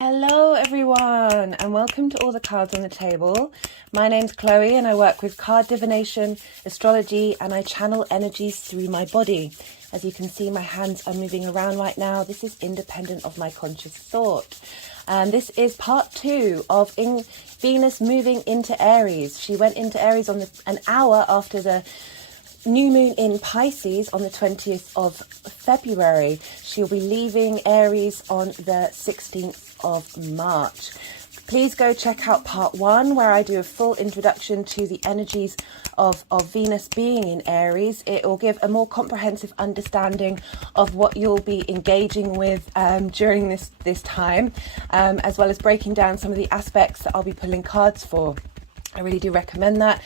Hello everyone and welcome to all the cards on the table. My name's Chloe and I work with card divination, astrology, and I channel energies through my body. As you can see, my hands are moving around right now. This is independent of my conscious thought. And this is part 2 of Venus moving into Aries. She went into Aries on an hour after the new moon in Pisces on the 20th of February. She'll be leaving Aries on the 16th of March. Please go check out part 1 where I do a full introduction to the energies of Venus being in Aries. It will give a more comprehensive understanding of what you'll be engaging with during this time, as well as breaking down some of the aspects that I'll be pulling cards for. I really do recommend that.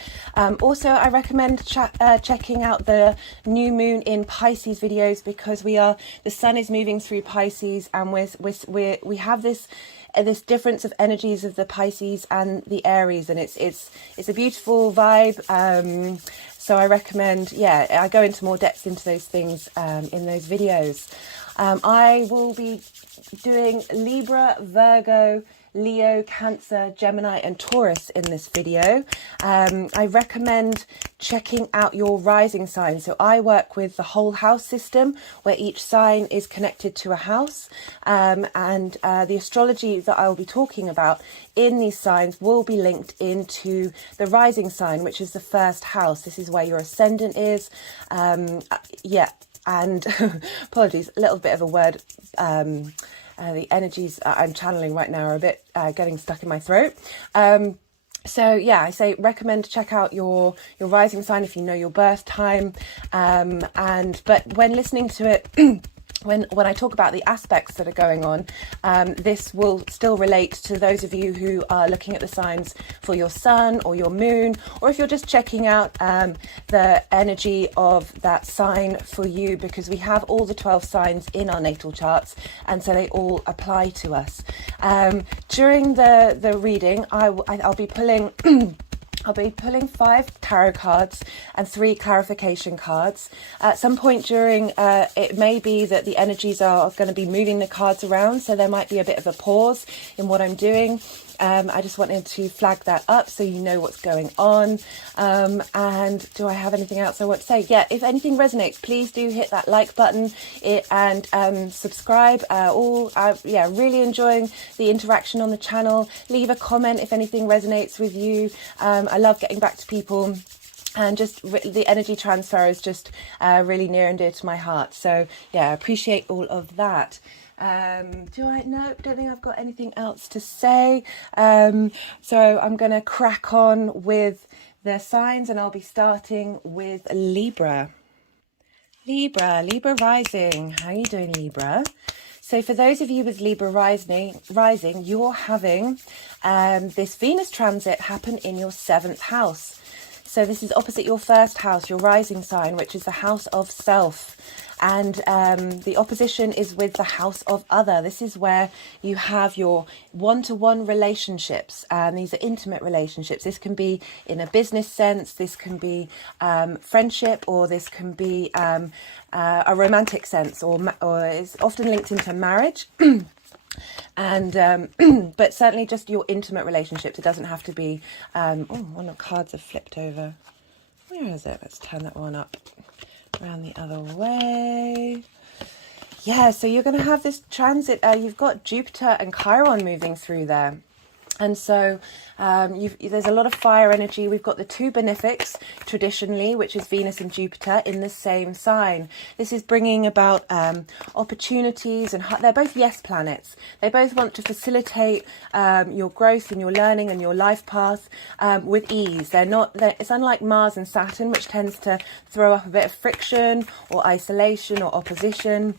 Also, I recommend checking out the new moon in Pisces videos because the sun is moving through Pisces, and we have this difference of energies of the Pisces and the Aries, and it's a beautiful vibe. So I recommend, I go into more depth into those things in those videos. I will be doing Libra, Virgo, Leo, Cancer, Gemini and Taurus in this video. I recommend checking out your rising sign. So I work with the whole house system where each sign is connected to a house, and the astrology that I'll be talking about in these signs will be linked into the rising sign, which is the first house. This is where your ascendant is. And apologies, a little bit of a word. The energies I'm channeling right now are a bit getting stuck in my throat. So I say recommend check out your rising sign if you know your birth time. But when listening to it, when I talk about the aspects that are going on, this will still relate to those of you who are looking at the signs for your sun or your moon, or if you're just checking out the energy of that sign for you, because we have all the 12 signs in our natal charts, and so they all apply to us. During the reading, I'll be pulling I'll be pulling 5 tarot cards and 3 clarification cards. At some point during, it may be that the energies are going to be moving the cards around, so there might be a bit of a pause in what I'm doing. I just wanted to flag that up so you know what's going on. And do I have anything else I want to say? Yeah, if anything resonates, please do hit that like button and subscribe. Really enjoying the interaction on the channel. Leave a comment if anything resonates with you. I love getting back to people. And just the energy transfer is just really near and dear to my heart. So yeah, I appreciate all of that. Don't think I've got anything else to say. So I'm going to crack on with the signs, and I'll be starting with Libra. Libra rising. How are you doing, Libra? So for those of you with Libra rising, you're having this Venus transit happen in your 7th house. So this is opposite your first house, your rising sign, which is the house of self. And the opposition is with the house of other. This is where you have your one-to-one relationships. And these are intimate relationships. This can be in a business sense. This can be friendship, or this can be a romantic sense, or is often linked into marriage. And but certainly just your intimate relationships. It doesn't have to be one of the cards have flipped over. Where is it? Let's turn that one up around the other way. Yeah, so you're going to have this transit. You've got Jupiter and Chiron moving through there. And so there's a lot of fire energy. We've got the 2 benefics traditionally, which is Venus and Jupiter in the same sign. This is bringing about opportunities, and they're both yes planets. They both want to facilitate your growth and your learning and your life path with ease. It's unlike Mars and Saturn, which tends to throw up a bit of friction or isolation or opposition.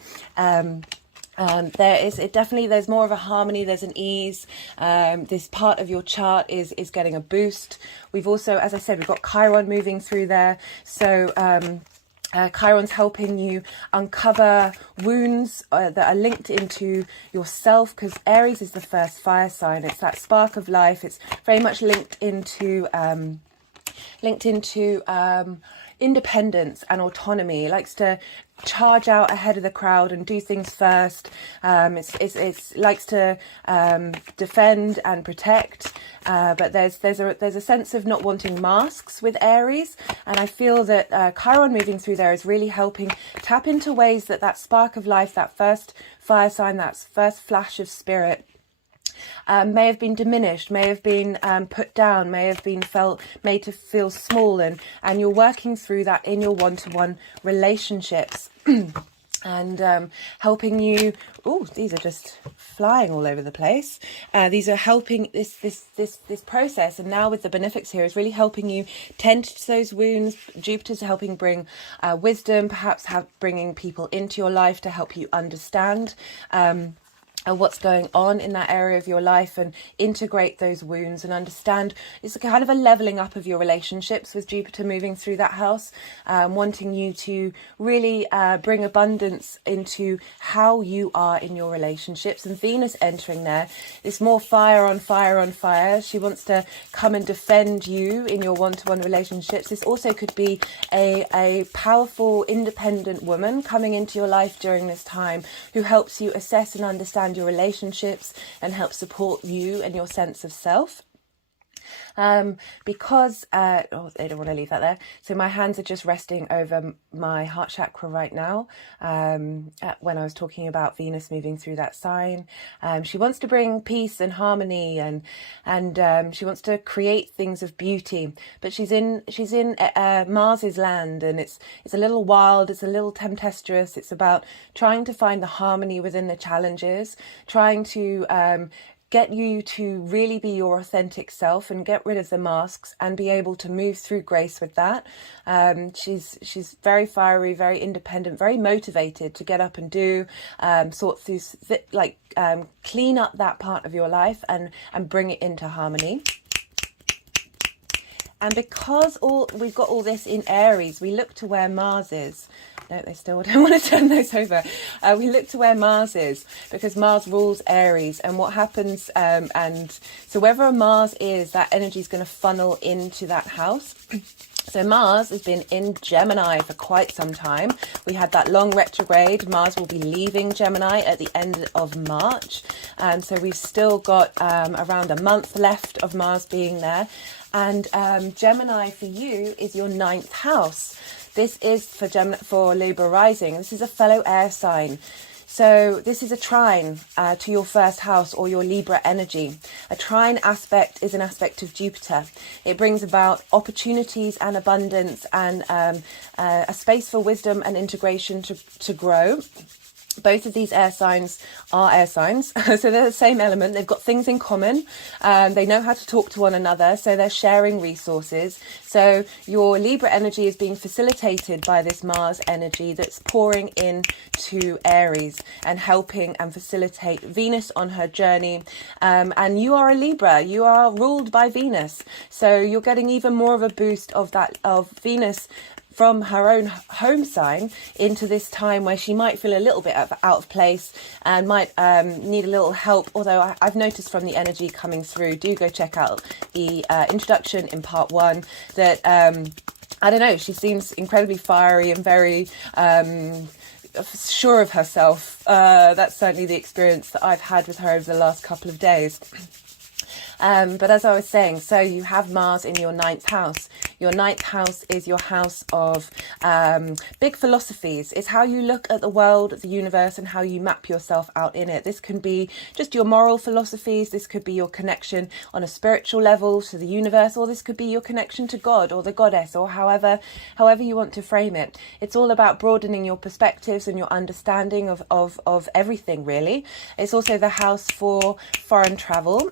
There's more of a harmony, there's an ease. This part of your chart is getting a boost. We've also, as I said, we've got Chiron moving through there. So Chiron's helping you uncover wounds that are linked into yourself, because Aries is the first fire sign. It's that spark of life. It's very much linked into linked into independence and autonomy. It likes to charge out ahead of the crowd and do things first. It's likes to defend and protect. But there's a sense of not wanting masks with Aries, and I feel that Chiron moving through there is really helping tap into ways that spark of life, that first fire sign, that first flash of spirit, may have been diminished, may have been put down, may have been made to feel small, and you're working through that in your one-to-one relationships. And helping you. Oh, these are just flying all over the place. These are helping this process, and now with the benefics here is really helping you tend to those wounds. Jupiter's helping bring wisdom, perhaps bringing people into your life to help you understand what's going on in that area of your life, and integrate those wounds and understand. It's kind of a leveling up of your relationships with Jupiter moving through that house, wanting you to really bring abundance into how you are in your relationships. And Venus entering there, it's more fire on fire on fire. She wants to come and defend you in your one-to-one relationships. This also could be a powerful, independent woman coming into your life during this time, who helps you assess and understand your relationships and help support you and your sense of self. Because I don't want to leave that there. So my hands are just resting over my heart chakra right now. When I was talking about Venus moving through that sign, she wants to bring peace and harmony, and she wants to create things of beauty. But she's in Mars's land, and it's a little wild, it's a little tempestuous. It's about trying to find the harmony within the challenges, trying to get you to really be your authentic self and get rid of the masks and be able to move through grace with that. She's very fiery, very independent, very motivated to get up and do, sort through, clean up that part of your life and bring it into harmony. And because we've got all this in Aries, we look to where Mars is. No, they still don't want to turn those over. We look to where Mars is, because Mars rules Aries. And what happens, and so wherever Mars is, that energy is going to funnel into that house. So Mars has been in Gemini for quite some time. We had that long retrograde. Mars will be leaving Gemini at the end of March. So we've still got around a month left of Mars being there. And Gemini for you is your 9th house. This is for Libra rising. This is a fellow air sign. So this is a trine to your first house or your Libra energy. A trine aspect is an aspect of Jupiter. It brings about opportunities and abundance and a space for wisdom and integration to grow. Both of these air signs are air signs, so they're the same element. They've got things in common. They know how to talk to one another, so they're sharing resources. So your Libra energy is being facilitated by this Mars energy that's pouring into Aries and helping and facilitate Venus on her journey. And you are a Libra. You are ruled by Venus, so you're getting even more of a boost of Venus from her own home sign into this time where she might feel a little bit out of place and might need a little help. Although I've noticed from the energy coming through, do go check out the introduction in part 1, that I don't know, she seems incredibly fiery and very sure of herself. That's certainly the experience that I've had with her over the last couple of days. But as I was saying, so you have Mars in your 9th house. Your 9th house is your house of big philosophies. It's how you look at the world, the universe, and how you map yourself out in it. This can be just your moral philosophies. This could be your connection on a spiritual level to the universe, or this could be your connection to God or the goddess, or however you want to frame it. It's all about broadening your perspectives and your understanding of everything, really. It's also the house for foreign travel.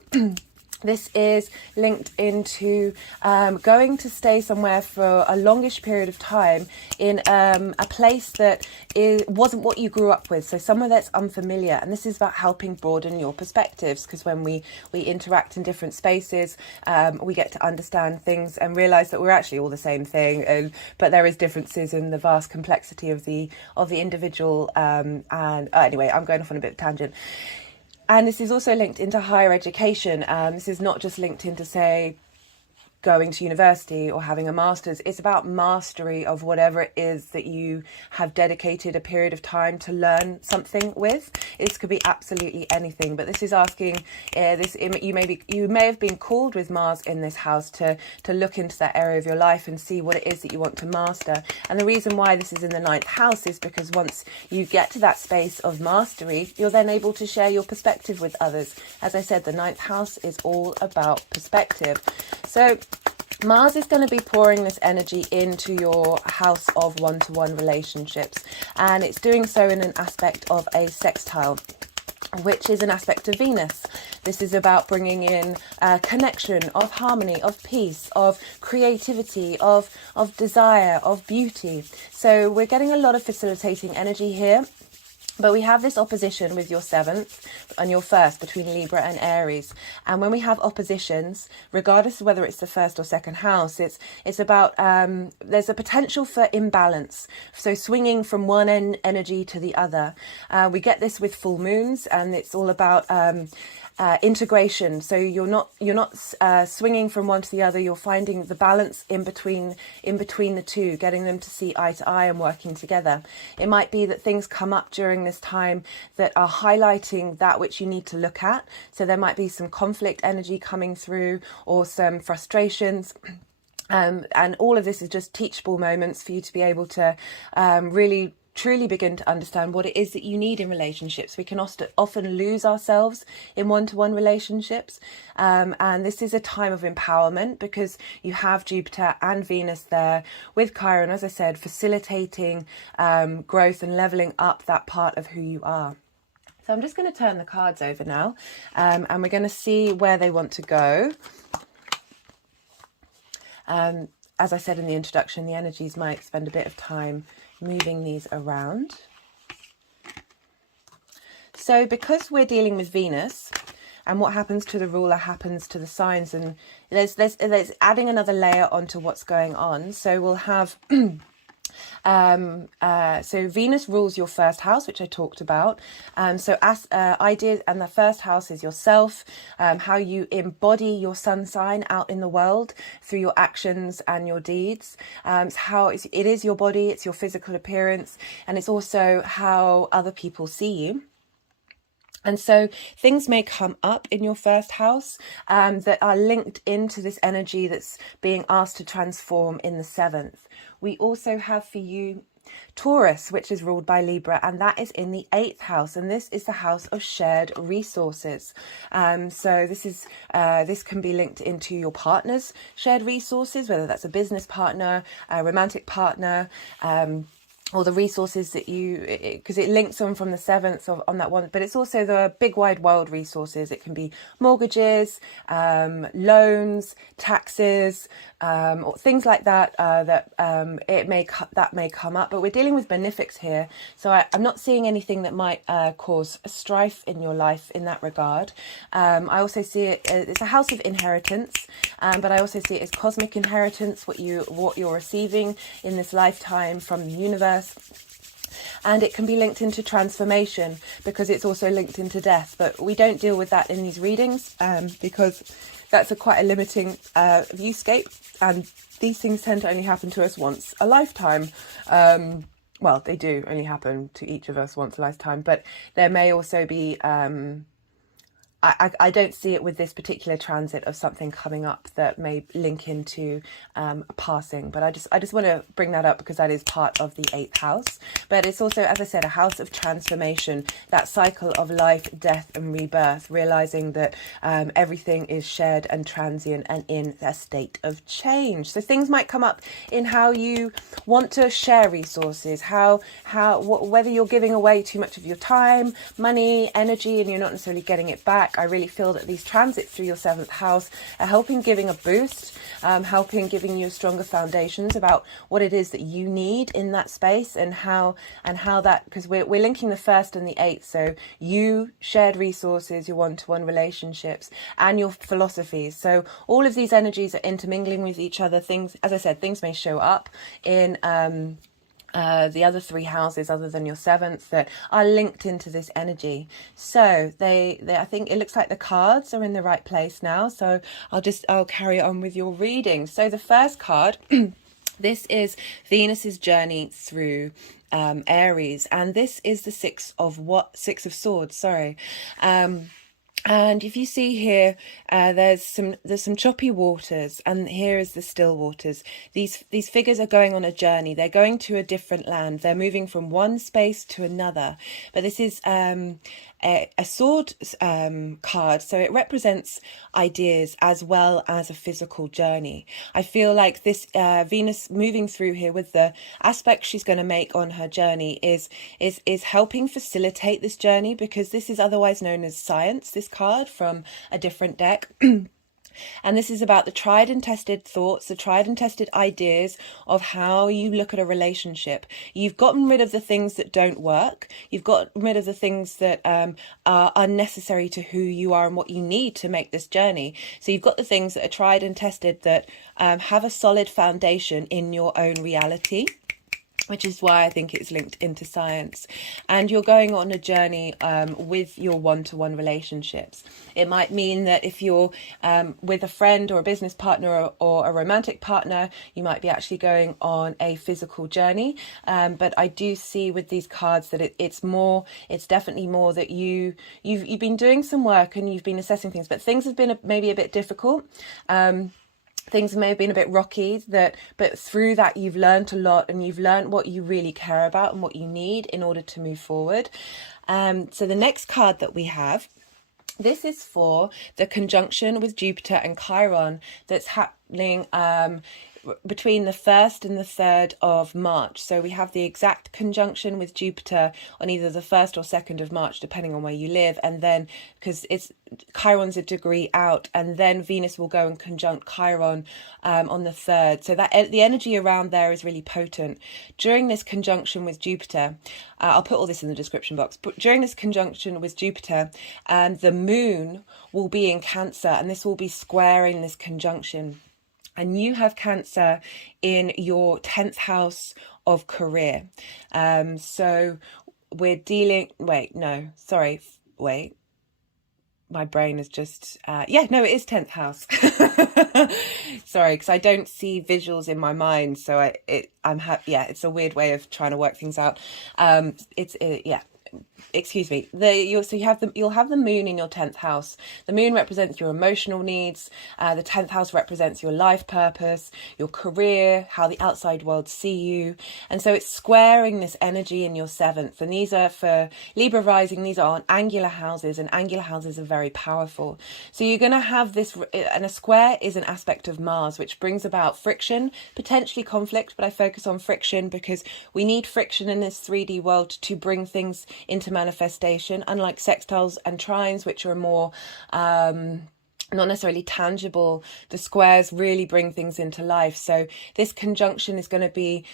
This is linked into going to stay somewhere for a longish period of time in a place that wasn't what you grew up with. So somewhere that's unfamiliar. And this is about helping broaden your perspectives, because when we interact in different spaces, we get to understand things and realise that we're actually all the same thing. But there is differences in the vast complexity of the individual. Anyway, I'm going off on a bit of a tangent. And this is also linked into higher education. This is not just linked into, say, going to university or having a master's. It's about mastery of whatever it is that you have dedicated a period of time to learn something with. This could be absolutely anything, but this is asking you may have been called with Mars in this house to look into that area of your life and see what it is that you want to master. And the reason why this is in the 9th house is because once you get to that space of mastery, you're then able to share your perspective with others. As I said, the 9th house is all about perspective. So Mars is going to be pouring this energy into your house of one-to-one relationships, and it's doing so in an aspect of a sextile, which is an aspect of Venus. This is about bringing in connection, of harmony, of peace, of creativity, of desire, of beauty. So we're getting a lot of facilitating energy here. But we have this opposition with your 7th and your 1st between Libra and Aries. And when we have oppositions, regardless of whether it's the 1st or 2nd house, it's about, there's a potential for imbalance. So swinging from one energy to the other. We get this with full moons, and it's all about integration. So you're not swinging from one to the other. You're finding the balance in between the two, getting them to see eye to eye and working together. It might be that things come up during this time that are highlighting that which you need to look at. So there might be some conflict energy coming through, or some frustrations. And all of this is just teachable moments for you to be able to really truly begin to understand what it is that you need in relationships. We can often lose ourselves in one-to-one relationships, and this is a time of empowerment because you have Jupiter and Venus there with Chiron, as I said, facilitating growth and leveling up that part of who you are. So I'm just going to turn the cards over now, and we're going to see where they want to go. As I said in the introduction, the energies might spend a bit of time moving these around. So because we're dealing with Venus, and what happens to the ruler happens to the signs, and there's adding another layer onto what's going on. So we'll have so Venus rules your 1st house, which I talked about. So as ideas, and the 1st house is yourself, how you embody your sun sign out in the world through your actions and your deeds. How it is your body, it's your physical appearance, and it's also how other people see you. And so things may come up in your 1st house that are linked into this energy that's being asked to transform in the 7th. We also have for you Taurus, which is ruled by Libra, and that is in the 8th house, and this is the house of shared resources. So this can be linked into your partner's shared resources, whether that's a business partner, a romantic partner, or the resources that because it links on from the 7th on that one, but it's also the big wide world resources. It can be mortgages, loans, taxes, or things like that. That may come up. But we're dealing with benefics here, so I'm not seeing anything that might cause a strife in your life in that regard. I also see it. It's a house of inheritance, but I also see it as cosmic inheritance. What you're receiving in this lifetime from the universe. And it can be linked into transformation because it's also linked into death, but we don't deal with that in these readings because that's quite a limiting viewscape, and these things tend to only happen to us once a lifetime. Well, they do only happen to each of us once a lifetime, but there may also be I don't see it with this particular transit of something coming up that may link into passing, but I just want to bring that up because that is part of the 8th house. But it's also, as I said, a house of transformation, that cycle of life, death and rebirth, realizing that everything is shared and transient and in a state of change. So things might come up in how you want to share resources, whether you're giving away too much of your time, money, energy, and you're not necessarily getting it back. I really feel that these transits through your 7th house are helping, giving a boost, giving you stronger foundations about what it is that you need in that space, and how that, because we're linking the 1st and the 8th. So you shared resources, your one-to-one relationships, and your philosophies. So all of these energies are intermingling with each other. Things, as I said, things may show up in the other 3 houses other than your 7th that are linked into this energy. So they I think it looks like the cards are in the right place now. So I'll carry on with your reading. So the first card, this is Venus's journey through Aries, and this is the Six of Swords. Sorry. And if you see here, there's some choppy waters, and here is the still waters. These figures are going on a journey. They're going to a different land. They're moving from one space to another. But this is a sword card, so it represents ideas as well as a physical journey. I feel like this Venus moving through here with the aspect she's going to make on her journey is helping facilitate this journey, because this is otherwise known as science, this card from a different deck. And this is about the tried and tested thoughts, the tried and tested ideas of how you look at a relationship. You've gotten rid of the things that don't work. You've gotten rid of the things that are unnecessary to who you are and what you need to make this journey. So you've got the things that are tried and tested that have a solid foundation in your own reality, which is why I think it's linked into science. And you're going on a journey with your one-to-one relationships. It might mean that if you're with a friend or a business partner or a romantic partner, you might be actually going on a physical journey. But I do see with these cards that it's definitely more that you've been doing some work and you've been assessing things, but things have been maybe a bit difficult. Things may have been a bit rocky, but through that you've learned a lot, and you've learned what you really care about and what you need in order to move forward. So the next card that we have, this is for the conjunction with Jupiter and Chiron that's happening between the 1st and the 3rd of March. So we have the exact conjunction with Jupiter on either the 1st or 2nd of March, depending on where you live. And then, because Chiron's a degree out, and then Venus will go and conjunct Chiron on the 3rd. So that the energy around there is really potent. During this conjunction with Jupiter, I'll put all this in the description box, but during this conjunction with Jupiter, the moon will be in Cancer, and this will be squaring this conjunction. And you have Cancer in your 10th house of career. So we're dealing... Wait. My brain is just... it is 10th house. Sorry, because I don't see visuals in my mind. So it's a weird way of trying to work things out. Excuse me. You'll have the moon in your 10th house. The moon represents your emotional needs. The 10th house represents your life purpose, your career, how the outside world see you. And so it's squaring this energy in your 7th. And these are for Libra rising. These are on angular houses, and angular houses are very powerful. So you're going to have this, and a square is an aspect of Mars, which brings about friction, potentially conflict, but I focus on friction because we need friction in this 3D world to bring things into manifestation, unlike sextiles and trines, which are more not necessarily tangible. The squares really bring things into life. So this conjunction is going to be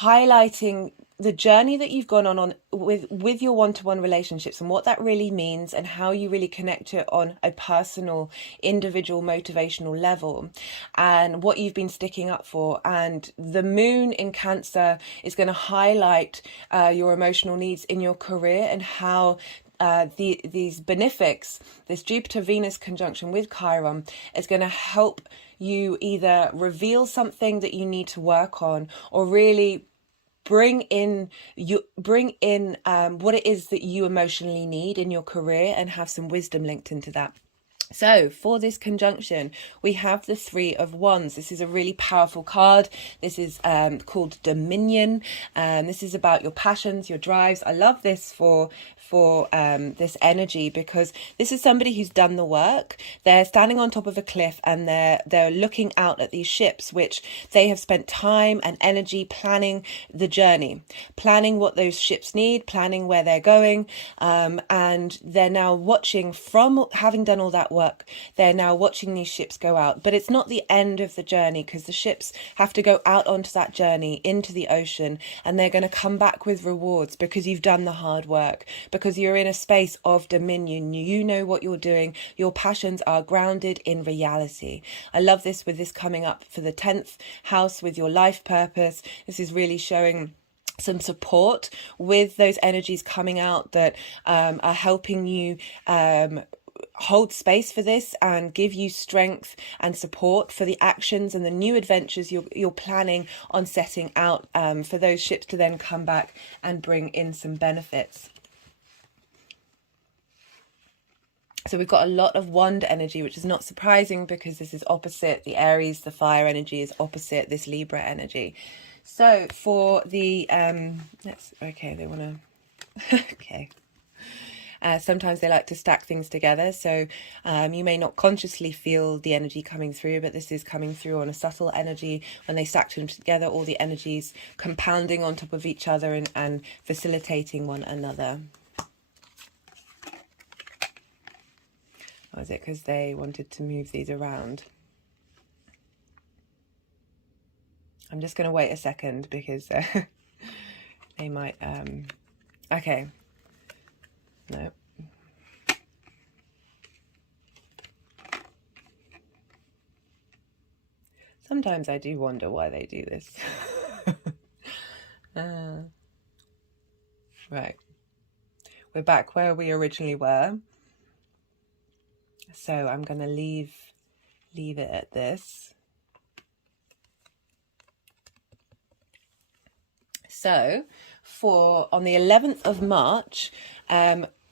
highlighting the journey that you've gone on with your one-to-one relationships, and what that really means, and how you really connect to it on a personal, individual, motivational level, and what you've been sticking up for. And the moon in Cancer is going to highlight your emotional needs in your career, and how these benefics, this Jupiter-Venus conjunction with Chiron, is going to help you either reveal something that you need to work on, or really bring in what it is that you emotionally need in your career, and have some wisdom linked into that. So for this conjunction, we have the 3 of Wands. This is a really powerful card. This is called Dominion. This is about your passions, your drives. I love this for this energy, because this is somebody who's done the work. They're standing on top of a cliff, and they're looking out at these ships, which they have spent time and energy planning the journey, planning what those ships need, planning where they're going, and they're now watching from having done all that work. work. They're now watching these ships go out, but it's not the end of the journey, because the ships have to go out onto that journey into the ocean, and they're going to come back with rewards because you've done the hard work, because you're in a space of dominion. You know what you're doing. Your passions are grounded in reality. I love this with this coming up for the 10th house with your life purpose. This is really showing some support with those energies coming out that are helping you hold space for this and give you strength and support for the actions and the new adventures you're planning on setting out, for those ships to then come back and bring in some benefits. So we've got a lot of wand energy, which is not surprising because this is opposite the Aries. The fire energy is opposite this Libra energy. So for the they want to okay. Sometimes they like to stack things together, so you may not consciously feel the energy coming through, but this is coming through on a subtle energy. When they stack them together, all the energies compounding on top of each other and facilitating one another. Or is it because they wanted to move these around? I'm just going to wait a second because they might... okay. No. Sometimes I do wonder why they do this. Right. We're back where we originally were. So I'm going to leave it at this. So on the 11th of March,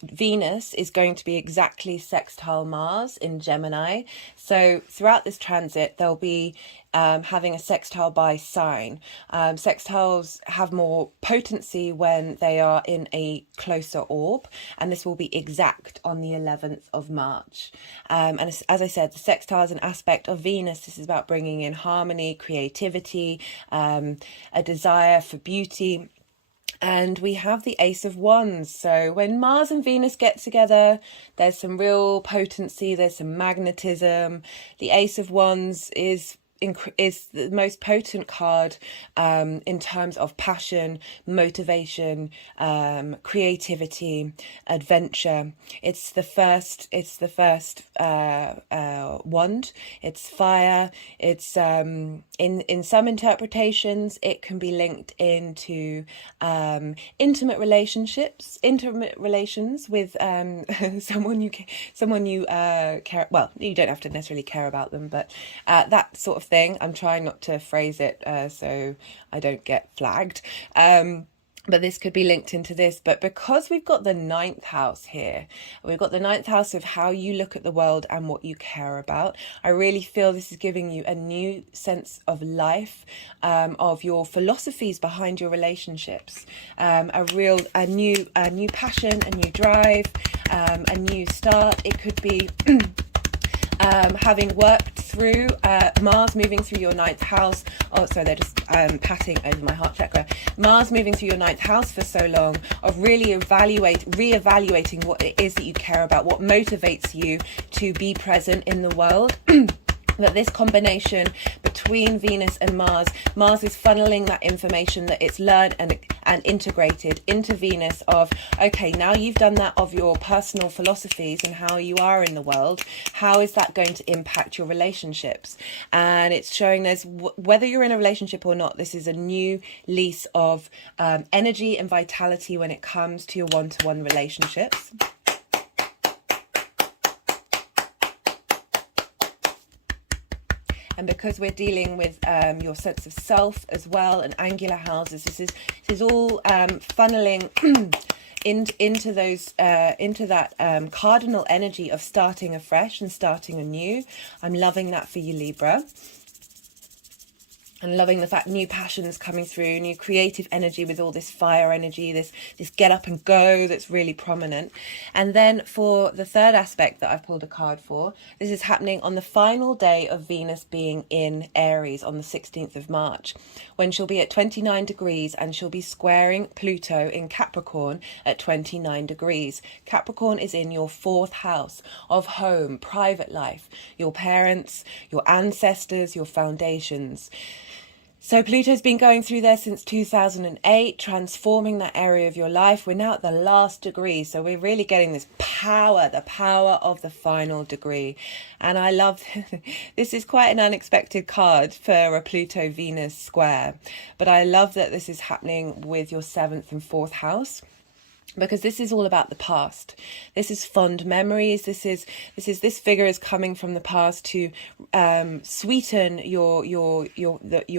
Venus is going to be exactly sextile Mars in Gemini. So throughout this transit, they'll be having a sextile by sign. Sextiles have more potency when they are in a closer orb, and this will be exact on the 11th of March. And as I said, the sextile is an aspect of Venus. This is about bringing in harmony, creativity, a desire for beauty. And we have the Ace of Wands. So when Mars and Venus get together, there's some real potency, there's some magnetism. The Ace of Wands is the most potent card in terms of passion, motivation, creativity, adventure. It's the first wand. It's fire. It's in some interpretations it can be linked into intimate relations with someone you care. Well, you don't have to necessarily care about them, but that sort of thing. I'm trying not to phrase it so I don't get flagged. But this could be linked into this. But because we've got the 9th house here, we've got the 9th house of how you look at the world and what you care about. I really feel this is giving you a new sense of life, of your philosophies behind your relationships, a new passion, a new drive, a new start. It could be having worked through Mars moving through your 9th house. Oh, sorry, they're just patting over my heart chakra. Mars moving through your 9th house for so long, of really reevaluating what it is that you care about, what motivates you to be present in the world. That this combination between Venus and Mars is funneling that information that it's learned and integrated into Venus of, okay, now you've done that of your personal philosophies and how you are in the world, how is that going to impact your relationships? And it's showing there's, whether you're in a relationship or not, this is a new lease of energy and vitality when it comes to your one-to-one relationships. And because we're dealing with your sense of self as well, and angular houses, this is all funneling into that cardinal energy of starting afresh and starting anew. I'm loving that for you, Libra. And loving the fact new passions coming through, new creative energy with all this fire energy, this get up and go that's really prominent. And then for the third aspect that I've pulled a card for, this is happening on the final day of Venus being in Aries on the 16th of March, when she'll be at 29 degrees and she'll be squaring Pluto in Capricorn at 29 degrees. Capricorn is in your 4th house of home, private life, your parents, your ancestors, your foundations. So Pluto's been going through there since 2008, transforming that area of your life. We're now at the last degree, so we're really getting this power, the power of the final degree. And I love, this is quite an unexpected card for a Pluto-Venus square, but I love that this is happening with your 7th and 4th house, because this is all about the past. This is fond memories. This figure is coming from the past to sweeten your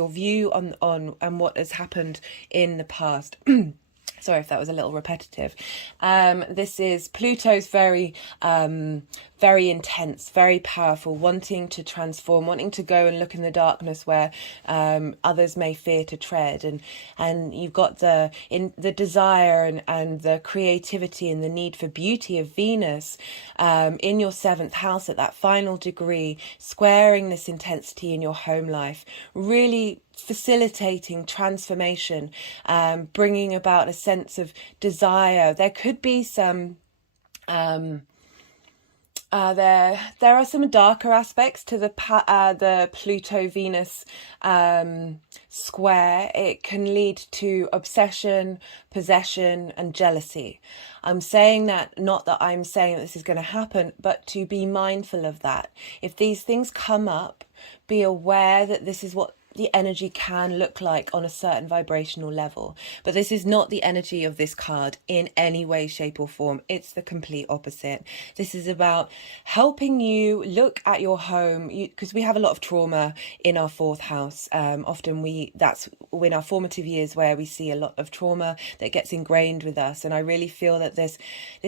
view on what has happened in the past. Sorry if that was a little repetitive. This is Pluto's very intense, very powerful, wanting to transform, wanting to go and look in the darkness where others may fear to tread. And you've got the desire and the creativity and the need for beauty of Venus in your 7th house at that final degree, squaring this intensity in your home life, really facilitating transformation, bringing about a sense of desire. There could be some there are some darker aspects to the Pluto-Venus square. It can lead to obsession, possession, and jealousy. I'm saying that, not that I'm saying that this is going to happen, but to be mindful of that. If these things come up, be aware that this is what the energy can look like on a certain vibrational level. But this is not the energy of this card in any way, shape or form. It's the complete opposite. This is about helping you look at your home, because we have a lot of trauma in our 4th house. Often that's in our formative years where we see a lot of trauma that gets ingrained with us. And I really feel that this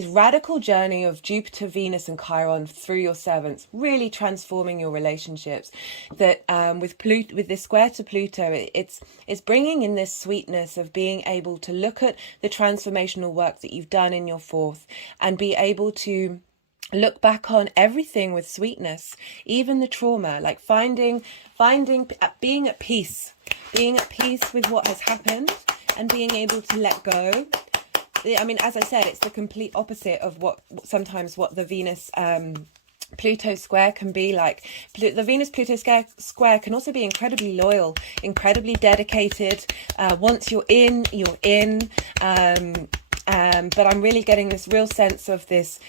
radical journey of Jupiter, Venus and Chiron through your 7th, really transforming your relationships, that with this square to Pluto, it's bringing in this sweetness of being able to look at the transformational work that you've done in your 4th and be able to look back on everything with sweetness, even the trauma, like being at peace with what has happened and being able to let go. I mean, as I said, it's the complete opposite of what the Venus Pluto square can be like. The Venus-Pluto square can also be incredibly loyal, incredibly dedicated. Once you're in, you're in. But I'm really getting this real sense of this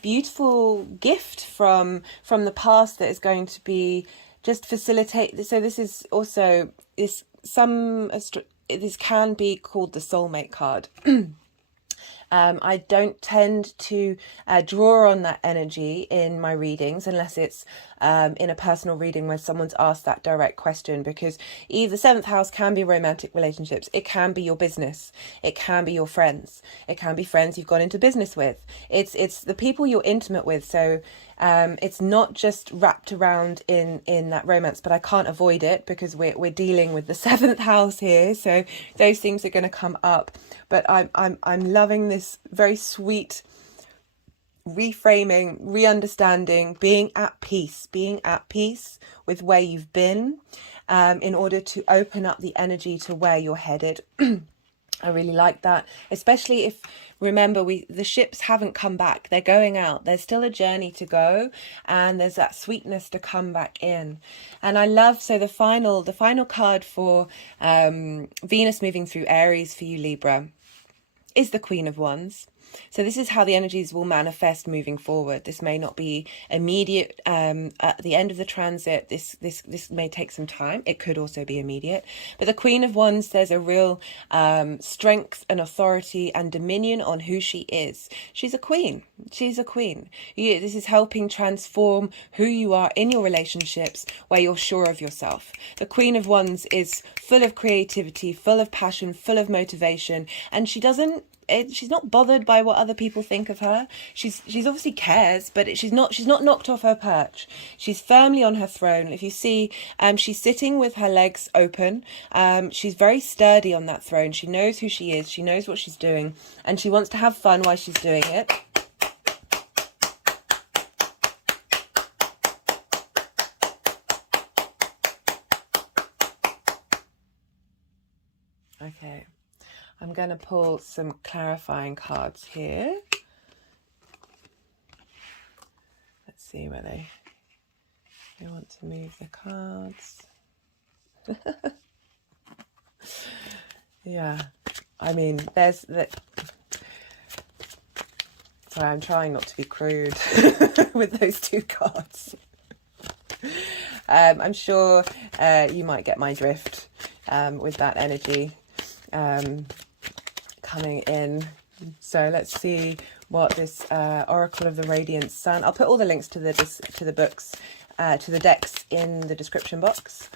beautiful gift from the past that is going to be just facilitate. So this is also this can be called the soulmate card. I don't tend to draw on that energy in my readings unless it's in a personal reading where someone's asked that direct question, because either 7th house can be romantic relationships, it can be your business, it can be your friends, it can be friends you've gone into business with, it's the people you're intimate with. So it's not just wrapped around in that romance, but I can't avoid it because we're dealing with the 7th house here, so those things are going to come up. But I'm loving this very sweet reframing, re-understanding, being at peace with where you've been, in order to open up the energy to where you're headed. I really like that, especially if, remember, the ships haven't come back. They're going out. There's still a journey to go, and there's that sweetness to come back in. And I love, so the final card for Venus moving through Aries for you, Libra, is the Queen of Wands. So this is how the energies will manifest moving forward. This may not be immediate at the end of the transit. This may take some time. It could also be immediate. But the Queen of Wands, there's a real strength and authority and dominion on who she is. She's a queen. She's a queen. This is helping transform who you are in your relationships where you're sure of yourself. The Queen of Wands is full of creativity, full of passion, full of motivation, and she doesn't she's not bothered by what other people think of her. She's obviously cares, but she's not knocked off her perch. She's firmly on her throne. If you see, she's sitting with her legs open. She's very sturdy on that throne. She knows who she is. She knows what she's doing, and she wants to have fun while she's doing it. Okay, I'm going to pull some clarifying cards here. Let's see where they want to move the cards. Yeah, I mean, there's the... Sorry, I'm trying not to be crude with those two cards. I'm sure you might get my drift with that energy coming in. So let's see what this Oracle of the Radiant Sun. I'll put all the links to the books, to the decks in the description box.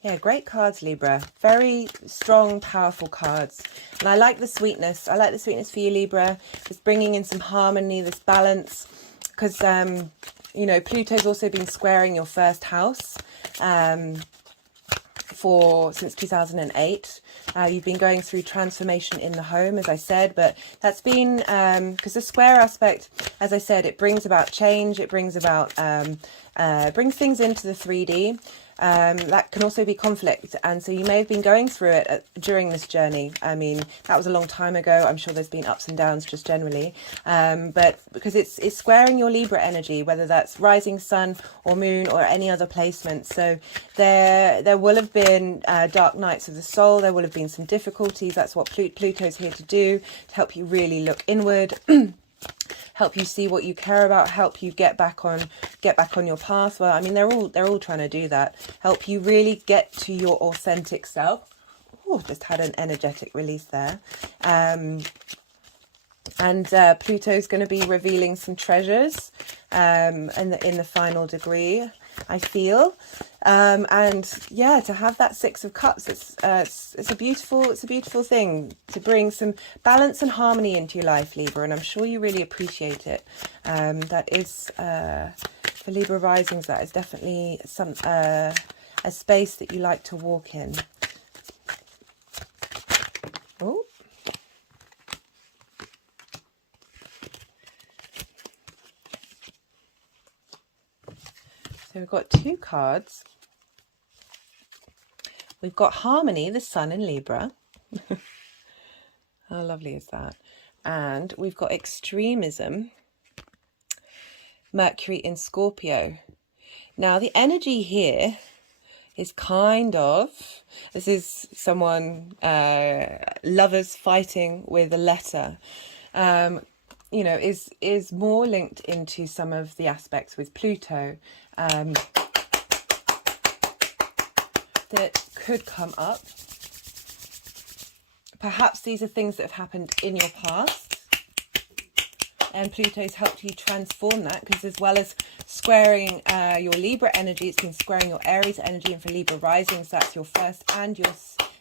Yeah, great cards, Libra. Very strong, powerful cards. And I like the sweetness. I like the sweetness for you, Libra. It's bringing in some harmony, this balance. Because, you know, Pluto's also been squaring your first house since 2008. You've been going through transformation in the home, as I said, but that's been, because the square aspect, as I said, it brings about change. It brings about, brings things into the 3D. That can also be conflict, and so you may have been going through it during this journey. I mean, that was a long time ago. I'm sure there's been ups and downs just generally, but because it's squaring your Libra energy, whether that's rising sun or moon or any other placement. So there will have been dark nights of the soul. There will have been some difficulties. That's what Pluto's here to do, to help you really look inward. Help you see what you care about, help you get back on your path. Well, I mean, they're all trying to do that. Help you really get to your authentic self. Oh, just had an energetic release there. And Pluto's going to be revealing some treasures in the final degree, I feel. And yeah, to have that Six of Cups, it's a beautiful thing to bring some balance and harmony into your life, Libra, and I'm sure you really appreciate it. That is for Libra risings, that is definitely a space that you like to walk in. Oh. So we've got two cards. We've got Harmony, the Sun in Libra. How lovely is that? And we've got Extremism, Mercury in Scorpio. Now, the energy here is kind of, this is someone, lovers fighting with a letter. You know, is more linked into some of the aspects with Pluto that could come up. Perhaps these are things that have happened in your past, and Pluto's helped you transform that, because as well as squaring your Libra energy, it's been squaring your Aries energy, and for Libra risings, that's your first and your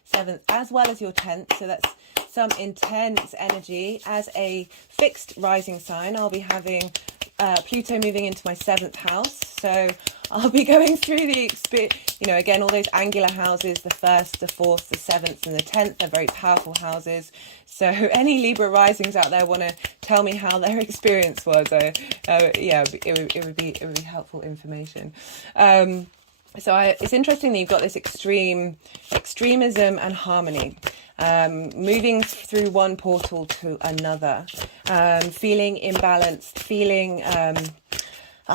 seventh, as well as your 10th. So that's some intense energy. As a fixed rising sign, I'll be having Pluto moving into my 7th house, so I'll be going through the experience, you know, again, all those angular houses, the 1st, the 4th, the 7th and the 10th, they're very powerful houses. So any Libra risings out there want to tell me how their experience was, yeah, it would be helpful information. So it's interesting that you've got this extremism and harmony, moving through one portal to another, feeling imbalanced, feeling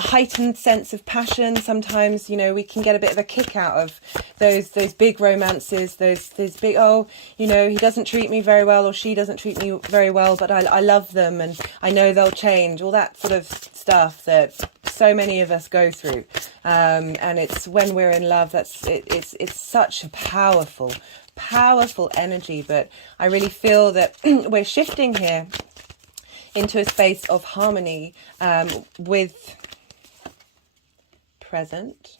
heightened sense of passion. Sometimes, you know, we can get a bit of a kick out of those big romances, those big, oh, you know, he doesn't treat me very well or she doesn't treat me very well, but I love them and I know they'll change. All that sort of stuff that so many of us go through. And it's when we're in love, it's such a powerful energy. But I really feel that we're shifting here into a space of harmony with present.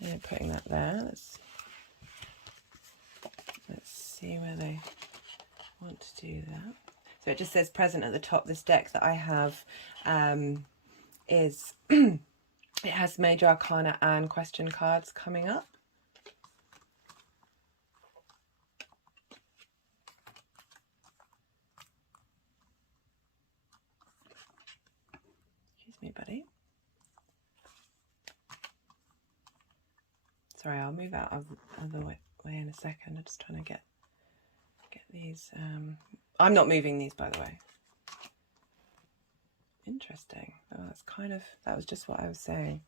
And putting that there. Let's see where they want to do that. So it just says present at the top. This deck that I have is it has major arcana and question cards coming up. Excuse me, buddy. Sorry, I'll move out of the way in a second. I'm just trying to get these. I'm not moving these, by the way. Interesting. Oh, that's kind of, that was just what I was saying.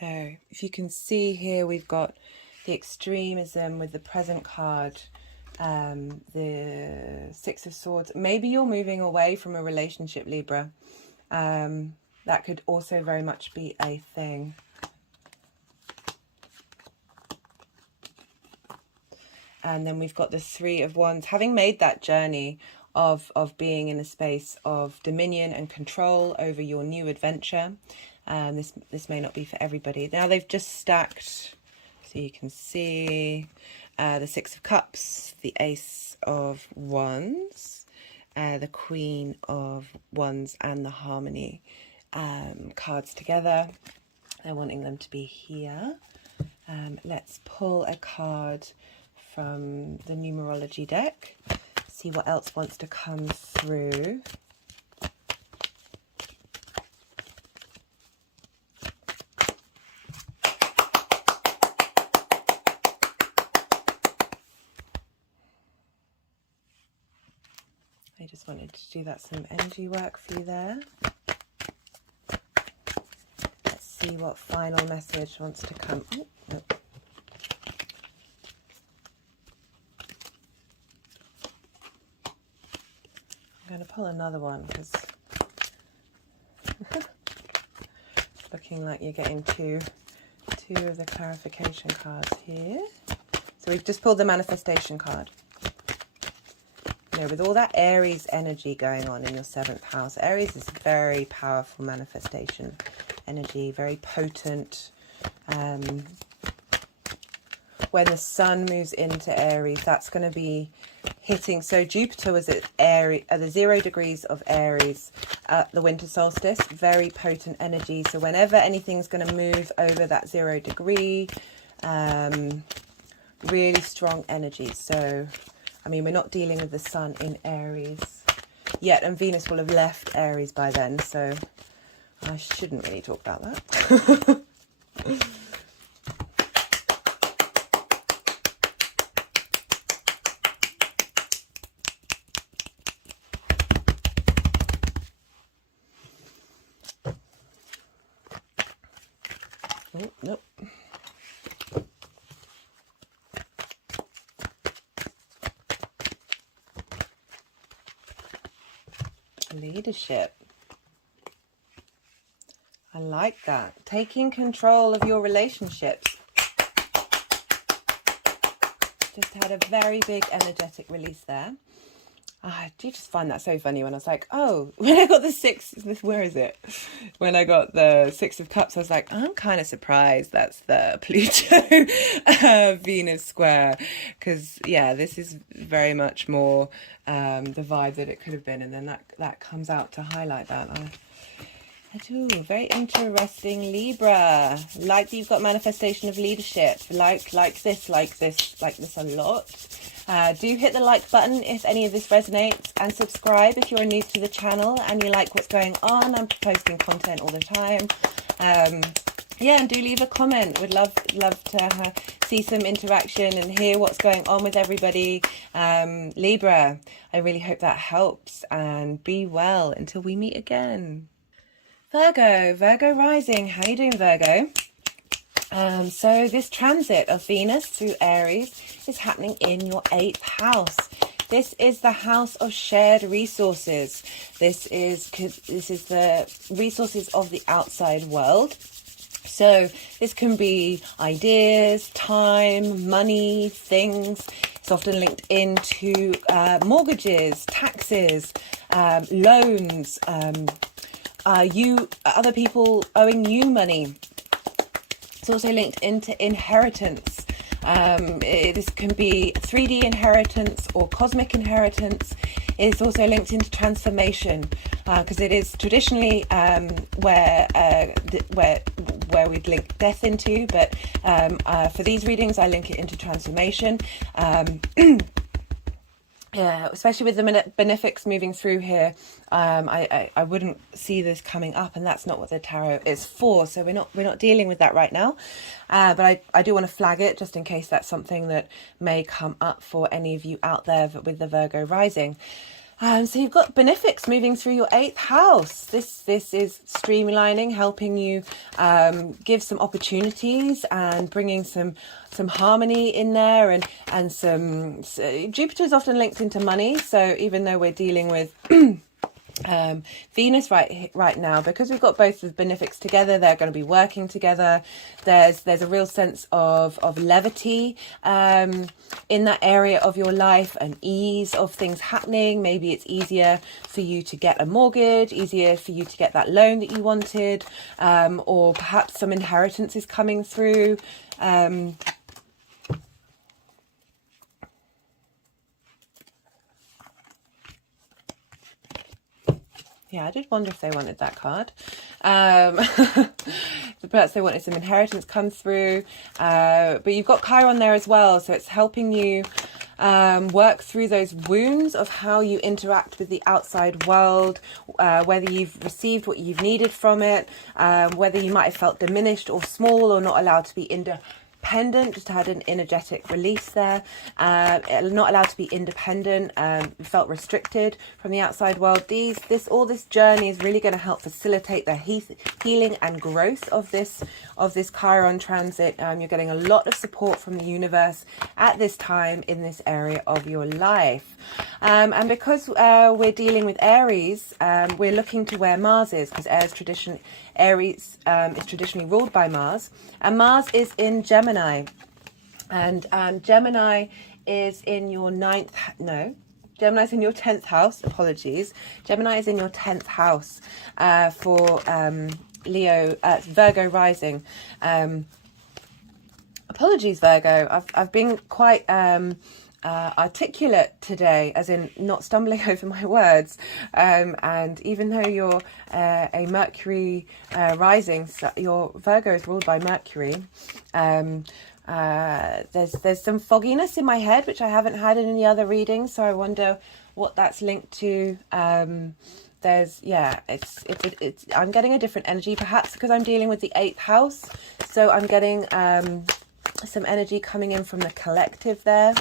So if you can see here, we've got the extremism with the present card, the Six of Swords. Maybe you're moving away from a relationship, Libra. That could also very much be a thing. And then we've got the Three of Wands. Having made that journey of being in a space of dominion and control over your new adventure, this may not be for everybody. Now they've just stacked, so you can see the Six of Cups, the Ace of Wands, the Queen of Wands, and the Harmony cards together. They're wanting them to be here. Let's pull a card from the Numerology deck, see what else wants to come through. I just wanted to do that some energy work for you there. Let's see what final message wants to come. Oh, no. I'm going to pull another one because it's looking like you're getting two of the clarification cards here. So we've just pulled the manifestation card. You know, with all that Aries energy going on in your 7th house, Aries is very powerful manifestation energy, very potent. When the sun moves into Aries, that's going to be hitting. So Jupiter was at Aries, at the 0 degrees of Aries at the winter solstice. Very potent energy. So whenever anything's going to move over that 0 degree, really strong energy. So, I mean, we're not dealing with the sun in Aries yet, and Venus will have left Aries by then. So I shouldn't really talk about that. Oh, nope. Leadership. I like that. Taking control of your relationships. Just had a very big energetic release there. I do just find that so funny when I was like, oh, when I got where is it? When I got the Six of Cups, I was like, I'm kind of surprised that's the Pluto Venus square. Because, yeah, this is very much more the vibe that it could have been. And then that comes out to highlight that. I do. Very interesting, Libra. Like that you've got manifestation of leadership. Like this a lot. Do hit the like button if any of this resonates, and subscribe if you're new to the channel and you like what's going on. I'm posting content all the time. Yeah, and do leave a comment. Would love to see some interaction and hear what's going on with everybody. Libra, I really hope that helps, and be well until we meet again. Virgo rising. How you doing, Virgo? So this transit of Venus through Aries is happening in your 8th house. This is the house of shared resources. This is the resources of the outside world. So this can be ideas, time, money, things. It's often linked into mortgages, taxes, loans, other people owing you money. It's also linked into inheritance. This can be 3D inheritance or cosmic inheritance. It's also linked into transformation, because it is traditionally where we'd link death into, but for these readings I link it into transformation. Yeah, especially with the benefics moving through here, I wouldn't see this coming up, and that's not what the tarot is for. So we're not dealing with that right now, but I do want to flag it just in case that's something that may come up for any of you out there with the Virgo rising. So you've got benefics moving through your 8th house. This is streamlining, helping you give some opportunities and bringing some harmony in there, and some Jupiter is often linked into money. So even though we're dealing with Venus right now, because we've got both the benefics together, they're going to be working together. There's a real sense of levity in that area of your life, and ease of things happening. Maybe it's easier for you to get a mortgage, easier for you to get that loan that you wanted, or perhaps some inheritance is coming through. Yeah, I did wonder if they wanted that card. Perhaps they wanted some inheritance come through. But you've got Chiron there as well. So it's helping you work through those wounds of how you interact with the outside world, whether you've received what you've needed from it, whether you might have felt diminished or small or not allowed to be independent, just had an energetic release there, not allowed to be independent, felt restricted from the outside world. All this journey is really going to help facilitate the healing and growth of this Chiron transit. You're getting a lot of support from the universe at this time in this area of your life, and because we're dealing with Aries, we're looking to where Mars is, because Aries is traditionally ruled by Mars, and Mars is in Gemini, and Gemini is in your Gemini's in your 10th house. Apologies. Gemini is in your 10th house for Virgo rising. Apologies, Virgo. I've been quite articulate today, as in not stumbling over my words, and even though you're a Mercury rising, so your Virgo is ruled by Mercury, there's some fogginess in my head which I haven't had in any other readings, so I wonder what that's linked to. I'm getting a different energy, perhaps because I'm dealing with the 8th house, so I'm getting some energy coming in from the collective there.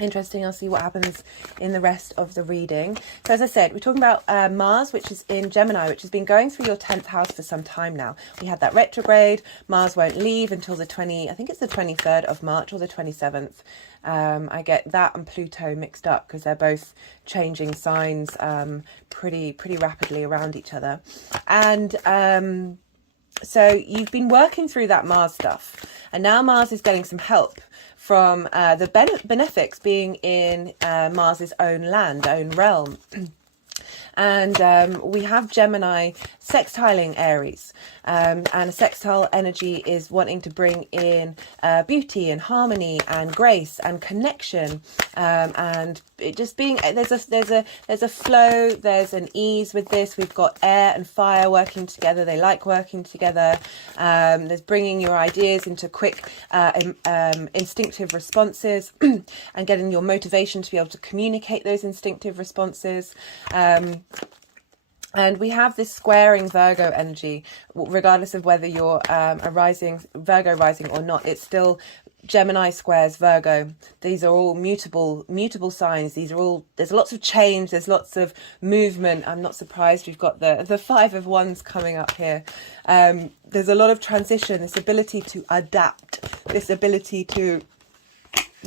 Interesting. I'll see what happens in the rest of the reading. So as I said, we're talking about Mars, which is in Gemini, which has been going through your 10th house for some time now. We had that retrograde. Mars won't leave until I think it's the 23rd of March or the 27th. I get that and Pluto mixed up because they're both changing signs pretty rapidly around each other. And so you've been working through that Mars stuff, and now Mars is getting some help from the benefics being in Mars's own land, own realm. And we have Gemini sextiling Aries, and a sextile energy is wanting to bring in beauty and harmony and grace and connection, and it just being there's a flow, there's an ease with this. We've got air and fire working together. They like working together. There's bringing your ideas into quick instinctive responses and getting your motivation to be able to communicate those instinctive responses. And we have this squaring Virgo energy, regardless of whether you're a rising Virgo rising or not. It's still Gemini squares Virgo. These are all mutable signs. These are all, there's lots of change, there's lots of movement. I'm not surprised we've got the Five of Wands coming up here. There's a lot of transition, this ability to adapt, this ability to,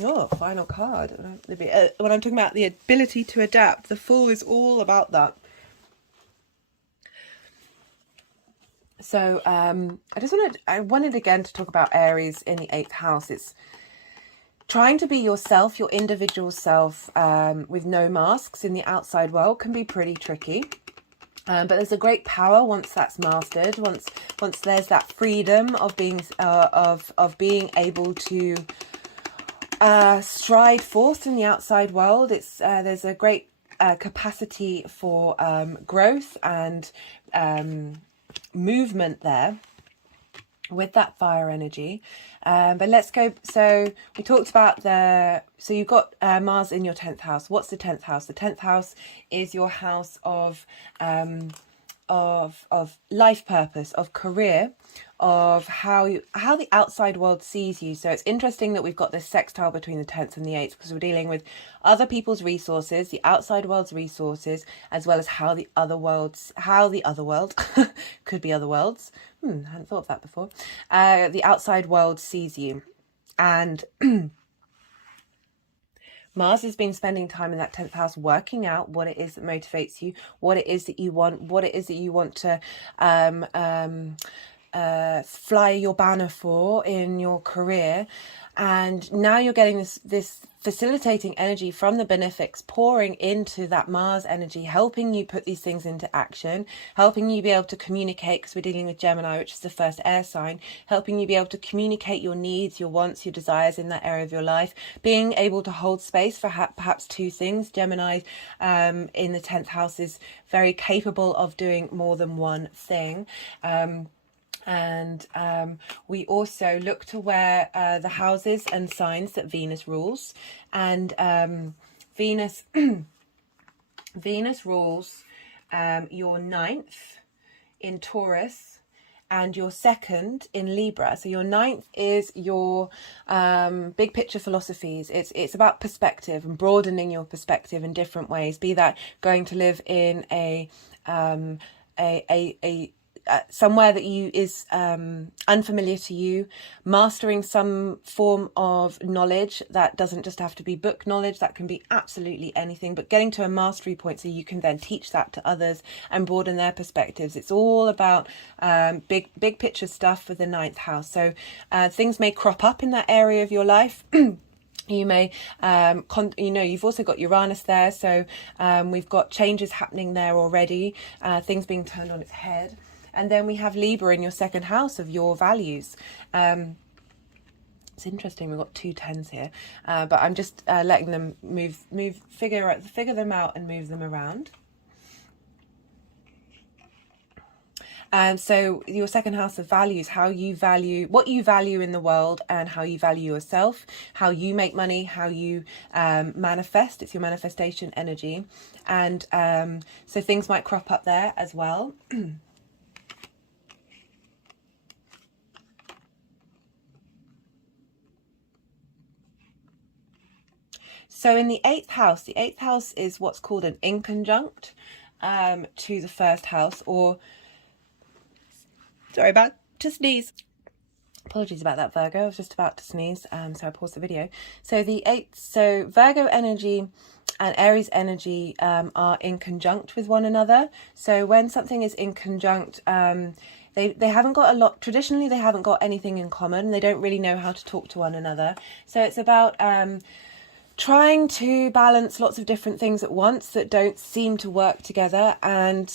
oh, final card. When I'm talking about the ability to adapt, the Fool is all about that. So I wanted again to talk about Aries in the 8th house. It's trying to be yourself, your individual self, with no masks in the outside world can be pretty tricky. But there's a great power once that's mastered. Once there's that freedom of being being able to stride forth in the outside world. It's there's a great capacity for growth and movement there with that fire energy. But let's go. So we talked about so you've got Mars in your 10th house. What's the 10th house? The 10th house is your house of life purpose, of career, of how the outside world sees you. So it's interesting that we've got this sextile between the 10th and the 8th, because we're dealing with other people's resources, the outside world's resources, as well as how the other world could be other worlds. I hadn't thought of that before. The outside world sees you. And Mars has been spending time in that 10th house working out what it is that motivates you, what it is that you want, what it is that you want to fly your banner for in your career. And now you're getting this facilitating energy from the benefics pouring into that Mars energy, helping you put these things into action, helping you be able to communicate, because we're dealing with Gemini, which is the first air sign, helping you be able to communicate your needs, your wants, your desires in that area of your life, being able to hold space for perhaps two things. Gemini in the 10th house is very capable of doing more than one thing. And we also look to where the houses and signs that Venus rules. And Venus rules your 9th in Taurus and your 2nd in Libra. So your 9th is your big picture philosophies. It's about perspective and broadening your perspective in different ways. Be that going to live in somewhere that is unfamiliar to you, mastering some form of knowledge that doesn't just have to be book knowledge, that can be absolutely anything, but getting to a mastery point so you can then teach that to others and broaden their perspectives. It's all about big picture stuff for the 9th house. So things may crop up in that area of your life. You may, you've also got Uranus there. So we've got changes happening there already, things being turned on its head. And then we have Libra in your 2nd house of your values. It's interesting, we've got two 10s here, but I'm just letting them figure them out and move them around. So your 2nd house of values, what you value in the world and how you value yourself, how you make money, how you manifest. It's your manifestation energy. And so things might crop up there as well. So in the 8th house is what's called an inconjunct to the 1st house, or sorry about to sneeze. Apologies about that, Virgo. I was just about to sneeze, so I paused the video. So so Virgo energy and Aries energy are in conjunct with one another. So when something is in conjunct, they haven't got a lot. Traditionally, they haven't got anything in common. They don't really know how to talk to one another. So it's about trying to balance lots of different things at once that don't seem to work together, and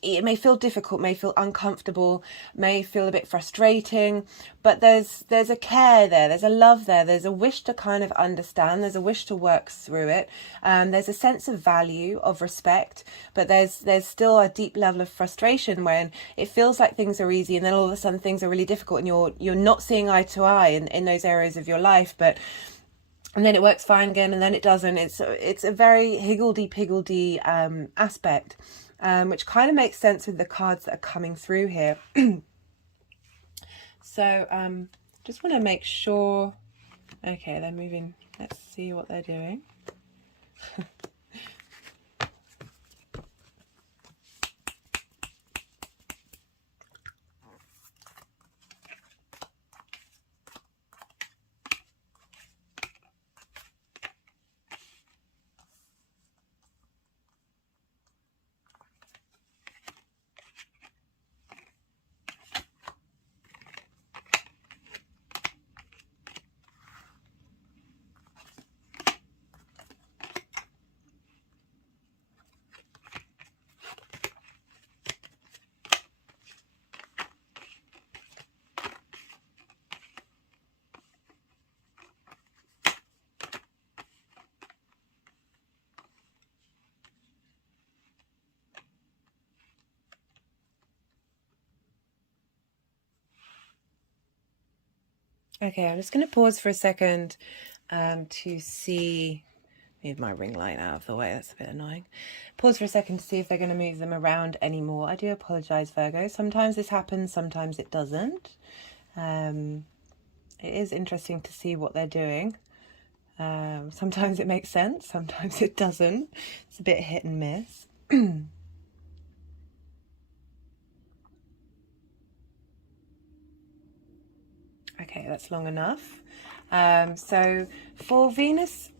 it may feel difficult, may feel uncomfortable, may feel a bit frustrating, but there's a care there, there's a love there, there's a wish to kind of understand, there's a wish to work through it, there's a sense of value, of respect, but there's still a deep level of frustration when it feels like things are easy and then all of a sudden things are really difficult and you're not seeing eye to eye in those areas of your life. But and then it works fine again, and then it doesn't. It's a very higgledy-piggledy aspect, which kind of makes sense with the cards that are coming through here. So just want to make sure. Okay, they're moving. Let's see what they're doing. Okay, I'm just going to pause for a second to see, move my ring light out of the way, that's a bit annoying. Pause for a second to see if they're going to move them around anymore. I do apologise, Virgo. Sometimes this happens, sometimes it doesn't. It is interesting to see what they're doing. Sometimes it makes sense, sometimes it doesn't. It's a bit hit and miss. Okay, that's long enough. So for Venus,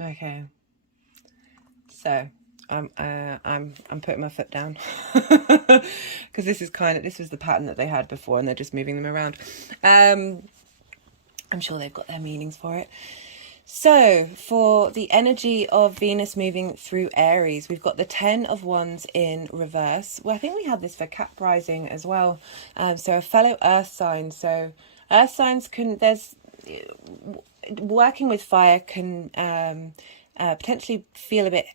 okay. So I'm putting my foot down because this was the pattern that they had before, and they're just moving them around. I'm sure they've got their meanings for it. So for the energy of Venus moving through Aries, we've got the 10 of Wands in reverse. Well, I think we had this for Cap Rising as well. So a fellow Earth sign. So Earth signs working with fire can potentially feel a bit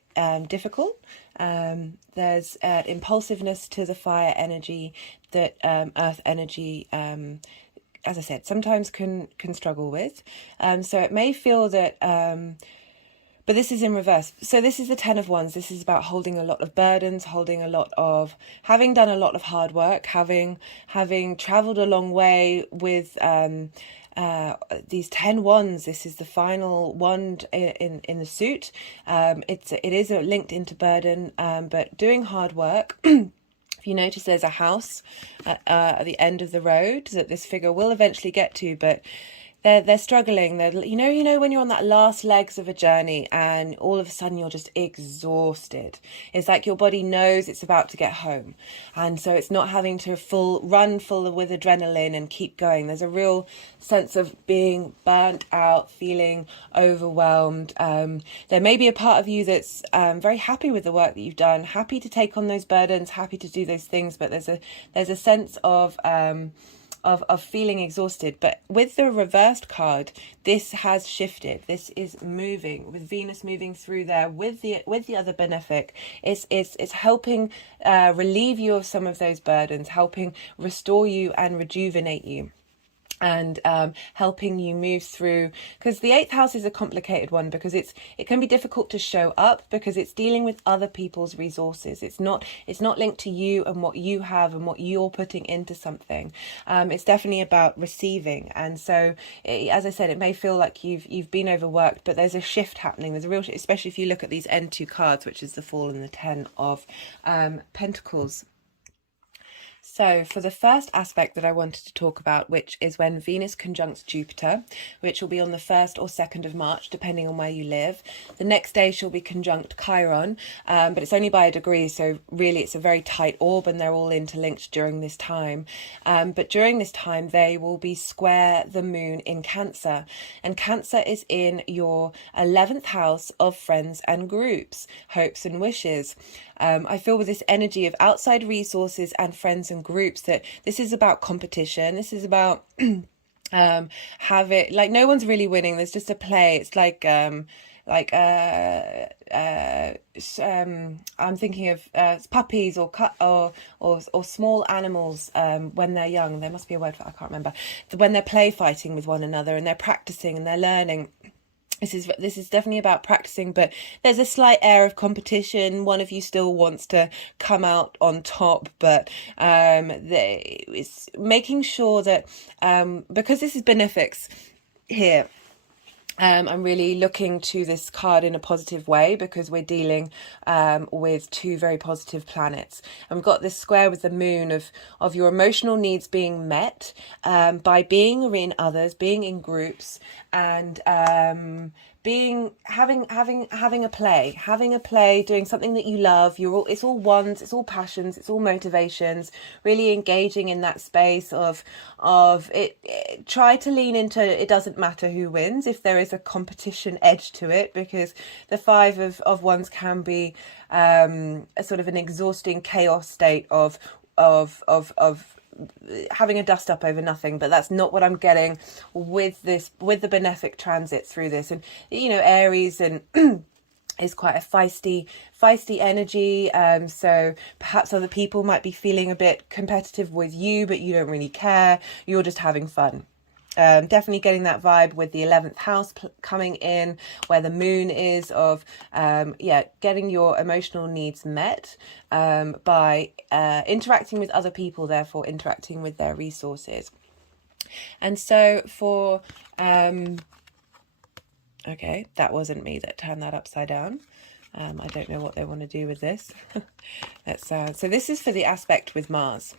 difficult. There's impulsiveness to the fire energy that Earth energy, as I said, sometimes can struggle with. So it may feel that, but this is in reverse. So this is the 10 of Wands. This is about holding a lot of burdens, having done a lot of hard work, having traveled a long way with these 10 wands. This is the final wand in the suit. It is linked into burden, but doing hard work. If you notice, there's a house at the end of the road that this figure will eventually get to, but they're struggling. You know when you're on that last legs of a journey and all of a sudden you're just exhausted. It's like your body knows it's about to get home, and so it's not having to run full with adrenaline and keep going. There's a real sense of being burnt out, feeling overwhelmed. There may be a part of you that's very happy with the work that you've done, happy to take on those burdens, happy to do those things, but there's a sense of feeling exhausted. But with the reversed card, this has shifted. This is moving, with Venus moving through there with the other benefic. It's helping relieve you of some of those burdens, helping restore you and rejuvenate you, and helping you move through, because the 8th house is a complicated one, because it can be difficult to show up because it's dealing with other people's resources. It's not linked to you and what you have and what you're putting into something. It's definitely about receiving, and so as I said, it may feel like you've been overworked, but there's a shift happening. There's a real, especially if you look at these end 2 cards, which is the Fool and the 10 of Pentacles. So for the first aspect that I wanted to talk about, which is when Venus conjuncts Jupiter, which will be on the 1st or 2nd of March, depending on where you live. The next day she'll be conjunct Chiron, but it's only by a degree, so really it's a very tight orb and they're all interlinked during this time. But during this time, they will be square the moon in Cancer. And Cancer is in your 11th house of friends and groups, hopes and wishes. I feel with this energy of outside resources and friends and groups that this is about competition. This is about have it like no one's really winning. There's just a play. It's like I'm thinking of puppies or small animals when they're young. There must be a word for it, I can't remember. When they're play fighting with one another and they're practicing and they're learning. This is definitely about practicing, but there's a slight air of competition. One of you still wants to come out on top, but it's making sure that because this is benefics here. I'm really looking to this card in a positive way because we're dealing with two very positive planets. And we've got this square with the moon of your emotional needs being met by being in others, being in groups, and having a play, doing something that you love. It's all ones, it's all passions, it's all motivations. Really engaging in that space of it. Try to lean into it. Doesn't matter who wins if there is a competition edge to it, because the 5 of wands can be a sort of an exhausting chaos state of having a dust up over nothing. But that's not what I'm getting with the benefic transit through this. And Aries and is quite a feisty energy, so perhaps other people might be feeling a bit competitive with you, but you don't really care, you're just having fun. Definitely getting that vibe with the 11th house coming in, where the moon is, of getting your emotional needs met by interacting with other people, therefore interacting with their resources. And so for okay, that wasn't me that turned that upside down. I don't know what they want to do with this. So this is for the aspect with Mars.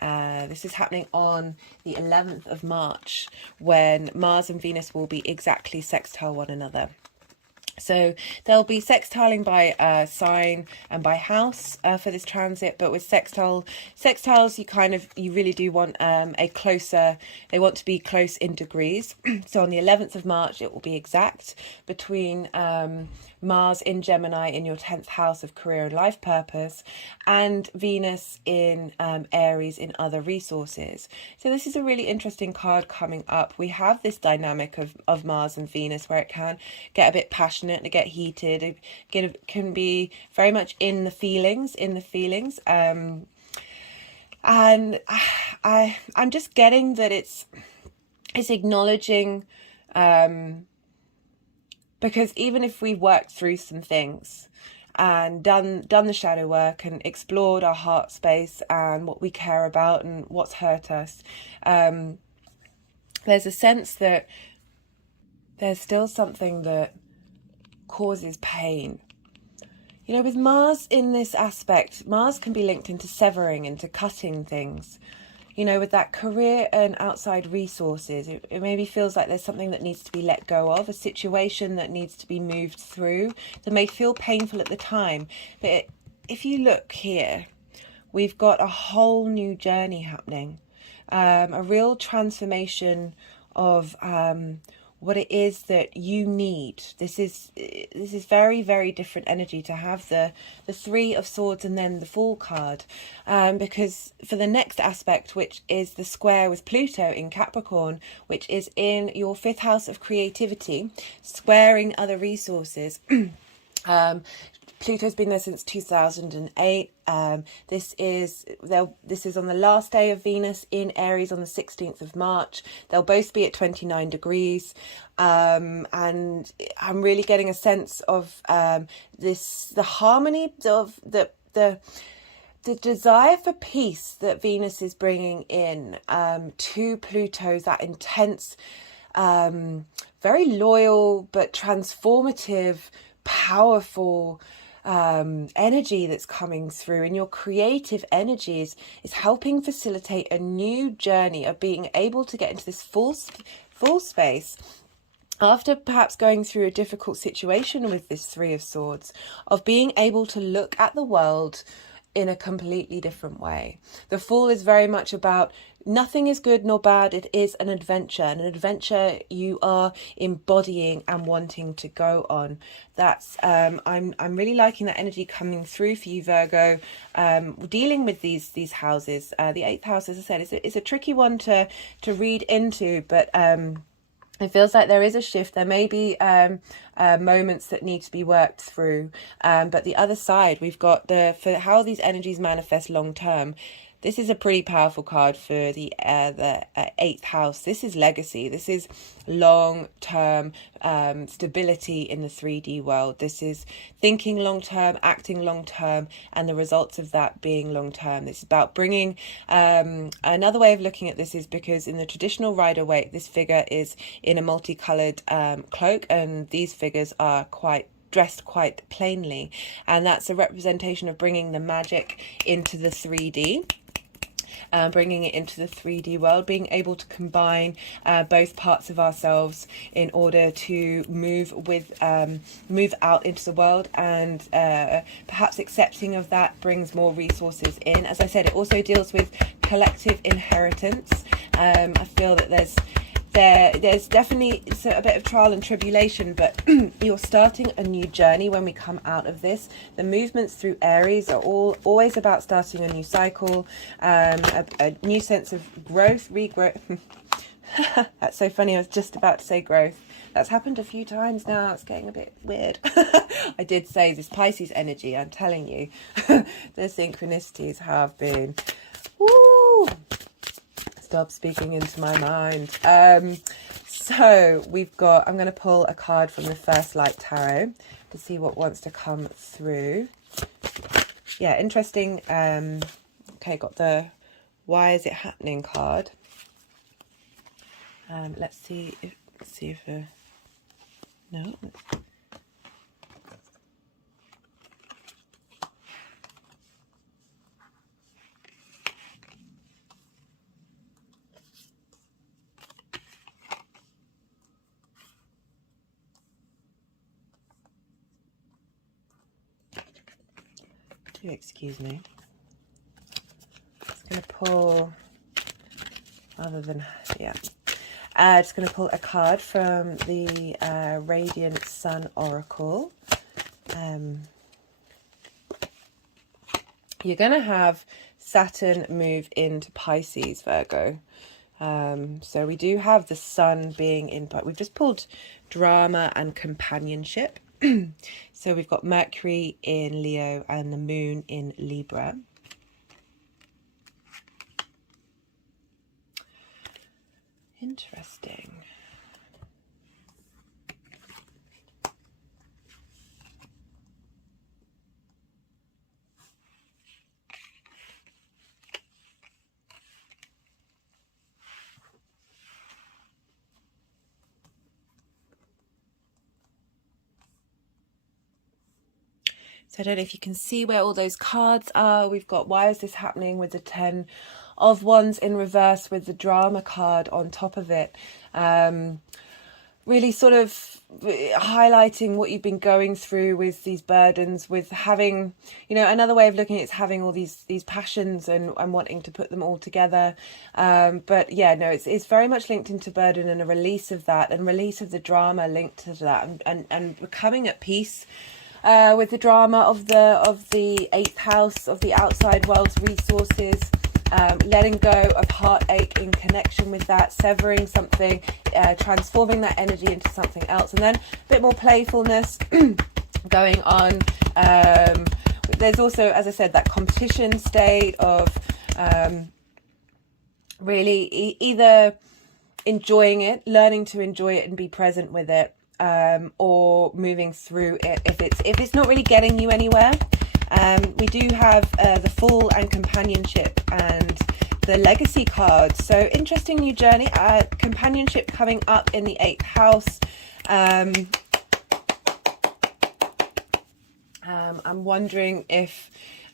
This is happening on the 11th of March, when Mars and Venus will be exactly sextile one another. So they'll be sextiling by sign and by house for this transit, but with sextiles, you really do want they want to be close in degrees. So on the 11th of March, it will be exact between Mars in Gemini in your 10th house of career and life purpose, and Venus in Aries in other resources. So this is a really interesting card coming up. We have this dynamic of Mars and Venus where it can get a bit passionate and get heated. It can be very much in the feelings. And I'm just getting that it's acknowledging, because even if we've worked through some things and done the shadow work and explored our heart space and what we care about and what's hurt us, there's a sense that there's still something that causes pain. With Mars in this aspect, Mars can be linked into severing, into cutting things. With that career and outside resources, it maybe feels like there's something that needs to be let go of, a situation that needs to be moved through that may feel painful at the time. But if you look here, we've got a whole new journey happening, a real transformation of what it is that you need. This is very, very different energy to have the 3 of Swords and then the Fool card, because for the next aspect, which is the square with Pluto in Capricorn, which is in your 5th house of creativity, squaring other resources. Pluto's been there since 2008. This is on the last day of Venus in Aries on the 16th of March. They'll both be at 29 degrees. And I'm really getting a sense of the harmony of the desire for peace that Venus is bringing in to Pluto, that intense, very loyal but transformative, powerful energy that's coming through, and your creative energy is helping facilitate a new journey of being able to get into this full space after perhaps going through a difficult situation with this Three of Swords, of being able to look at the world in a completely different way. The Fool is very much about nothing is good nor bad. It is an adventure, and an adventure you are embodying and wanting to go on. That's I'm really liking that energy coming through for you, Virgo. Dealing with these houses. The 8th house, as I said, is a tricky one to read into, but it feels like there is a shift. There may be moments that need to be worked through. But the other side, we've got for how these energies manifest long term. This is a pretty powerful card for the 8th house. This is legacy. This is long-term stability in the 3D world. This is thinking long-term, acting long-term, and the results of that being long-term. It's about bringing... another way of looking at this is because in the traditional Rider-Waite, this figure is in a multicolored cloak, and these figures are dressed quite plainly, and that's a representation of bringing the magic into the 3D. Bringing it into the 3D world, being able to combine both parts of ourselves in order to move out into the world, and perhaps accepting of that brings more resources in. As I said, it also deals with collective inheritance. I feel that there's definitely a bit of trial and tribulation, but you're starting a new journey when we come out of this. The movements through Aries are always about starting a new cycle, a new sense of growth, regrowth. That's so funny, I was just about to say growth. That's happened a few times now, it's getting a bit weird. I did say this Pisces energy, I'm telling you, the synchronicities have been... Woo! Stop speaking into my mind. So we've got, I'm going to pull a card from the First Light Tarot to see what wants to come through. Yeah, interesting. Okay, got the Why Is It Happening card. Let's see if no. Do excuse me. Just going to pull, just going to pull a card from the Radiant Sun Oracle. You're going to have Saturn move into Pisces, Virgo. So we do have the Sun being in, but we've just pulled drama and companionship. So we've got Mercury in Leo and the Moon in Libra. Interesting. So I don't know if you can see where all those cards are. We've got Why Is This Happening with the 10 of Wands in reverse with the drama card on top of it. Really sort of highlighting what you've been going through with these burdens, with having, you know, another way of looking at it is having all these passions and wanting to put them all together. But yeah, no, it's very much linked into burden and a release of that, and release of the drama linked to that, and becoming at peace with the drama of the 8th house, of the outside world's resources, letting go of heartache in connection with that, severing something, transforming that energy into something else, and then a bit more playfulness going on. There's also, as I said, that competition state of really either enjoying it, learning to enjoy it and be present with it, or moving through it if it's not really getting you anywhere. We do have the Fool and companionship and the legacy cards. So interesting new journey. Companionship coming up in the 8th house. I'm wondering if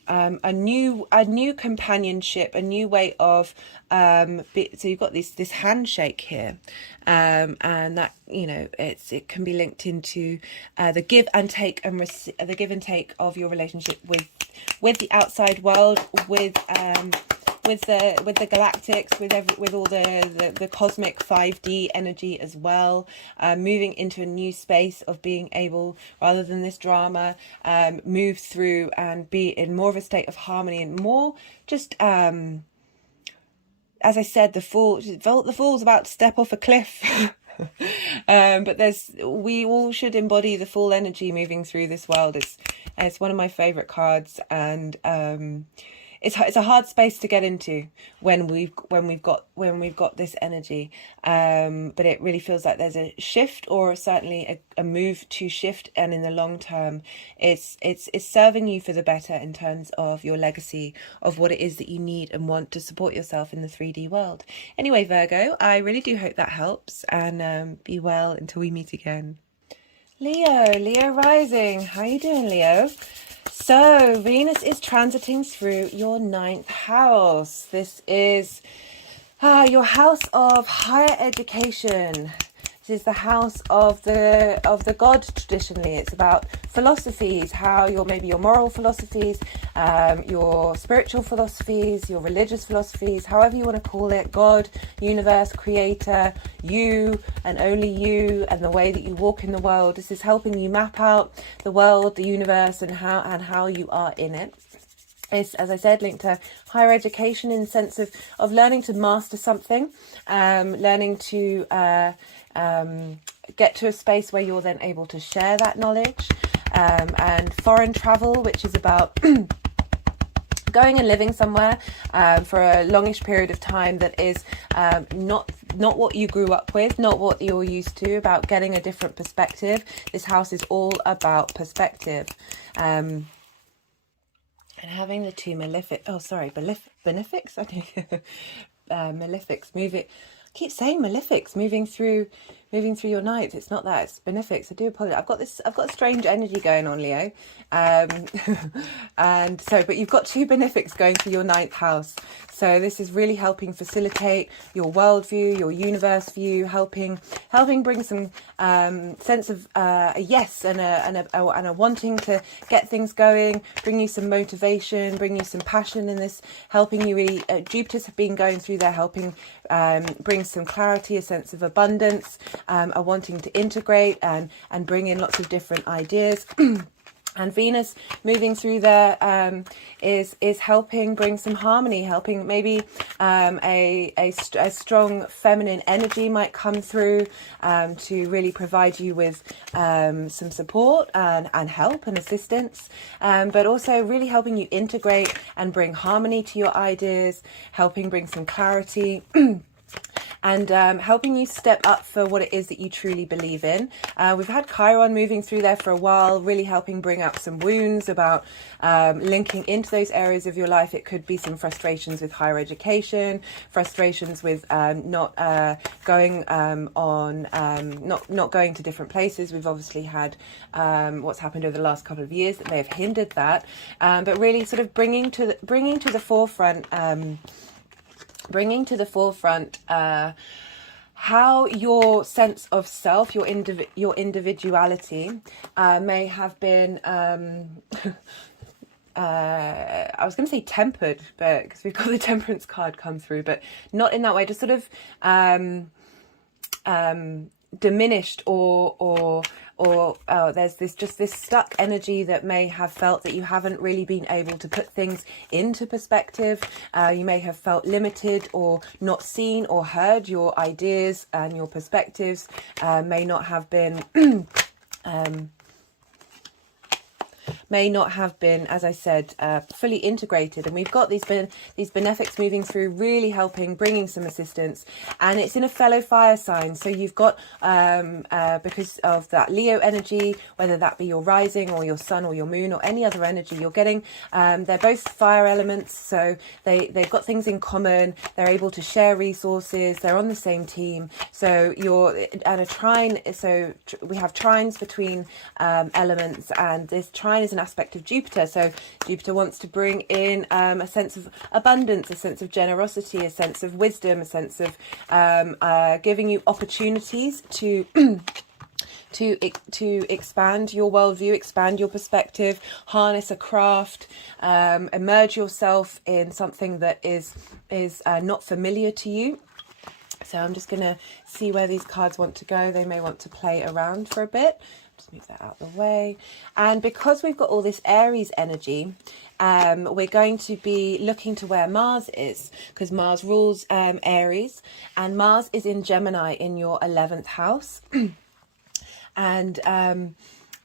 a new companionship, a new way of so you've got this handshake here, and that, you know, it can be linked into the give and take and the give and take of your relationship with the outside world, with the galactics, with all the cosmic 5D energy as well, moving into a new space of being able, rather than this drama, move through and be in more of a state of harmony and more just as I said, the fool's about to step off a cliff. But we all should embody the full energy moving through this world. It's one of my favorite cards, and it's a hard space to get into when we've got this energy, but it really feels like there's a shift, or certainly a move to shift, and in the long term it's serving you for the better in terms of your legacy of what it is that you need and want to support yourself in the 3D world. Anyway, Virgo, I really do hope that helps, and be well until we meet again. Leo rising, how are you doing, Leo? So Venus is transiting through your 9th house. This is your house of higher education. This is the house of the god. Traditionally, it's about philosophies, how maybe your moral philosophies, your spiritual philosophies, your religious philosophies, however you want to call it. God, universe, creator, you and only you, and the way that you walk in the world. This is helping you map out the world, the universe, and how you are in it. It's, as I said, linked to higher education in the sense of learning to master something, learning to get to a space where you're then able to share that knowledge, and foreign travel, which is about going and living somewhere for a longish period of time that is not what you grew up with, not what you're used to, about getting a different perspective. This house is all about perspective. And having the two benefics. I think malefics. I keep saying malefics moving through your ninth. It's not that, it's benefics. I do apologize. I've got a strange energy going on, Leo. And so, but you've got two benefics going through your 9th house. So this is really helping facilitate your worldview, your universe view, helping bring some sense of a yes and a wanting to get things going, bring you some motivation, bring you some passion in this, helping you really. Jupiter's been going through there, helping bring some clarity, a sense of abundance, a wanting to integrate and bring in lots of different ideas. And Venus moving through there is helping bring some harmony, helping maybe a strong feminine energy might come through to really provide you with some support and help and assistance, but also really helping you integrate and bring harmony to your ideas, helping bring some clarity. And helping you step up for what it is that you truly believe in. We've had Chiron moving through there for a while, really helping bring up some wounds about linking into those areas of your life. It could be some frustrations with higher education, frustrations with not going to different places. We've obviously had what's happened over the last couple of years that may have hindered that, but really sort of bringing to the forefront. Bringing to the forefront how your sense of self, your individuality may have been, I was going to say tempered, but because we've got the temperance card come through, but not in that way, just sort of diminished or there's this stuck energy that may have felt that you haven't really been able to put things into perspective. You may have felt limited or not seen or heard. Your ideas and your perspectives may not have been as I said, fully integrated. And we've got these benefics moving through, really helping, bringing some assistance. And it's in a fellow fire sign. So you've got, because of that Leo energy, whether that be your rising or your sun or your moon or any other energy, you're getting, they're both fire elements. So they've got things in common. They're able to share resources. They're on the same team. So and a trine. So we have trines between elements, and this trine is an aspect of Jupiter. So Jupiter wants to bring in a sense of abundance, a sense of generosity, a sense of wisdom, a sense of giving you opportunities to to expand your worldview, expand your perspective, harness a craft, immerse yourself in something that is not familiar to you. So I'm just going to see where these cards want to go. They may want to play around for a bit. Just move that out of the way. And because we've got all this Aries energy, we're going to be looking to where Mars is, because Mars rules Aries, and Mars is in Gemini in your 11th house. And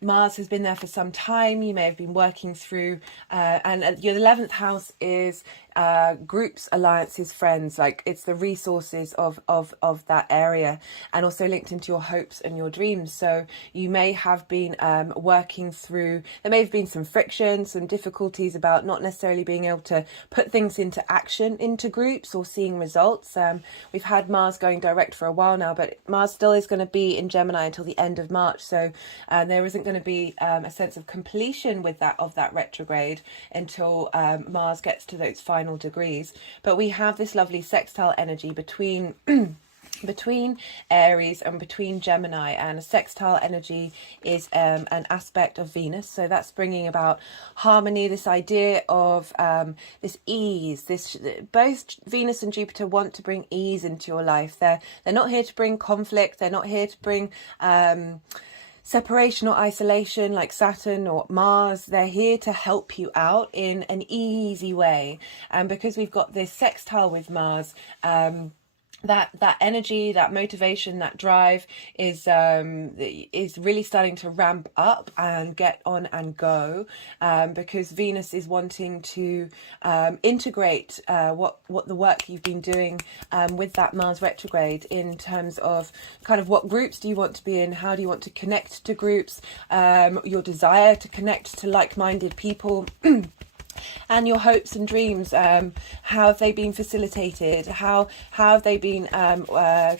Mars has been there for some time. You may have been working through, and your 11th house is groups, alliances, friends. Like, it's the resources of that area, and also linked into your hopes and your dreams. So you may have been working through, there may have been some friction, some difficulties about not necessarily being able to put things into action into groups or seeing results. We've had Mars going direct for a while now, but Mars still is going to be in Gemini until the end of March. So there isn't going to be a sense of completion with that retrograde until Mars gets to those final degrees. But we have this lovely sextile energy between between Aries and between Gemini, and a sextile energy is an aspect of Venus, so that's bringing about harmony, this idea of this ease. Both Venus and Jupiter want to bring ease into your life. They're not here to bring conflict, they're not here to bring separation or isolation like Saturn or Mars. They're here to help you out in an easy way. And because we've got this sextile with Mars, that energy, that motivation, that drive is really starting to ramp up and get on and go, because Venus is wanting to integrate what the work you've been doing with that Mars retrograde, in terms of kind of what groups do you want to be in, how do you want to connect to groups, your desire to connect to like-minded people. And your hopes and dreams, how have they been facilitated? How have they been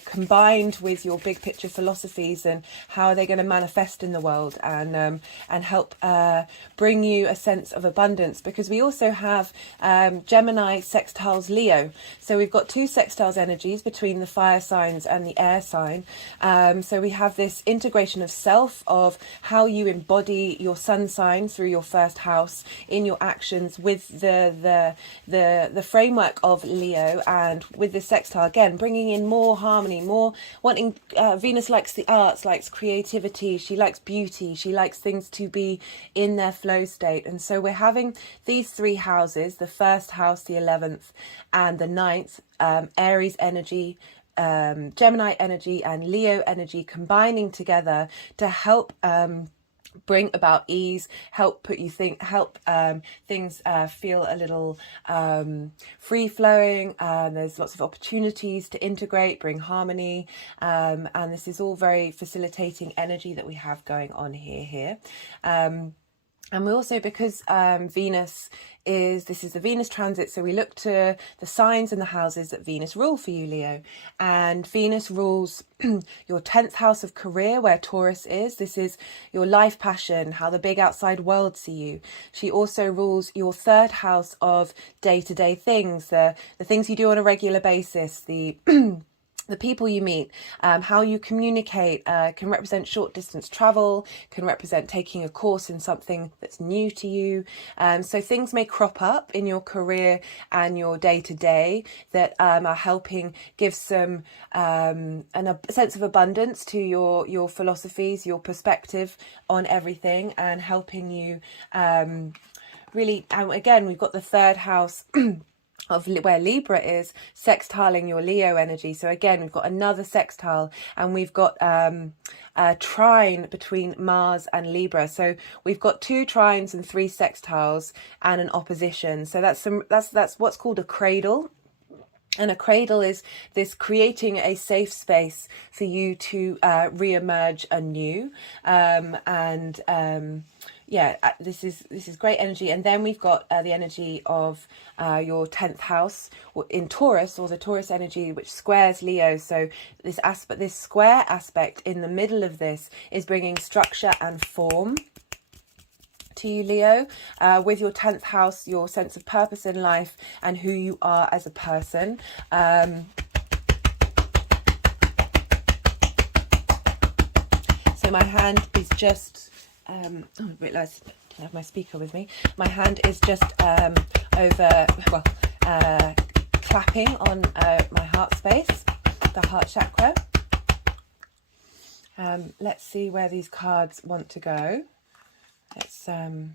combined with your big picture philosophies, and how are they going to manifest in the world and help bring you a sense of abundance? Because we also have Gemini sextiles Leo. So we've got two sextiles energies between the fire signs and the air sign. So we have this integration of self, of how you embody your sun sign through your first house in your actions, with the framework of Leo, and with the sextile again bringing in more harmony, more wanting. Venus likes the arts, likes creativity, she likes beauty, she likes things to be in their flow state. And so we're having these three houses, the first house, the 11th and the 9th, Aries energy, Gemini energy and Leo energy combining together to help bring about ease, help things feel a little free flowing. There's lots of opportunities to integrate, bring harmony, and this is all very facilitating energy that we have going on here. And we also, because Venus this is the Venus transit, so we look to the signs and the houses that Venus rule for you, Leo. And Venus rules your 10th house of career, where Taurus is. This is your life passion, how the big outside world see you. She also rules your 3rd house of day-to-day things, the things you do on a regular basis, the people you meet, how you communicate, can represent short distance travel, can represent taking a course in something that's new to you. So things may crop up in your career and your day-to-day that are helping give some a sense of abundance to your philosophies, your perspective on everything, and helping you really. Again, we've got the 3rd house of where Libra is, sextiling your Leo energy. So again, we've got another sextile, and we've got a trine between Mars and Libra. So we've got 2 trines and 3 sextiles and an opposition. So that's what's called a cradle. And a cradle is this creating a safe space for you to re-emerge anew. This is great energy. And then we've got the energy of your 10th house in Taurus, or the Taurus energy, which squares Leo. So this square aspect in the middle of this is bringing structure and form to you, Leo, with your 10th house, your sense of purpose in life and who you are as a person. So my hand is just, I realised I didn't have my speaker with me. My hand is just clapping on my heart space, the heart chakra. Let's see where these cards want to go. Let's so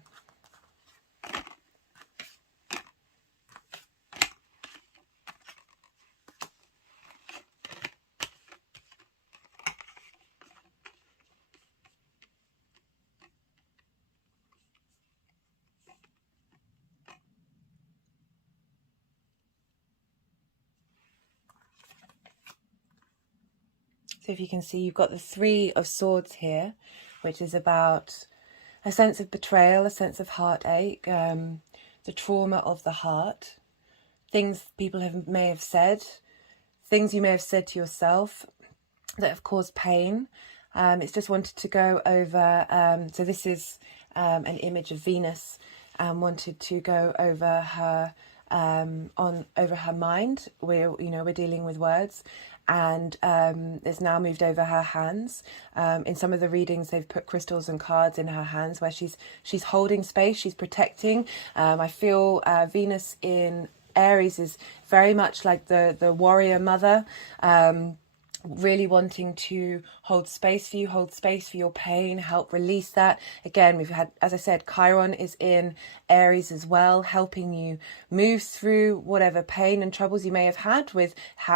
if you can see, you've got the Three of Swords here, which is about a sense of betrayal, a sense of heartache, the trauma of the heart, things people may have said, things you may have said to yourself that have caused pain. It's just wanted to go over, so this is an image of Venus, wanted to go over her over her mind. We're dealing with words, and it's now moved over her hands. In some of the readings, they've put crystals and cards in her hands where she's holding space, she's protecting. I feel Venus in Aries is very much like the warrior mother, really wanting to hold space for you, hold space for your pain, help release that. Again, we've had, as I said, Chiron is in Aries as well, helping you move through whatever pain and troubles you may have had with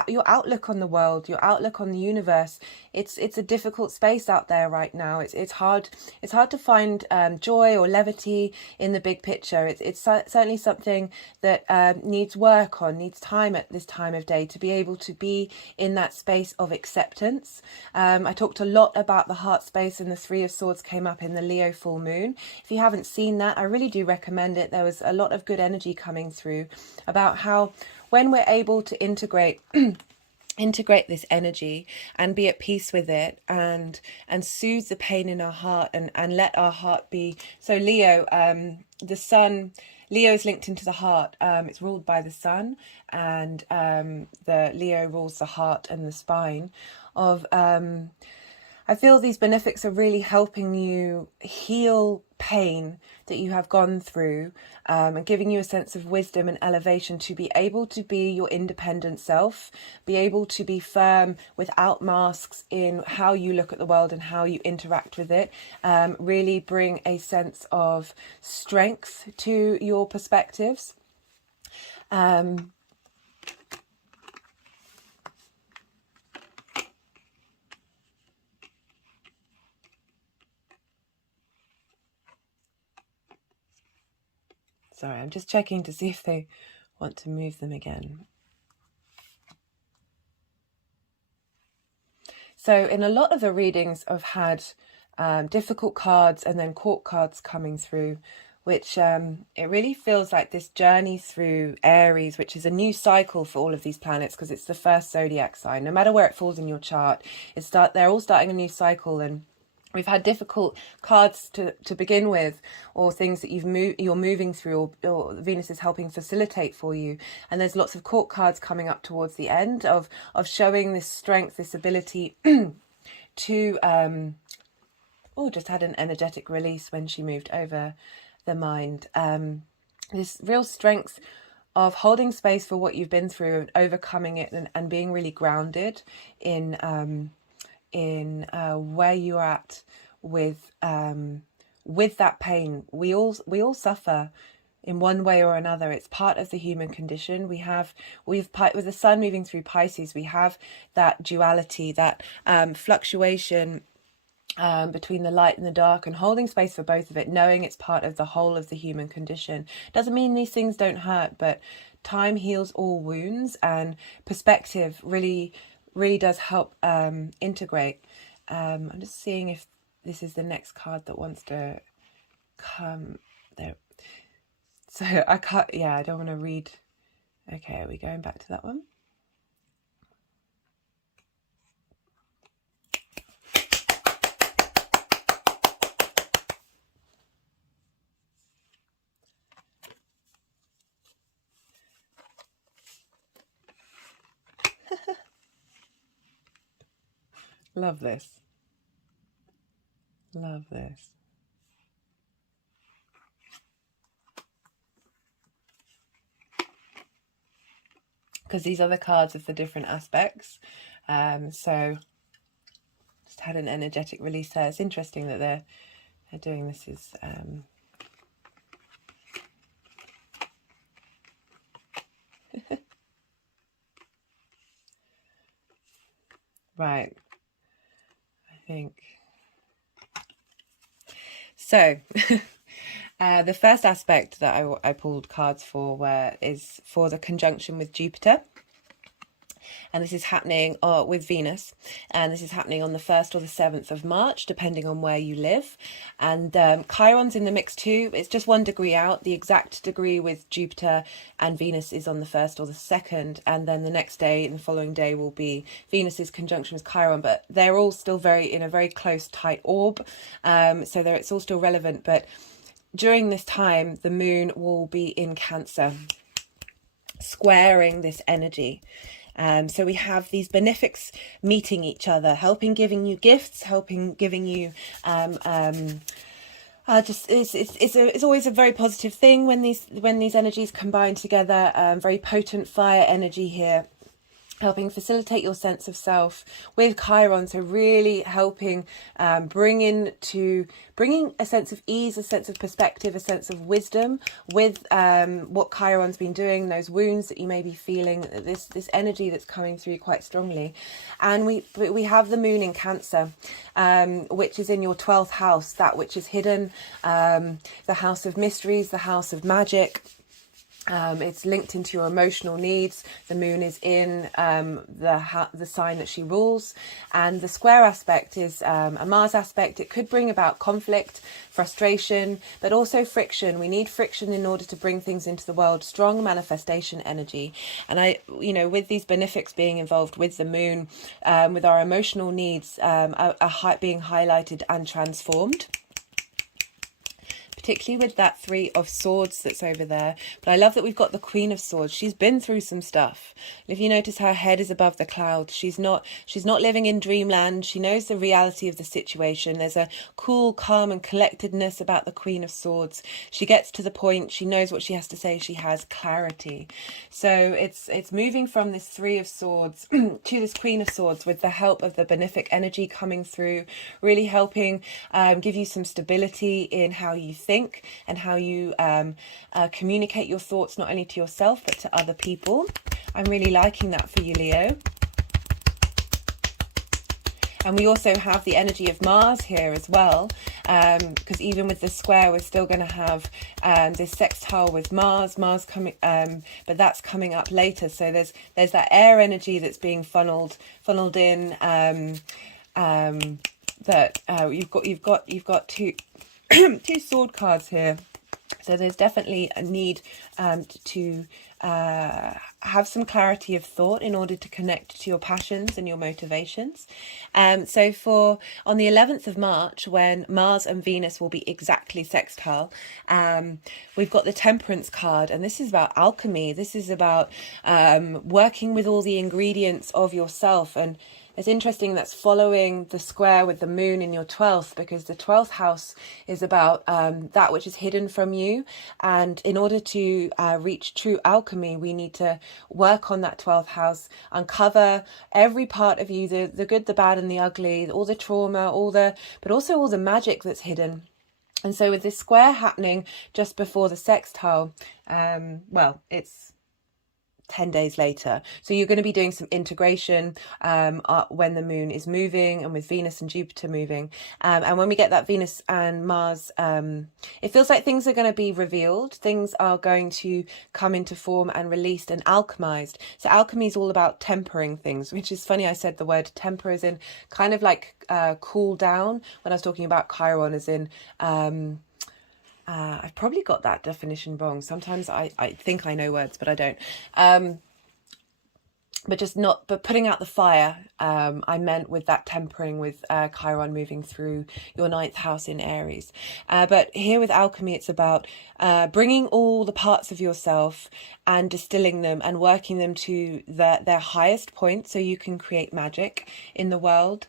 your outlook on the world, your outlook on the universe. It's a difficult space out there right now. It's hard to find joy or levity in the big picture. It's certainly something that needs work on, needs time at this time of day to be able to be in that space of acceptance. I talked a lot about the heart space, and the Three of Swords came up in the Leo full moon. If you haven't seen that, I really do recommend it. There was a lot of good energy coming through about how when we're able to integrate this energy and be at peace with it and soothe the pain in our heart and let our heart be. So Leo, the sun, Leo is linked into the heart. It's ruled by the sun, and the Leo rules the heart and the spine of I feel these benefics are really helping you heal pain that you have gone through, and giving you a sense of wisdom and elevation to be able to be your independent self, be able to be firm without masks in how you look at the world and how you interact with it. Really bring a sense of strength to your perspectives. Sorry, I'm just checking to see if they want to move them again. So in a lot of the readings, I've had difficult cards and then court cards coming through, which it really feels like this journey through Aries, which is a new cycle for all of these planets because it's the first zodiac sign. No matter where it falls in your chart, they're all starting a new cycle, and we've had difficult cards to begin with, or things that you're moving through, or Venus is helping facilitate for you. And there's lots of court cards coming up towards the end of showing this strength, this ability to just had an energetic release when she moved over the mind. This real strength of holding space for what you've been through and overcoming it, and being really grounded in where you're at with that pain. We all suffer in one way or another. It's part of the human condition. With the sun moving through Pisces, we have that duality, that fluctuation between the light and the dark, and holding space for both of it, knowing it's part of the whole of the human condition. Doesn't mean these things don't hurt, but time heals all wounds, and perspective really does help integrate. I'm just seeing if this is the next card that wants to come there. So I can't, I don't want to read. Okay, are we going back to that one? Love this. Love this. Because these are the cards of the different aspects. So just had an energetic release there. It's interesting that they're doing this is right. I think so. The first aspect that I pulled cards for is for the conjunction with Jupiter. And this is happening with Venus. And this is happening on the 1st or the 7th of March, depending on where you live. And Chiron's in the mix too. It's just 1 degree out. The exact degree with Jupiter and Venus is on the 1st or the 2nd. And then the next day and the following day will be Venus's conjunction with Chiron. But they're all still in a very close, tight orb. So it's all still relevant. But during this time, the moon will be in Cancer, squaring this energy. So we have these benefics meeting each other, giving you gifts, giving you, it's always a very positive thing when these energies combine together. Very potent fire energy here, helping facilitate your sense of self with Chiron. So really helping bringing a sense of ease, a sense of perspective, a sense of wisdom with what Chiron's been doing, those wounds that you may be feeling, this energy that's coming through quite strongly. And we have the moon in Cancer, which is in your 12th house, that which is hidden, the house of mysteries, the house of magic. It's linked into your emotional needs. The moon is in the sign that she rules, and the square aspect is a Mars aspect. It could bring about conflict, frustration, but also friction. We need friction in order to bring things into the world. Strong manifestation energy, and with these benefics being involved with the moon, with our emotional needs being highlighted and transformed. Particularly with that 3 of Swords that's over there. But I love that we've got the Queen of Swords. She's been through some stuff. If you notice, her head is above the clouds. She's not living in dreamland. She knows the reality of the situation. There's a cool, calm and collectedness about the Queen of Swords. She gets to the point. She knows what she has to say. She has clarity. So it's moving from this 3 of Swords to this Queen of Swords with the help of the benefic energy coming through, really helping give you some stability in how you think and how you communicate your thoughts, not only to yourself but to other people. I'm really liking that for you, Leo. And we also have the energy of Mars here as well, because even with the square we're still going to have this sextile with Mars coming, but that's coming up later. So there's that air energy that's being funneled in, that you've got two two sword cards here. So there's definitely a need to have some clarity of thought in order to connect to your passions and your motivations. So on the 11th of March, when Mars and Venus will be exactly sextile, we've got the Temperance card, and this is about alchemy. This is about working with all the ingredients of yourself. And it's interesting that's following the square with the moon in your 12th, because the 12th house is about that which is hidden from you. And in order to reach true alchemy, we need to work on that 12th house, uncover every part of you, the good, the bad and the ugly, all the trauma, but also all the magic that's hidden. And so with this square happening just before the sextile, it's 10 days later. So you're going to be doing some integration when the moon is moving and with Venus and Jupiter moving. And when we get that Venus and Mars, it feels like things are going to be revealed. Things are going to come into form and released and alchemized. So alchemy is all about tempering things, which is funny. I said the word temper as in kind of like cool down when I was talking about Chiron, as in I've probably got that definition wrong. Sometimes I think I know words, but I don't. But putting out the fire, I meant with that tempering with Chiron moving through your 9th house in Aries. But here with alchemy, it's about bringing all the parts of yourself and distilling them and working them to their highest point so you can create magic in the world.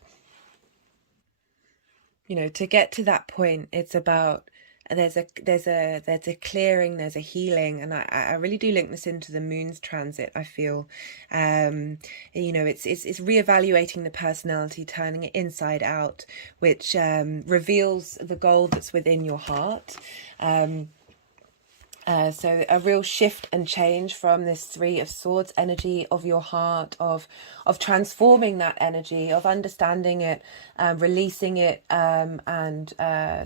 to get to that point, it's about there's a clearing, there's a healing, and I really do link this into the moon's transit. I feel it's reevaluating the personality, turning it inside out, which reveals the gold that's within your heart. So a real shift and change from this Three of Swords energy of your heart, of transforming that energy, of understanding it, releasing it, and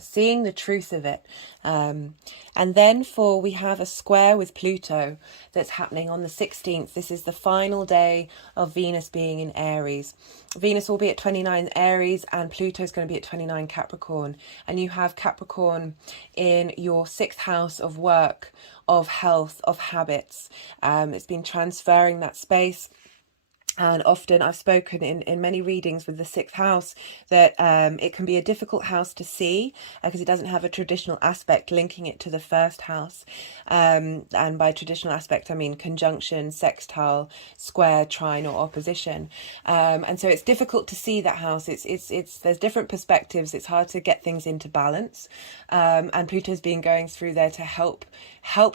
seeing the truth of it. And then we have a square with Pluto that's happening on the 16th. This is the final day of Venus being in Aries. Venus will be at 29 Aries and Pluto is going to be at 29 Capricorn. And you have Capricorn in your 6th house of work, of health, of habits. It's been transferring that space. And often I've spoken in many readings with the 6th house that it can be a difficult house to see because it doesn't have a traditional aspect linking it to the 1st house. And by traditional aspect, I mean conjunction, sextile, square, trine, or opposition. And so it's difficult to see that house. There's different perspectives. It's hard to get things into balance. And Pluto's been going through there to help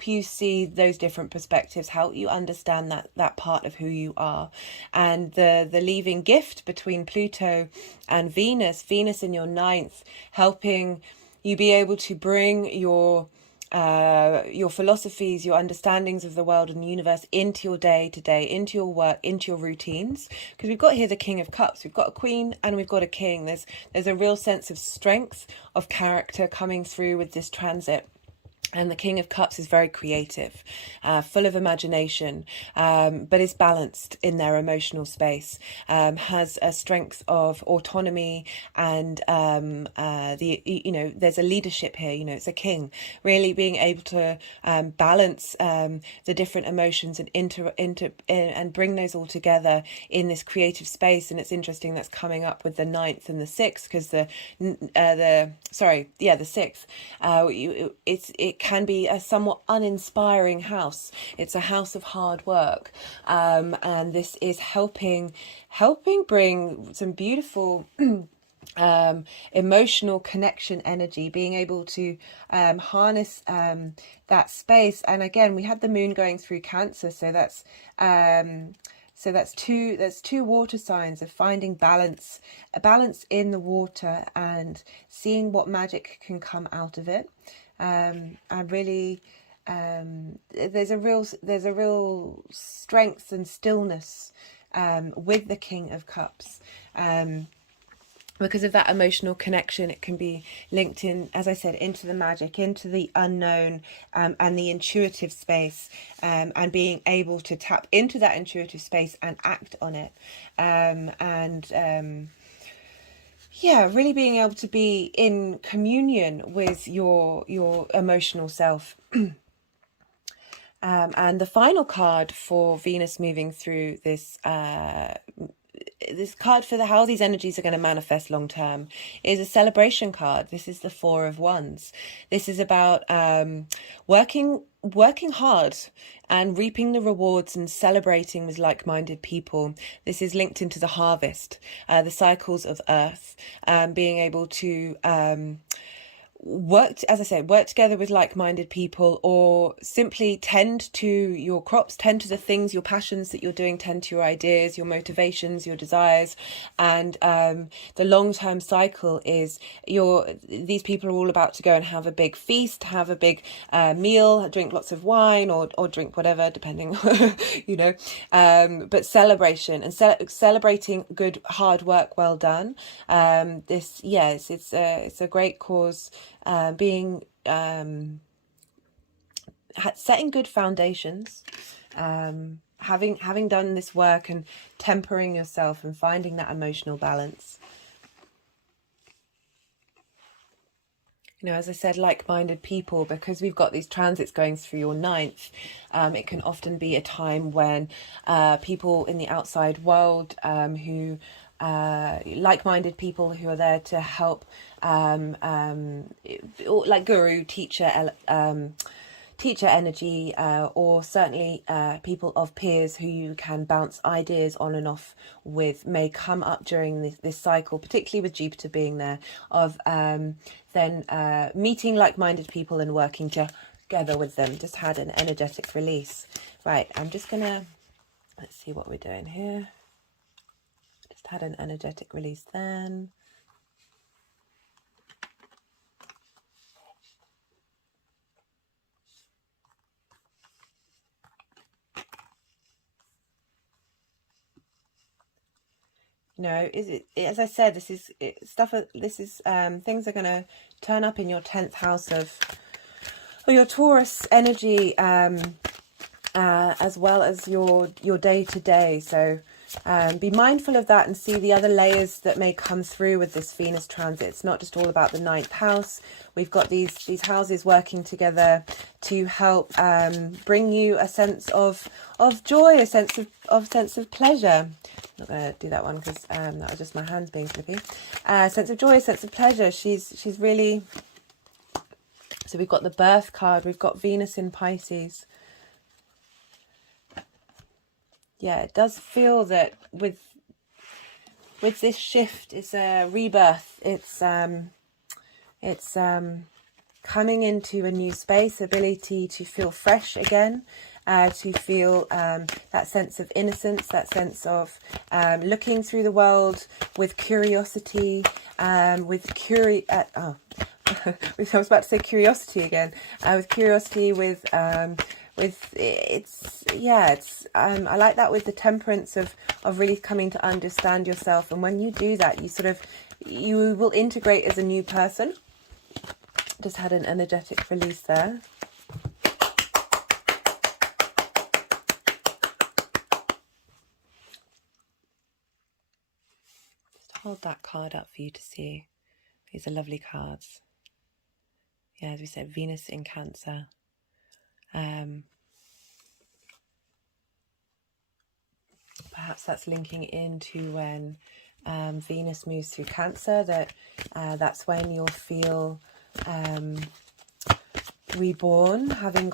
you see those different perspectives, help you understand that part of who you are. And the leaving gift between Pluto and Venus in your 9th, helping you be able to bring your philosophies, your understandings of the world and the universe into your day-to-day, into your work, into your routines. Because we've got here the King of Cups, we've got a Queen and we've got a King. There's a real sense of strength, of character coming through with this transit. And the King of Cups is very creative, full of imagination, but is balanced in their emotional space, has a strength of autonomy and there's a leadership here, it's a king, really being able to balance the different emotions and bring those all together in this creative space. And it's interesting that's coming up with the 9th and the 6th, because the 6th, it can be a somewhat uninspiring house. It's a house of hard work, and this is helping bring some beautiful emotional connection energy, being able to harness that space. And again, we had the moon going through Cancer, so that's two water signs of finding a balance in the water and seeing what magic can come out of it. And really, there's a real strength and stillness with the King of Cups. Because of that emotional connection, it can be linked in, as I said, into the magic, into the unknown, and the intuitive space, and being able to tap into that intuitive space and act on it. Really being able to be in communion with your emotional self. And the final card for Venus moving through this card for how these energies are going to manifest long term is a celebration card. This is the Four of Wands. This is about working hard and reaping the rewards and celebrating with like-minded people. This is linked into the harvest, the cycles of Earth, being able to work together with like-minded people, or simply tend to your crops, tend to the things, your passions that you're doing, tend to your ideas, your motivations, your desires. And the long-term cycle is these people are all about to go and have a big feast, have a big meal, drink lots of wine or drink whatever, depending, but celebration and celebrating good hard work well done. It's a great cause. Setting good foundations, having done this work and tempering yourself and finding that emotional balance. As I said, like-minded people, because we've got these transits going through your 9th, it can often be a time when people in the outside world who like-minded people who are there to help, like guru, teacher, teacher energy, or certainly people of peers who you can bounce ideas on and off with, may come up during this cycle, particularly with Jupiter being there, of then meeting like-minded people and working together with them. Just had an energetic release. Right, I'm just gonna, let's see what we're doing here. Just had an energetic release then. No, is it, as I said, this is stuff, this is things are going to turn up in your 10th house of your Taurus energy, as well as your day to day. So be mindful of that and see the other layers that may come through with this Venus transit. It's not just all about the 9th house. We've got these houses working together to help bring you a sense of joy, a sense of pleasure. I'm not going to do that one because that was just my hands being flippy. Sense of joy, sense of pleasure. She's really. So we've got the Birth card. We've got Venus in Pisces. Yeah, it does feel that with this shift, it's a rebirth. It's coming into a new space, ability to feel fresh again, to feel that sense of innocence, that sense of looking through the world with curiosity, I was about to say curiosity again, with curiosity, with it's I like that with the Temperance of really coming to understand yourself. And when you do that, you will integrate as a new person. Just had an energetic release there. Just hold that card up for you to see. These are lovely cards. Yeah, as we said, Venus in Cancer. Perhaps that's linking into when Venus moves through Cancer, that's when you'll feel reborn, having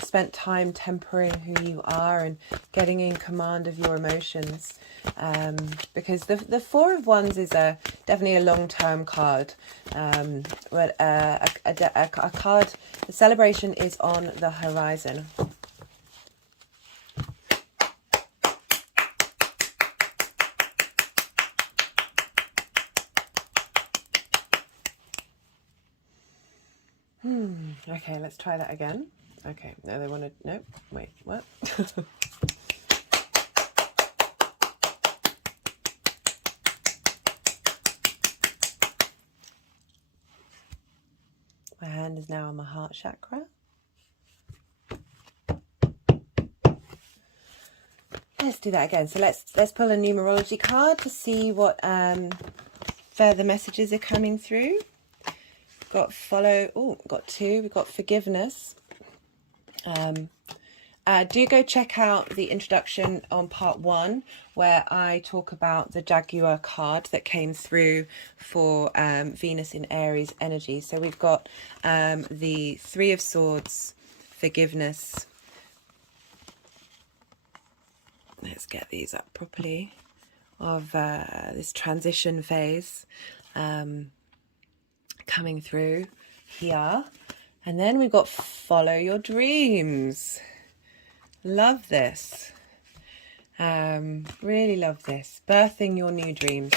spent time tempering who you are and getting in command of your emotions. Because the Four of Wands is definitely a long-term card, but a card, the celebration is on the horizon. Okay, let's try that again. Okay, no, they want to, no, wait, what? My hand is now on my heart chakra. Let's do that again. So let's pull a numerology card to see what further messages are coming through. Got follow. Oh, got two. We've got forgiveness. Do go check out the introduction on part 1, where I talk about the Jaguar card that came through for Venus in Aries energy. So we've got the Three of Swords, forgiveness. Let's get these up properly. Of this transition phase. Coming through here, and then we've got follow your dreams. Love this. Really love this. Birthing your new dreams.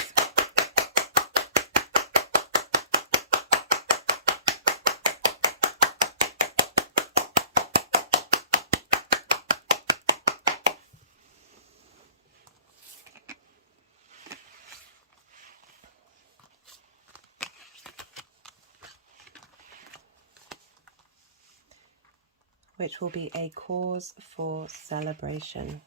Which will be a cause for celebration.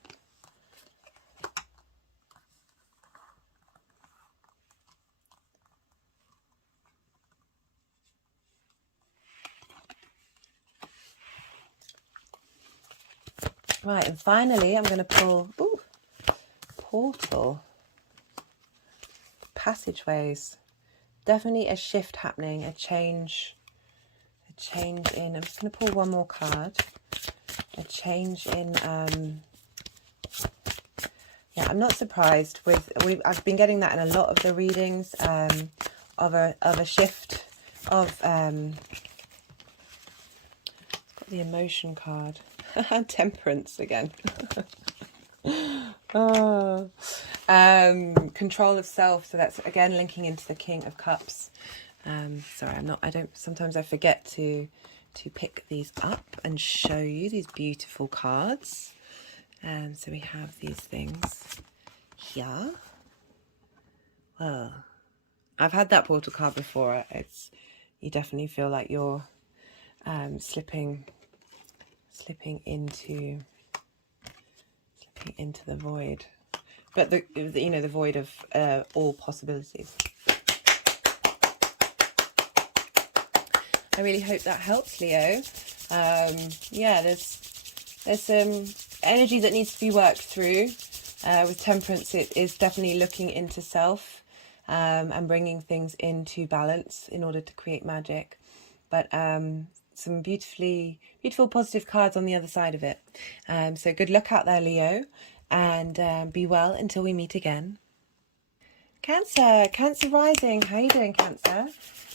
Right, and finally I'm going to pull portal, passageways. Definitely a shift happening, a change change in, I'm just going to pull one more card. A change in, yeah, I'm not surprised with, I've been getting that in a lot of the readings, of a shift of, it's got the emotion card, temperance again. Oh. Control of self, so that's again linking into the King of Cups. Sorry, sometimes I forget to pick these up and show you these beautiful cards. So we have these things here. Well, I've had that portal card before. You definitely feel like you're slipping into the void, but the void of all possibilities. I really hope that helps, Leo. Yeah, there's some energy that needs to be worked through. With temperance, it is definitely looking into self and bringing things into balance in order to create magic. But some beautiful positive cards on the other side of it. So good luck out there, Leo, and be well until we meet again. Cancer rising. How are you doing, Cancer?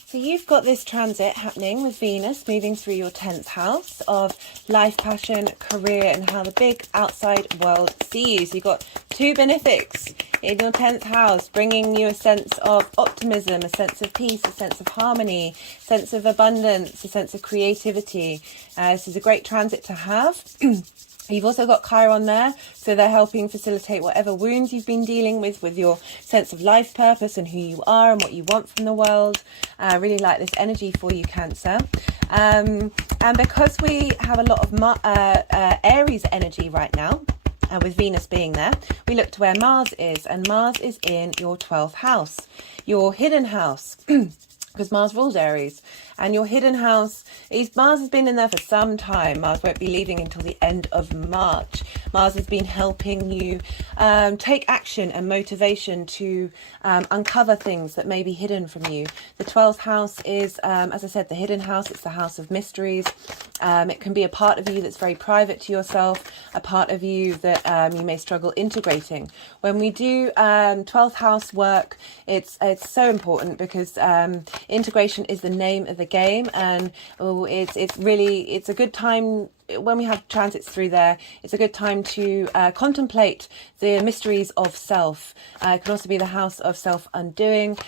So you've got this transit happening with Venus moving through your 10th house of life, passion, career, and how the big outside world sees you. So you've got two benefics in your 10th house, bringing you a sense of optimism, a sense of peace, a sense of harmony, sense of abundance, a sense of creativity. This is a great transit to have. You've also got Chiron there, so they're helping facilitate whatever wounds you've been dealing with your sense of life purpose and who you are and what you want from the world. I really like this energy for you, Cancer. And because we have a lot of Aries energy right now, with Venus being there, we look to where Mars is, and Mars is in your 12th house, your hidden house. Because Mars rules Aries, and your hidden house, Mars has been in there for some time. Mars won't be leaving until the end of March. Mars has been helping you take action and motivation to uncover things that may be hidden from you. The 12th house is, as I said, the hidden house. It's the house of mysteries. It can be a part of you that's very private to yourself, a part of you that you may struggle integrating. When we do 12th house work, it's so important because integration is the name of the game, and it's a good time when we have transits through there. It's a good time to contemplate the mysteries of self. It can also be the house of self undoing,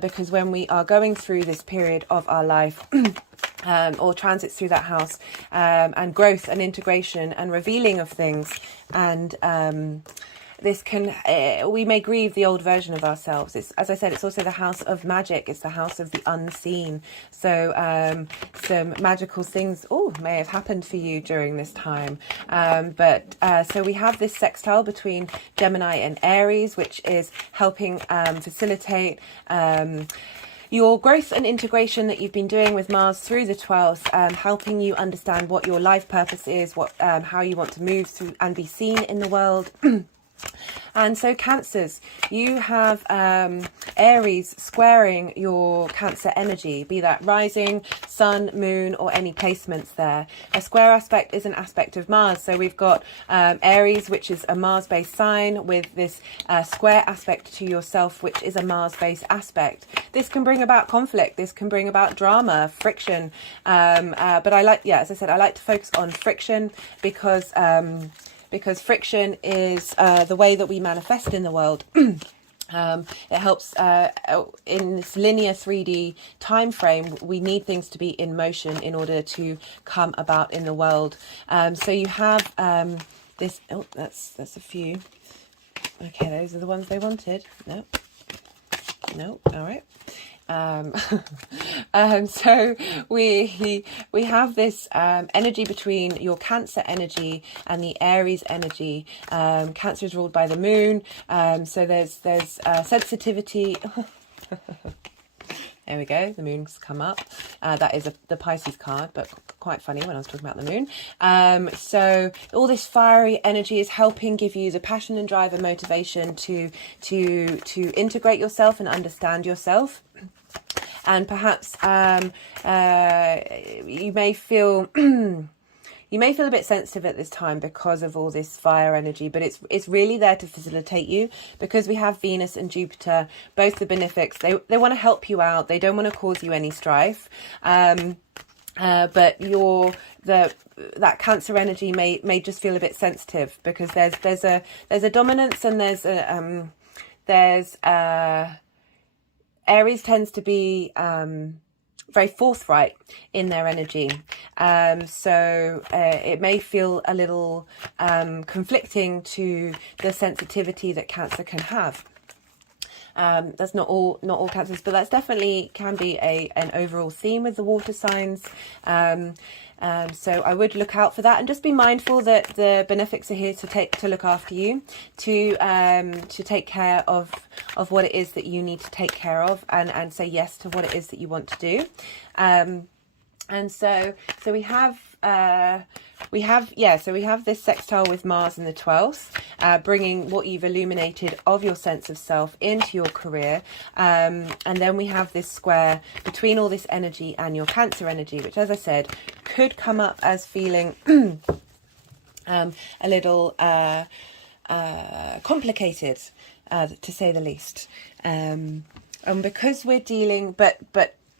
because when we are going through this period of our life or transits through that house, and growth and integration and revealing of things, and this can, we may grieve the old version of ourselves. It's, as I said, it's also the house of magic. It's the house of the unseen. So some magical things may have happened for you during this time. So we have this sextile between Gemini and Aries, which is helping facilitate your growth and integration that you've been doing with Mars through the 12th, helping you understand what your life purpose is, how you want to move through and be seen in the world. And so Cancers, you have Aries squaring your Cancer energy, be that rising, sun, moon, or any placements there. A square aspect is an aspect of Mars. So we've got Aries, which is a Mars-based sign, with this square aspect to yourself, which is a Mars-based aspect. This can bring about conflict. This can bring about drama, friction. But I like, as I said, I like to focus on friction because friction is the way that we manifest in the world. It helps in this linear 3D time frame. We need things to be in motion in order to come about in the world. So you have this. Oh, that's a few. Okay, those are the ones they wanted. No. All right. So we have this energy between your Cancer energy and the Aries energy. Cancer is ruled by the moon, so there's sensitivity. There we go, the moon's come up. That is the Pisces card, but quite funny when I was talking about the moon. So all this fiery energy is helping give you the passion and drive and motivation to integrate yourself and understand yourself. and perhaps you may feel you may feel a bit sensitive at this time because of all this fire energy, but it's really there to facilitate you, because we have Venus and Jupiter, both the benefics. They want to help you out. They don't want to cause you any strife. But that Cancer energy may just feel a bit sensitive, because there's a dominance, and there's Aries tends to be very forthright in their energy, so it may feel a little conflicting to the sensitivity that Cancer can have. That's not all Cancers, but that's definitely can be an overall theme with the water signs. So I would look out for that, and just be mindful that the benefics are here to look after you, to take care of what it is that you need to take care of, and say yes to what it is that you want to do. And so we have this sextile with Mars in the 12th, bringing what you've illuminated of your sense of self into your career. And then we have this square between all this energy and your Cancer energy, which, as I said, could come up as feeling a little complicated, to say the least. And because we're dealing, but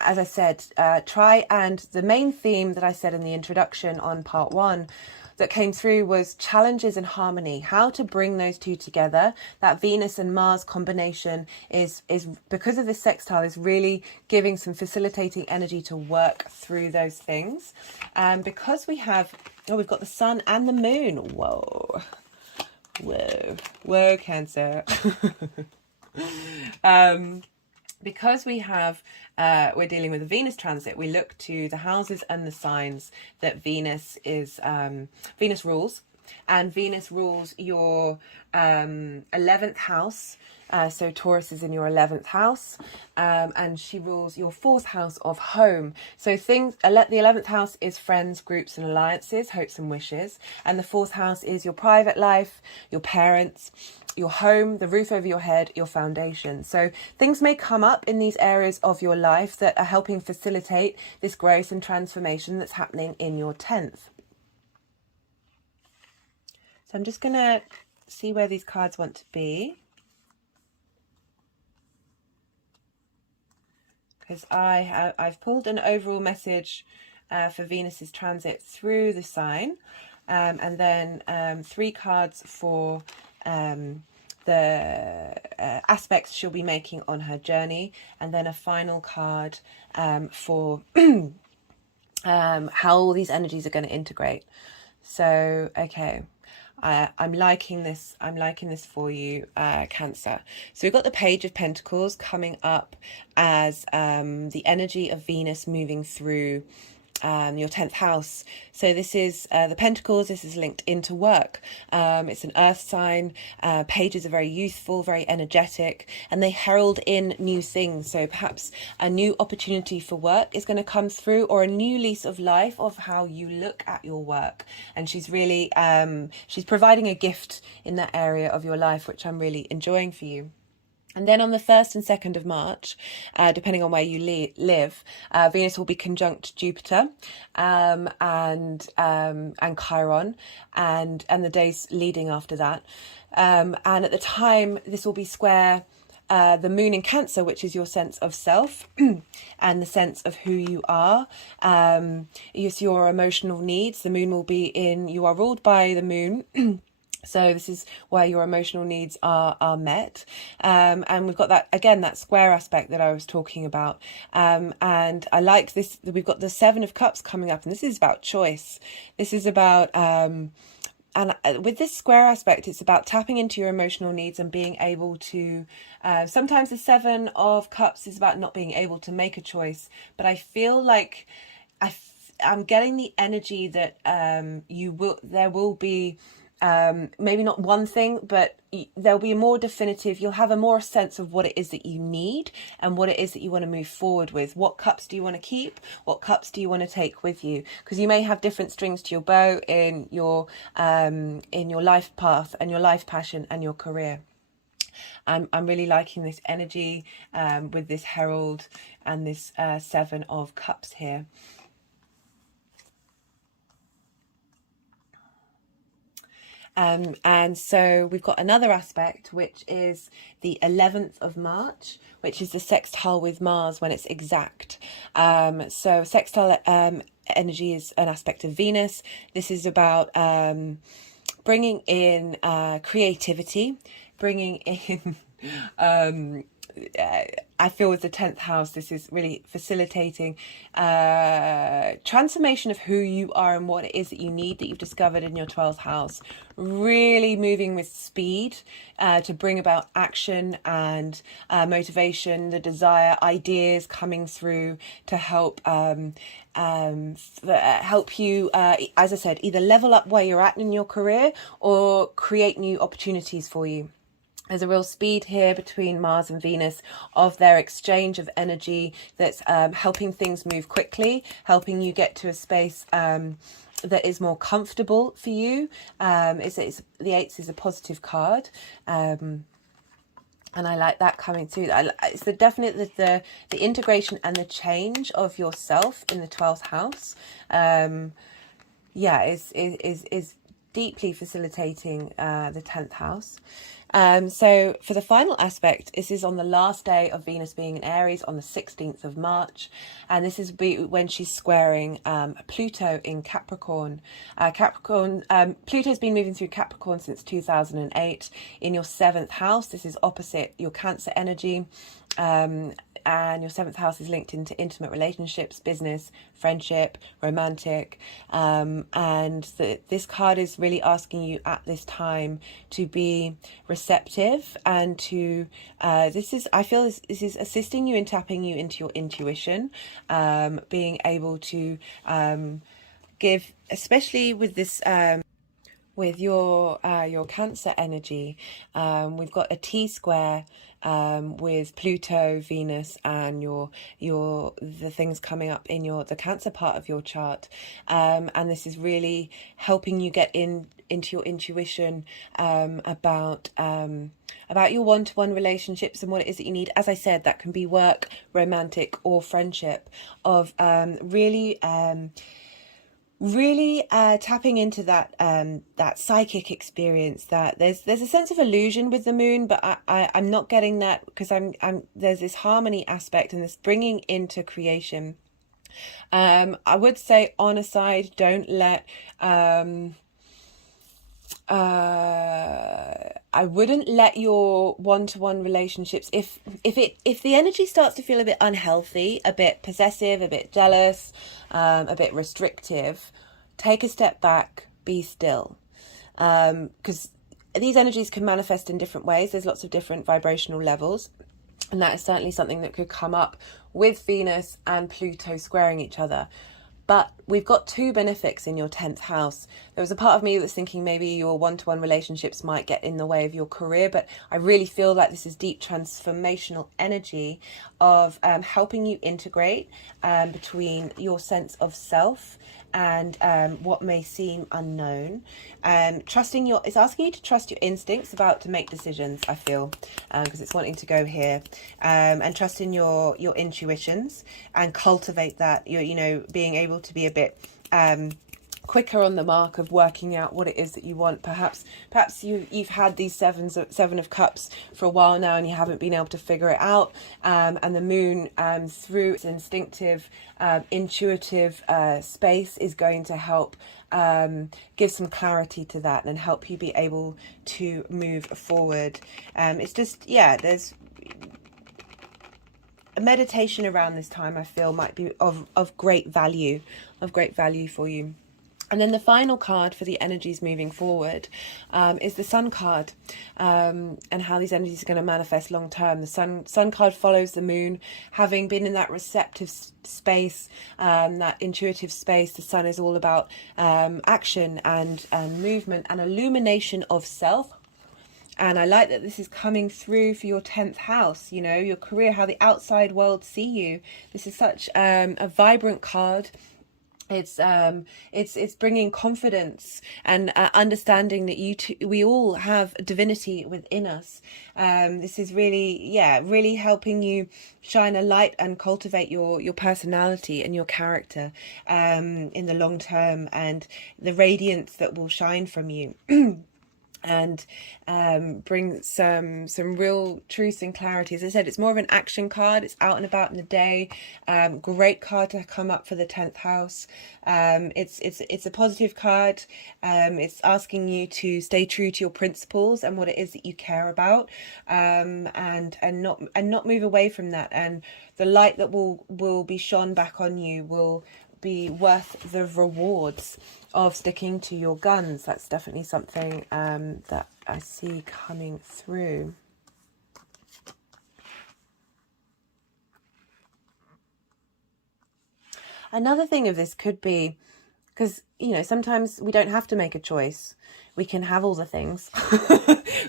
as I said, the main theme that I said in the introduction on part 1 that came through was challenges and harmony, how to bring those two together. That Venus and Mars combination is because of this sextile, is really giving some facilitating energy to work through those things. Because we've got the sun and the moon. Whoa, Cancer. Because we're dealing with a Venus transit, we look to the houses and the signs that Venus rules. And Venus rules your 11th house. So Taurus is in your 11th house, and she rules your 4th house of home. So the 11th house is friends, groups and alliances, hopes and wishes. And the 4th house is your private life, your parents, your home, the roof over your head, your foundation. So things may come up in these areas of your life that are helping facilitate this growth and transformation that's happening in your 10th. So I'm just going to see where these cards want to be, because I've pulled an overall message for Venus's transit through the sign, and then 3 cards for the aspects she'll be making on her journey, and then a final card for how all these energies are going to integrate. So, okay. I'm liking this for you, Cancer. So we've got the Page of Pentacles coming up as the energy of Venus moving through your 10th house. So this is the Pentacles. This is linked into work. It's an earth sign. Pages are very youthful, very energetic, and they herald in new things. So perhaps a new opportunity for work is going to come through, or a new lease of life of how you look at your work. And she's really she's providing a gift in that area of your life, which I'm really enjoying for you. And then on the 1st and 2nd of March, depending on where you live, Venus will be conjunct Jupiter and Chiron, and the days leading after that. And at the time, this will be square the moon in Cancer, which is your sense of self and the sense of who you are. It's your emotional needs. The moon will be you are ruled by the moon. So this is where your emotional needs are met. And we've got that square aspect that I was talking about. And I like this. We've got the 7 of Cups coming up, and this is about choice. This is about, and with this square aspect, it's about tapping into your emotional needs and being able to, sometimes the 7 of Cups is about not being able to make a choice. But I feel like I'm getting the energy that there will be, maybe not one thing, but there'll be more definitive. You'll have a more sense of what it is that you need and what it is that you want to move forward with. What cups do you want to keep? What cups do you want to take with you? Because you may have different strings to your bow in your life path and your life passion and your career. I'm really liking this energy with this Herald and this Seven of Cups here. And so we've got another aspect, which is the 11th of March, which is the sextile with Mars when it's exact. So sextile energy is an aspect of Venus. This is about bringing in creativity, bringing in I feel with the 10th house, this is really facilitating transformation of who you are and what it is that you need, that you've discovered in your 12th house. Really moving with speed to bring about action and motivation, the desire, ideas coming through to help help you, as I said, either level up where you're at in your career or create new opportunities for you. There's a real speed here between Mars and Venus of their exchange of energy that's helping things move quickly, helping you get to a space that is more comfortable for you. The 8th is a positive card. And I like that coming through. It's the integration and the change of yourself in the 12th house. Is deeply facilitating the 10th house. So for the final aspect, this is on the last day of Venus being in Aries on the 16th of March. And this is when she's squaring Pluto in Capricorn. Pluto's been moving through Capricorn since 2008 in your 7th house. This is opposite your Cancer energy. And your 7th house is linked into intimate relationships, business, friendship, romantic. This card is really asking you at this time to be receptive and to, this is assisting you in tapping you into your intuition, being able to give, especially with this, with your Cancer energy, we've got a T-square with Pluto, Venus, and the things coming up in the Cancer part of your chart, and this is really helping you get into your intuition about your one-to-one relationships and what it is that you need. As I said, that can be work, romantic, or friendship. Of really tapping into that psychic experience. That there's a sense of illusion with the moon, but I'm not getting that, because there's this harmony aspect and this bringing into creation. I would say, on a side, don't let I wouldn't let your one-to-one relationships, if the energy starts to feel a bit unhealthy, a bit possessive, a bit jealous, a bit restrictive, take a step back, be still. Because these energies can manifest in different ways. There's lots of different vibrational levels. And that is certainly something that could come up with Venus and Pluto squaring each other. But we've got two benefics in your 10th house. There was a part of me that was thinking maybe your one-to-one relationships might get in the way of your career, but I really feel like this is deep transformational energy of helping you integrate between your sense of self and what may seem unknown. It's asking you to trust your instincts about to make decisions, I feel, because it's wanting to go here, and trust in your intuitions and cultivate that. Being able to be a bit quicker on the mark of working out what it is that you want. Perhaps you've had these seven of cups for a while now and you haven't been able to figure it out, and the moon through its instinctive intuitive space is going to help give some clarity to that and help you be able to move forward. It's just, there's a meditation around this time, I feel, might be of great value for you. And then the final card for the energies moving forward is the Sun card, and how these energies are going to manifest long term. The Sun card follows the Moon, having been in that receptive space, that intuitive space. The Sun is all about action and movement and illumination of self. And I like that this is coming through for your 10th house, your career, how the outside world see you. This is such a vibrant card. It's bringing confidence and understanding that we all have divinity within us. This is really, yeah, really helping you shine a light and cultivate your personality and your character in the long term, and the radiance that will shine from you. And bring some real truth and clarity. As I said, it's more of an action card. It's out and about in the day. Great card to come up for the 10th house. It's a positive card. It's asking you to stay true to your principles and what it is that you care about, and not move away from that. And the light that will be shone back on you will be worth the rewards of sticking to your guns. That's definitely something that I see coming through. Another thing of this could be, because, you know, sometimes we don't have to make a choice. We can have all the things.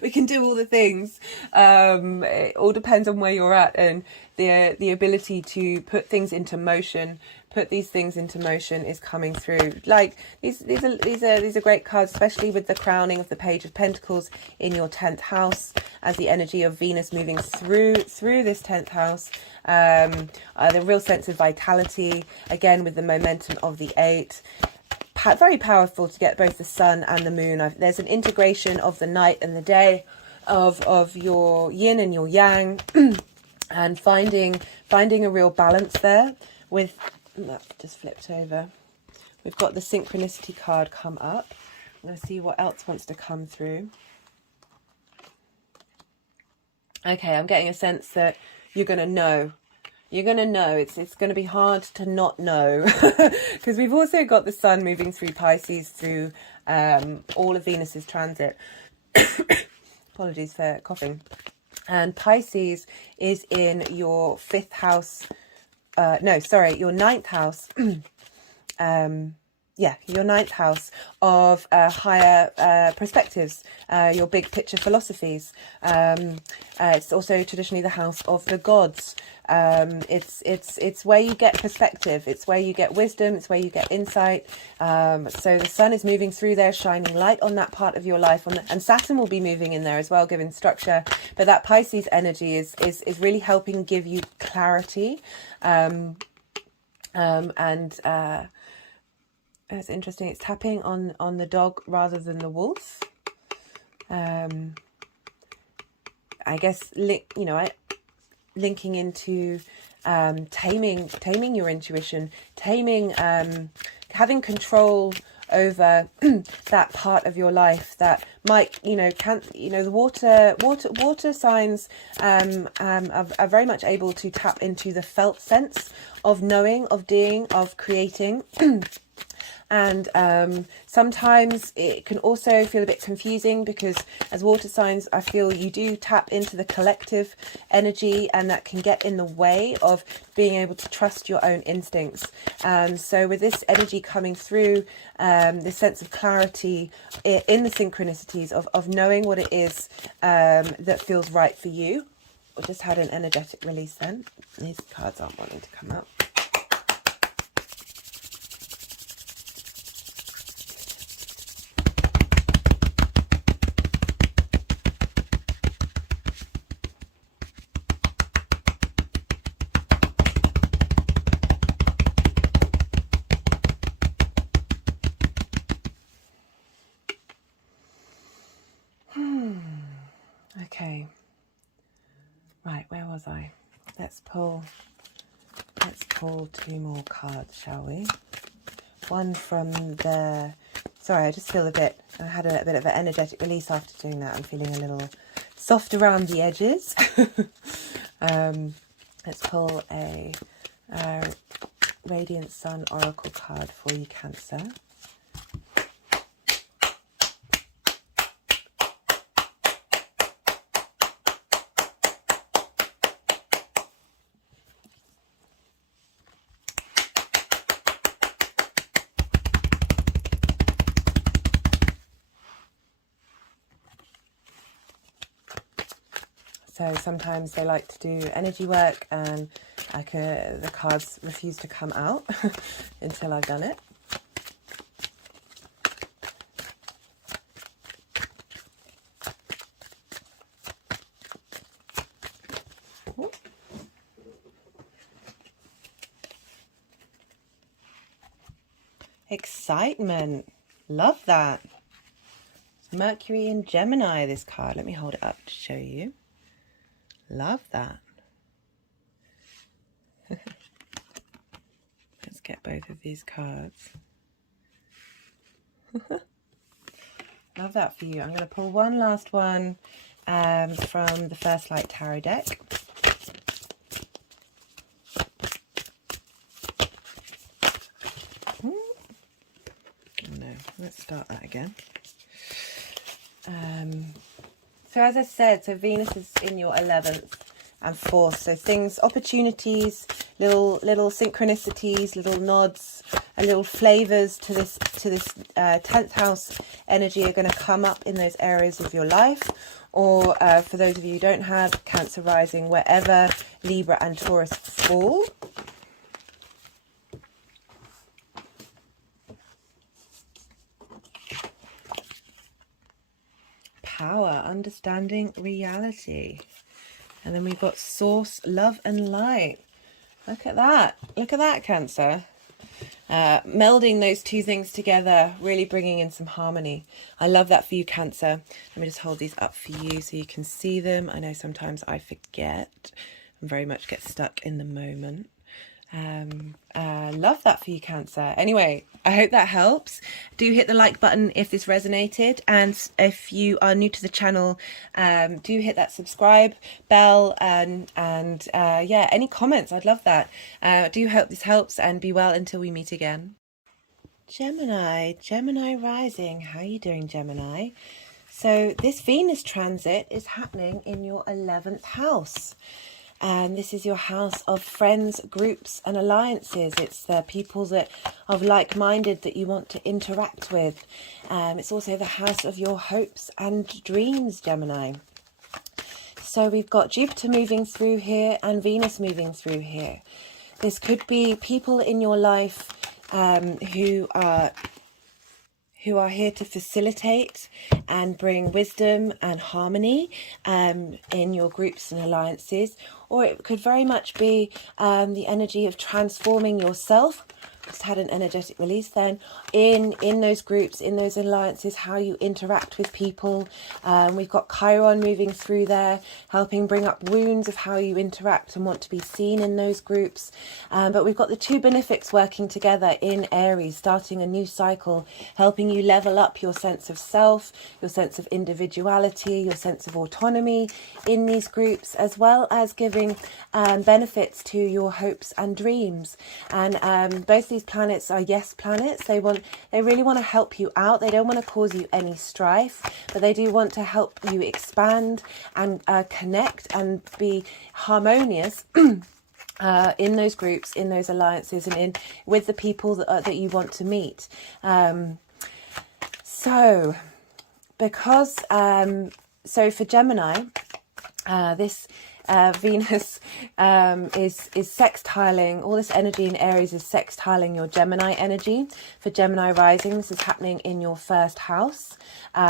We can do all the things. It all depends on where you're at, and the ability to put things into motion. Put these things into motion is coming through. Like these are great cards, especially with the crowning of the Page of Pentacles in your 10th house, as the energy of Venus moving through this 10th house. The real sense of vitality, again with the momentum of the 8. Very powerful to get both the sun and the moon. There's an integration of the night and the day, of your yin and your yang, and finding a real balance there. With that just flipped over, we've got the synchronicity card come up. I'm going to see what else wants to come through. Okay, I'm getting a sense that you're going to know. You're going to know. It's going to be hard to not know, because we've also got the sun moving through Pisces through all of Venus's transit. Apologies for coughing. And Pisces is in your 5th house. Your 9th house. Your 9th house of higher perspectives, your big picture philosophies. It's also traditionally the house of the gods. It's where you get perspective. It's where you get wisdom. It's where you get insight. So the sun is moving through there, shining light on that part of your life, and Saturn will be moving in there as well, giving structure. But that Pisces energy is really helping give you clarity. It's interesting. It's tapping on the dog rather than the wolf. I guess linking into taming your intuition, having control over that part of your life that might, the water signs are very much able to tap into the felt sense of knowing, of being, of creating. And sometimes it can also feel a bit confusing, because as water signs, I feel you do tap into the collective energy, and that can get in the way of being able to trust your own instincts. So with this energy coming through, this sense of clarity in the synchronicities of knowing what it is that feels right for you. I just had an energetic release then. These cards aren't wanting to come out. Okay, right, where was I? Let's pull 2 more cards, shall we? One from the... Sorry, I just feel I had a bit of an energetic release after doing that. I'm feeling a little soft around the edges. Let's pull a Radiant Sun Oracle card for you, Cancer. So sometimes they like to do energy work, and the cards refuse to come out until I've done it. excitement. Love that. Mercury in Gemini, this card. Let me hold it up to show you. Love that. Let's get both of these cards. Love that for you. I'm going to pull one last one from the First Light Tarot deck. Oh no, let's start that again. So as I said, so Venus is in your 11th and 4th. So things, opportunities, little synchronicities, little nods, little flavors to this 10th house energy are going to come up in those areas of your life. Or for those of you who don't have Cancer rising, wherever Libra and Taurus fall. Power, understanding reality. And then we've got source, love and light. Look at that. Look at that, Cancer. Melding those two things together, really bringing in some harmony. I love that for you, Cancer. Let me just hold these up for you so you can see them. I know sometimes I forget and very much get stuck in the moment. Love that for you, Cancer. Anyway, I hope that helps. Do hit the like button if this resonated, and if you are new to the channel, do hit that subscribe bell, and yeah, any comments, I'd love that. Do hope this helps, and be well until we meet again. Gemini rising, how are you doing, Gemini? So this Venus transit is happening in your 11th house. And this is your house of friends, groups and alliances. It's the people that are like-minded that you want to interact with. It's also the house of your hopes and dreams, Gemini. So we've got Jupiter moving through here and Venus moving through here. This could be people in your life who are here to facilitate and bring wisdom and harmony in your groups and alliances. Or it could very much be the energy of transforming yourself. Just had an energetic release then in those groups, in those alliances, how you interact with people. We've got Chiron moving through there, helping bring up wounds of how you interact and want to be seen in those groups. But we've got the two benefics working together in Aries, starting a new cycle, helping you level up your sense of self, your sense of individuality, your sense of autonomy in these groups, as well as giving benefits to your hopes and dreams. And both these planets are yes planets. They really want to help you out. They don't want to cause you any strife, but they do want to help you expand and connect and be harmonious in those groups, in those alliances, and with the people that you want to meet. So for Gemini, this Venus is sextiling, all this energy in Aries is sextiling your Gemini energy. For Gemini rising, this is happening in your first house.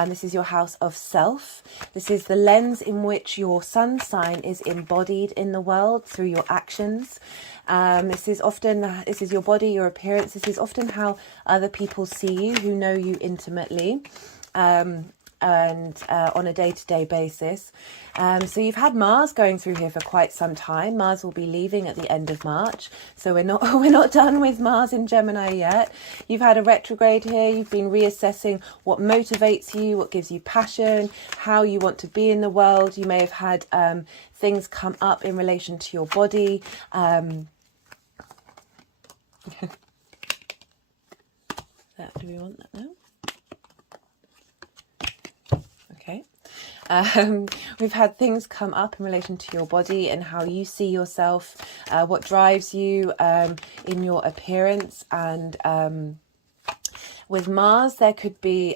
This is your house of self. This is the lens in which your sun sign is embodied in the world through your actions. This is your body, your appearance. This is often how other people see you, who know you intimately. And on a day-to-day basis. So you've had Mars going through here for quite some time. Mars will be leaving at the end of March, so we're not done with Mars in Gemini yet. You've had a retrograde here. You've been reassessing what motivates you, what gives you passion, how you want to be in the world. You may have had things come up in relation to your body. Do we want that now? Okay. We've had things come up in relation to your body and how you see yourself, what drives you in your appearance, and with Mars there could be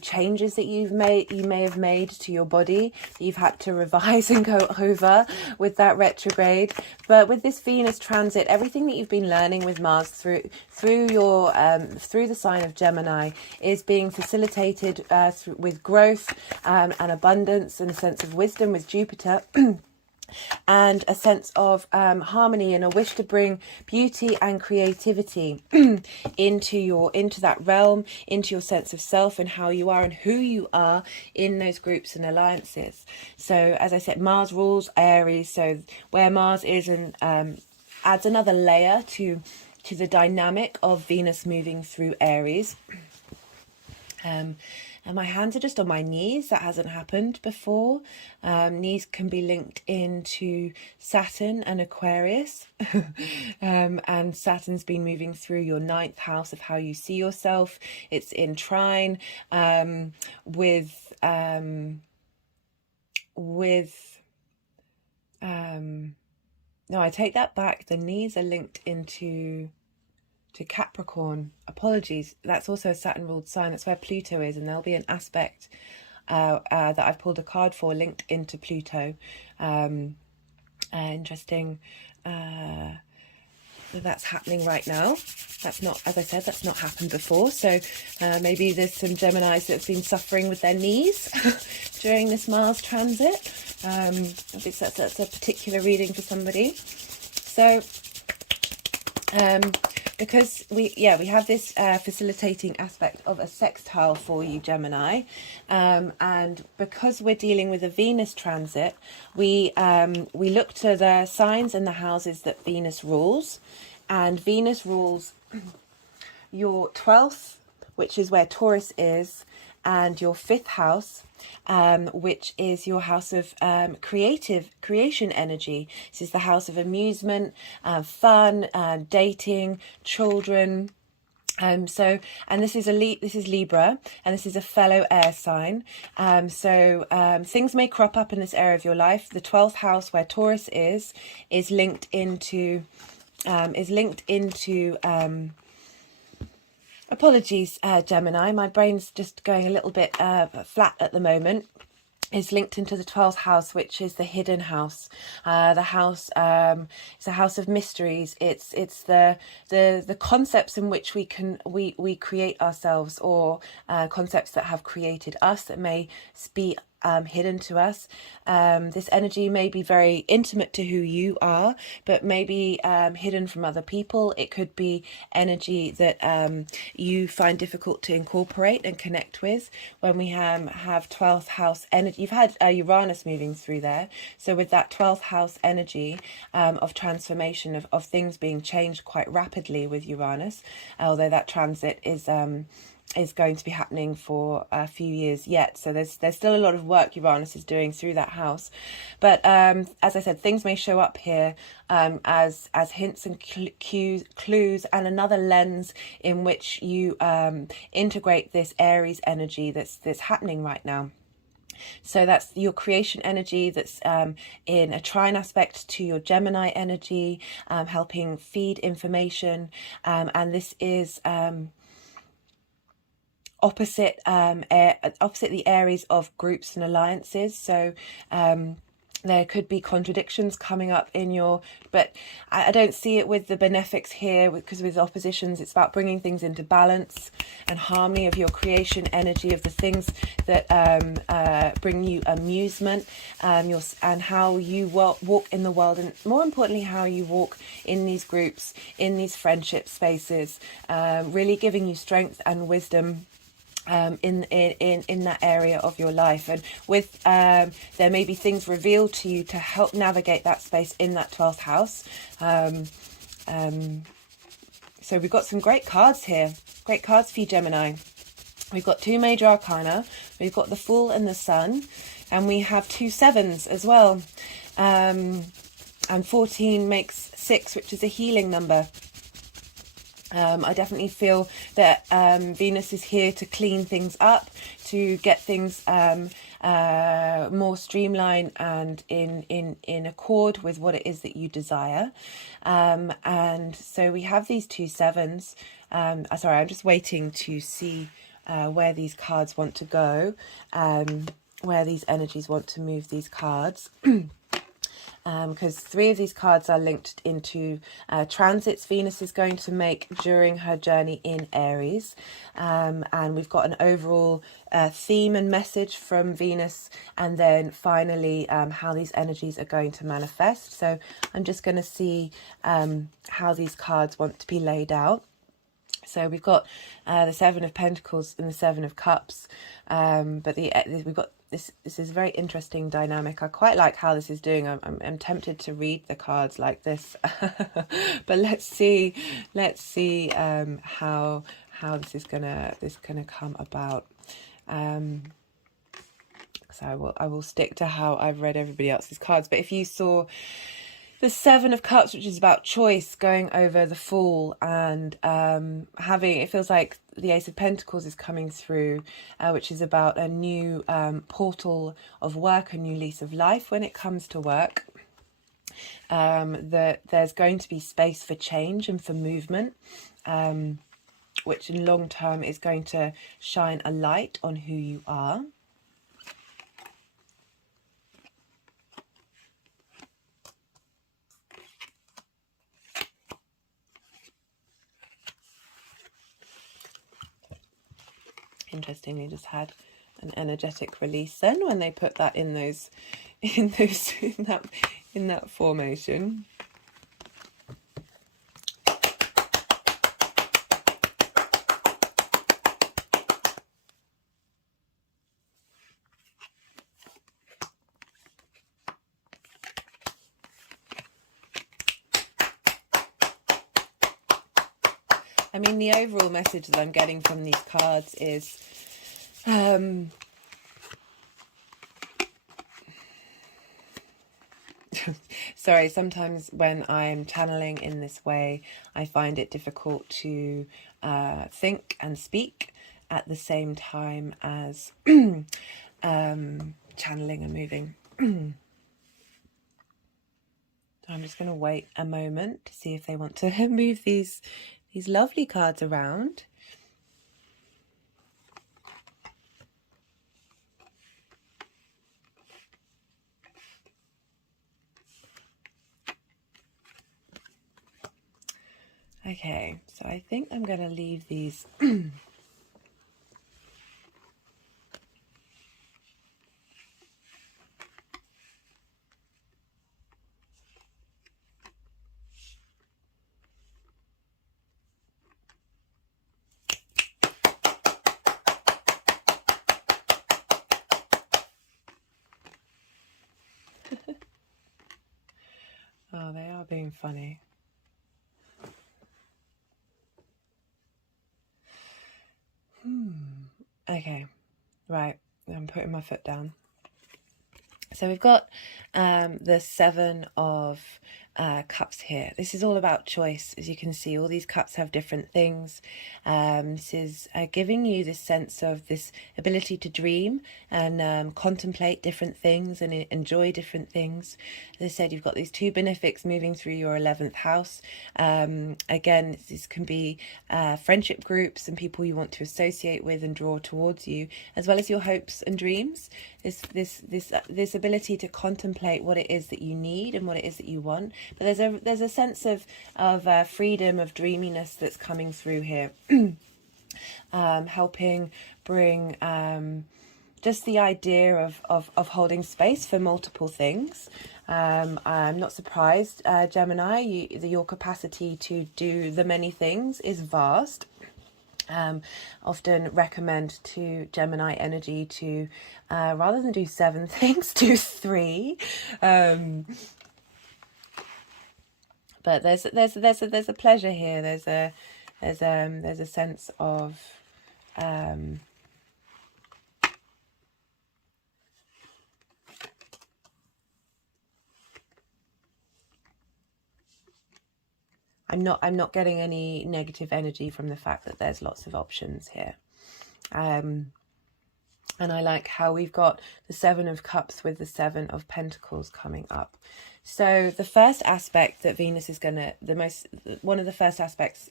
changes that you may have made to your body that you've had to revise and go over with that retrograde. But with this Venus transit, everything that you've been learning with Mars through the sign of Gemini is being facilitated with growth and abundance and a sense of wisdom with Jupiter. and a sense of harmony and a wish to bring beauty and creativity into that realm, into your sense of self and how you are and who you are in those groups and alliances. So as I said, Mars rules Aries, so where Mars is and adds another layer to the dynamic of Venus moving through Aries. And my hands are just on my knees. That hasn't happened before. Knees can be linked into Saturn and Aquarius. And Saturn's been moving through your 9th house of how you see yourself. It's in trine with no, I take that back. The knees are linked into Capricorn. Apologies, that's also a Saturn ruled sign. That's where Pluto is, and there'll be an aspect that I've pulled a card for linked into Pluto. Interesting that's happening right now. That's not, as I said, that's not happened before. So maybe there's some Geminis that have been suffering with their knees during this Mars transit. I think that's a particular reading for somebody. So because we have this facilitating aspect of a sextile for you, Gemini, and because we're dealing with a Venus transit, we look to the signs and the houses that Venus rules, and Venus rules your 12th, which is where Taurus is, and your 5th house, which is your house of creation energy. This is the house of amusement, fun, dating, children. And this is Libra, and this is a fellow air sign. Things may crop up in this area of your life. The 12th house, where Taurus is linked into apologies, Gemini, my brain's just going a little bit flat at the moment, is linked into the 12th house, which is the hidden house. The house it's a house of mysteries. It's the concepts in which we create ourselves, or concepts that have created us that may be hidden to us. This energy may be very intimate to who you are, but maybe hidden from other people. It could be energy that you find difficult to incorporate and connect with. When we have 12th house energy, you've had Uranus moving through there. So with that 12th house energy of transformation, of things being changed quite rapidly with Uranus, although that transit is going to be happening for a few years yet. So there's still a lot of work Uranus is doing through that house. But as I said, things may show up here as hints and clues, and another lens in which you integrate this Aries energy that's happening right now. So that's your creation energy that's in a trine aspect to your Gemini energy, helping feed information. And this is opposite the Aries of groups and alliances. So there could be contradictions coming up in your, but I don't see it with the benefics here, because with oppositions it's about bringing things into balance and harmony of your creation energy, of the things that bring you amusement, and how you walk in the world, and more importantly how you walk in these groups, in these friendship spaces, really giving you strength and wisdom in that area of your life. And with there may be things revealed to you to help navigate that space in that 12th house. So we've got some great cards here, great cards for you, Gemini. We've got 2 major arcana, we've got the Fool and the Sun, and we have 2 sevens as well, and 14 makes 6, which is a healing number. I definitely feel that Venus is here to clean things up, to get things more streamlined and in accord with what it is that you desire. And so we have these 2 sevens. Sorry, I'm just waiting to see where these cards want to go, where these energies want to move these cards. because 3 of these cards are linked into transits Venus is going to make during her journey in Aries. And we've got an overall theme and message from Venus, and then finally how these energies are going to manifest. So I'm just going to see how these cards want to be laid out. So we've got the 7 of Pentacles and the 7 of Cups, but we've got this is a very interesting dynamic. I quite like how this is doing. I'm tempted to read the cards like this, but let's see how this is gonna come about. So I will stick to how I've read everybody else's cards. But if you saw the 7 of Cups, which is about choice, going over the Fool, and it feels like the Ace of Pentacles is coming through, which is about a new portal of work, a new lease of life when it comes to work. That there's going to be space for change and for movement, which in long term is going to shine a light on who you are. Interestingly, just had an energetic release then when they put that in that formation. I mean, the overall message that I'm getting from these cards is sorry, sometimes when I'm channeling in this way, I find it difficult to think and speak at the same time as channeling and moving. So I'm just going to wait a moment to see if they want to move these lovely cards around. Okay, so I think I'm going to leave these oh, they are being funny. Okay, right, I'm putting my foot down. So we've got the 7 of cups here. This is all about choice. As you can see, all these cups have different things. This is giving you this sense of this ability to dream and contemplate different things and enjoy different things. As I said, you've got these 2 benefics moving through your 11th house. Again, this can be friendship groups and people you want to associate with and draw towards you, as well as your hopes and dreams. This ability to contemplate what it is that you need and what it is that you want. But there's a sense of freedom, of dreaminess that's coming through here, helping bring just the idea of holding space for multiple things. I'm not surprised, Gemini, your capacity to do the many things is vast. Often recommend to Gemini energy to rather than do 7 things, do 3. But there's a pleasure here. There's a sense of I'm not getting any negative energy from the fact that there's lots of options here. And I like how we've got the 7 of Cups with the 7 of Pentacles coming up. So the first aspect that Venus is one of the first aspects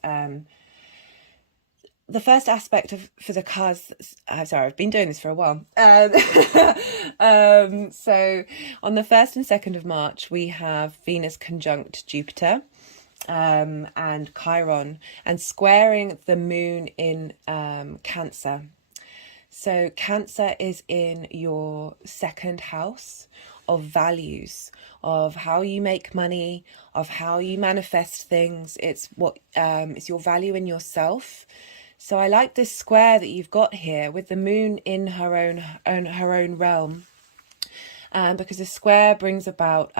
the first aspect for the cards, sorry, I've been doing this for a while. So on the 1st and 2nd of March, we have Venus conjunct Jupiter and Chiron, and squaring the moon in Cancer. So Cancer is in your 2nd house of values, of how you make money, of how you manifest things. It's what it's your value in yourself. So I like this square that you've got here with the moon in her own realm, because the square brings about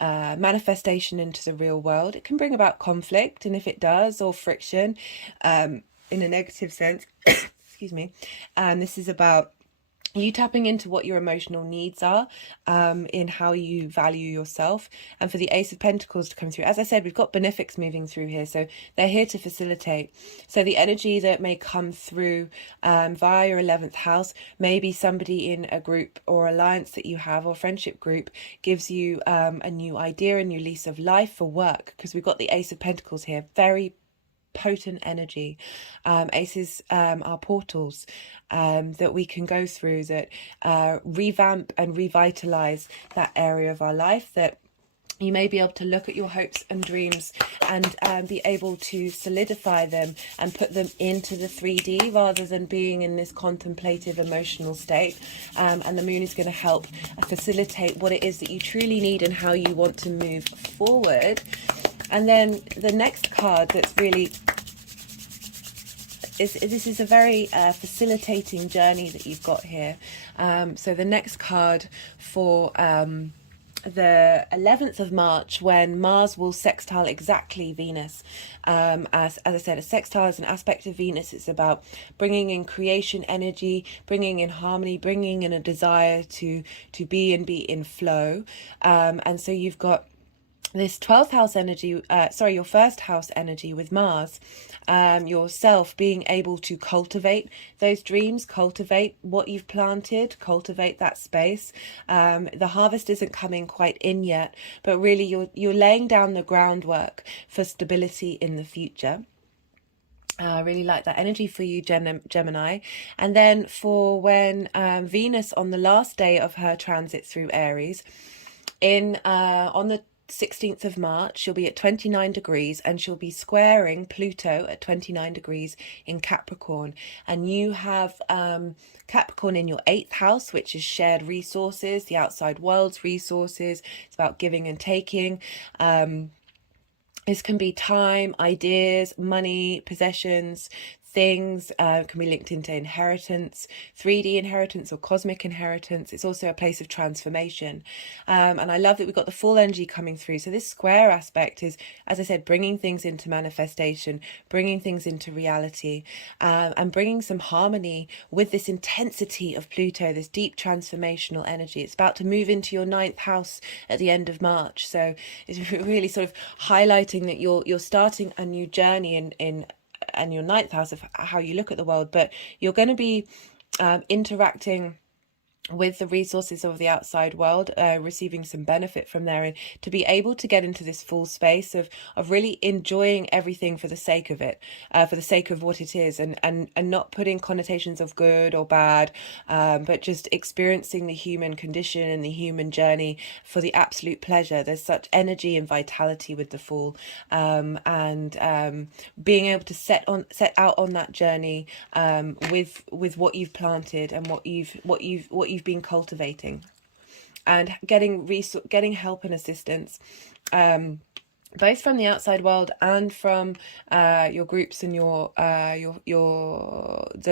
manifestation into the real world. It can bring about conflict, and if it does, or friction, in a negative sense, excuse me. This is about you tapping into what your emotional needs are, in how you value yourself. And for the Ace of Pentacles to come through, as I said, we've got benefics moving through here, so they're here to facilitate. So the energy that may come through via your 11th house, maybe somebody in a group or alliance that you have, or friendship group, gives you a new idea, a new lease of life for work, because we've got the Ace of Pentacles here. Very potent energy. Aces are portals that we can go through, that revamp and revitalize that area of our life, that you may be able to look at your hopes and dreams and be able to solidify them and put them into the 3D, rather than being in this contemplative emotional state. And the moon is going to help facilitate what it is that you truly need and how you want to move forward. And then the next card that's really, this is a very facilitating journey that you've got here. So the next card for the 11th of March, when Mars will sextile exactly Venus. As I said, a sextile is an aspect of Venus. It's about bringing in creation energy, bringing in harmony, bringing in a desire to be and be in flow. And so you've got this 12th house energy, your 1st house energy with Mars, yourself being able to cultivate those dreams, cultivate what you've planted, cultivate that space. The harvest isn't coming quite in yet, but really you're laying down the groundwork for stability in the future. I really like that energy for you, Gemini. And then for when Venus, on the last day of her transit through Aries, on the 16th of March, she'll be at 29 degrees, and she'll be squaring Pluto at 29 degrees in Capricorn. And you have Capricorn in your 8th house, which is shared resources, the outside world's resources. It's about giving and taking. This can be time, ideas, money, possessions, things, can be linked into inheritance, 3D inheritance or cosmic inheritance. It's also a place of transformation. And I love that we've got the full energy coming through. So this square aspect is, as I said, bringing things into manifestation, bringing things into reality, and bringing some harmony with this intensity of Pluto, this deep transformational energy. It's about to move into your 9th house at the end of March. So it's really sort of highlighting that you're starting a new journey in your 9th house of how you look at the world, but you're going to be interacting with the resources of the outside world, receiving some benefit from there, and to be able to get into this full space of really enjoying everything for the sake of it, for the sake of what it is, and not putting connotations of good or bad, but just experiencing the human condition and the human journey for the absolute pleasure. There's such energy and vitality with the Fool, and being able to set out on that journey with what you've planted and what you've been cultivating, and getting help and assistance, both from the outside world and from your groups and the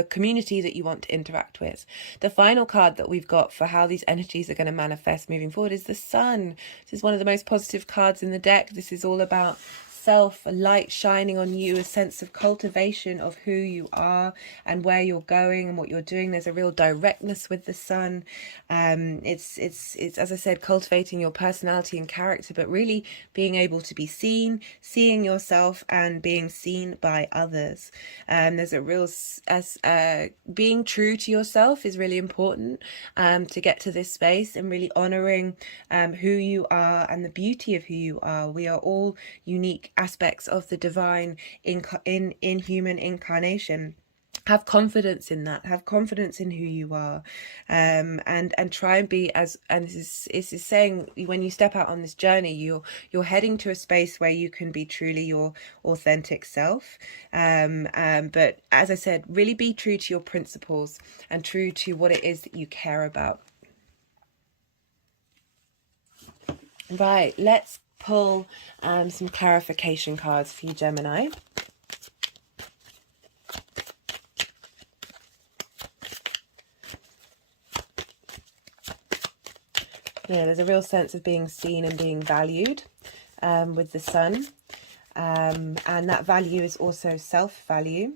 community that you want to interact with. The final card that we've got for how these energies are going to manifest moving forward is the Sun. This is one of the most positive cards in the deck. This is all about self, a light shining on you, a sense of cultivation of who you are and where you're going and what you're doing. There's a real directness with the Sun. It's as I said, cultivating your personality and character, but really being able to be seen, seeing yourself and being seen by others. There's a real being true to yourself is really important to get to this space, and really honoring who you are and the beauty of who you are. We are all unique aspects of the divine in human incarnation. Have confidence in that. Have confidence in who you are, and try and be as. And this is saying, when you step out on this journey, you're heading to a space where you can be truly your authentic self. But as I said, really be true to your principles and true to what it is that you care about. Right, let's pull some clarification cards for you, Gemini. Yeah, there's a real sense of being seen and being valued with the Sun. And that value is also self-value.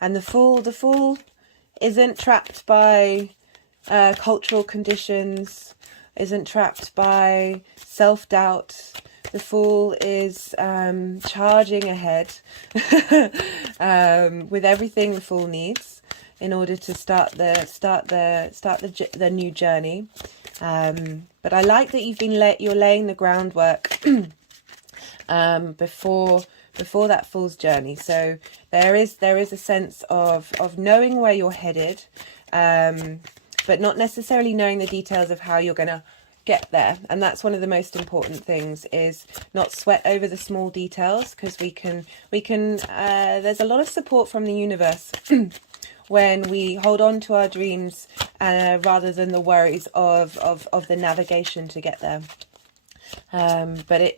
And the Fool isn't trapped by cultural conditions, isn't trapped by self-doubt. The Fool is charging ahead with everything the Fool needs in order to start the new journey. But I like that you're laying the groundwork before that Fool's journey. So there is a sense of knowing where you're headed, but not necessarily knowing the details of how you're going to get there. And that's one of the most important things, is not sweat over the small details, because we can there's a lot of support from the universe when we hold on to our dreams rather than the worries of the navigation to get there. But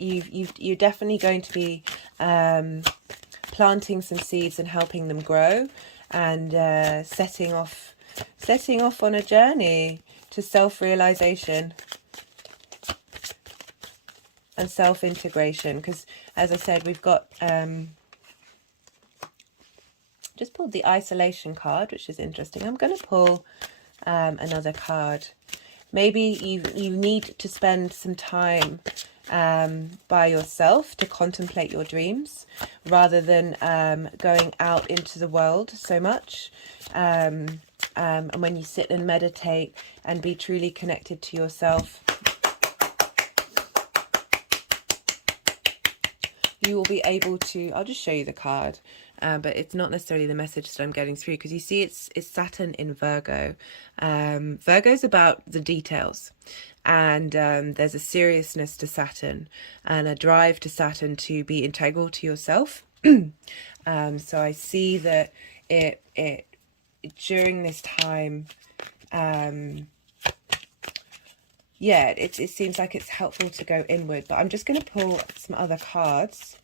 you're definitely going to be planting some seeds and helping them grow, and setting off on a journey to self-realization and self-integration. Because, as I said, we've got just pulled the isolation card, which is interesting. I'm going to pull another card. Maybe you need to spend some time by yourself to contemplate your dreams, rather than going out into the world so much. And when you sit and meditate and be truly connected to yourself, you will be able to, I'll just show you the card, but it's not necessarily the message that I'm getting through, because you see it's Saturn in Virgo. Virgo's about the details, and there's a seriousness to Saturn and a drive to Saturn to be integral to yourself. So I see that it during this time, yeah, it seems like it's helpful to go inward. But I'm just going to pull some other cards,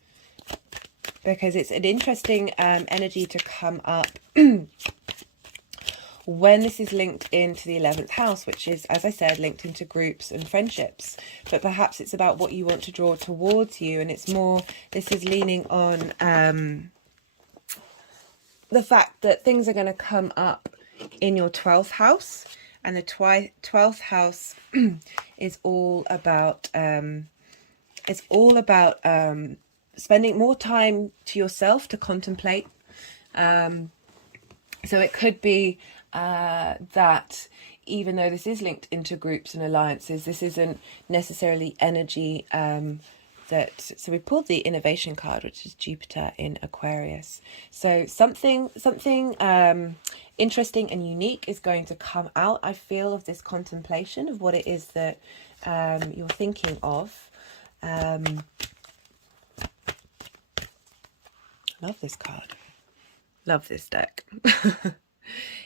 because it's an interesting energy to come up when this is linked into the 11th house, which is, as I said, linked into groups and friendships. But perhaps it's about what you want to draw towards you, and it's more, this is leaning on the fact that things are going to come up in your 12th house. And the 12th house is all about spending more time to yourself to contemplate. So it could be that even though this is linked into groups and alliances, this isn't necessarily energy so we pulled the innovation card, which is Jupiter in Aquarius. So something interesting and unique is going to come out, I feel, of this contemplation of what it is that you're thinking of. Love this card. Love this deck.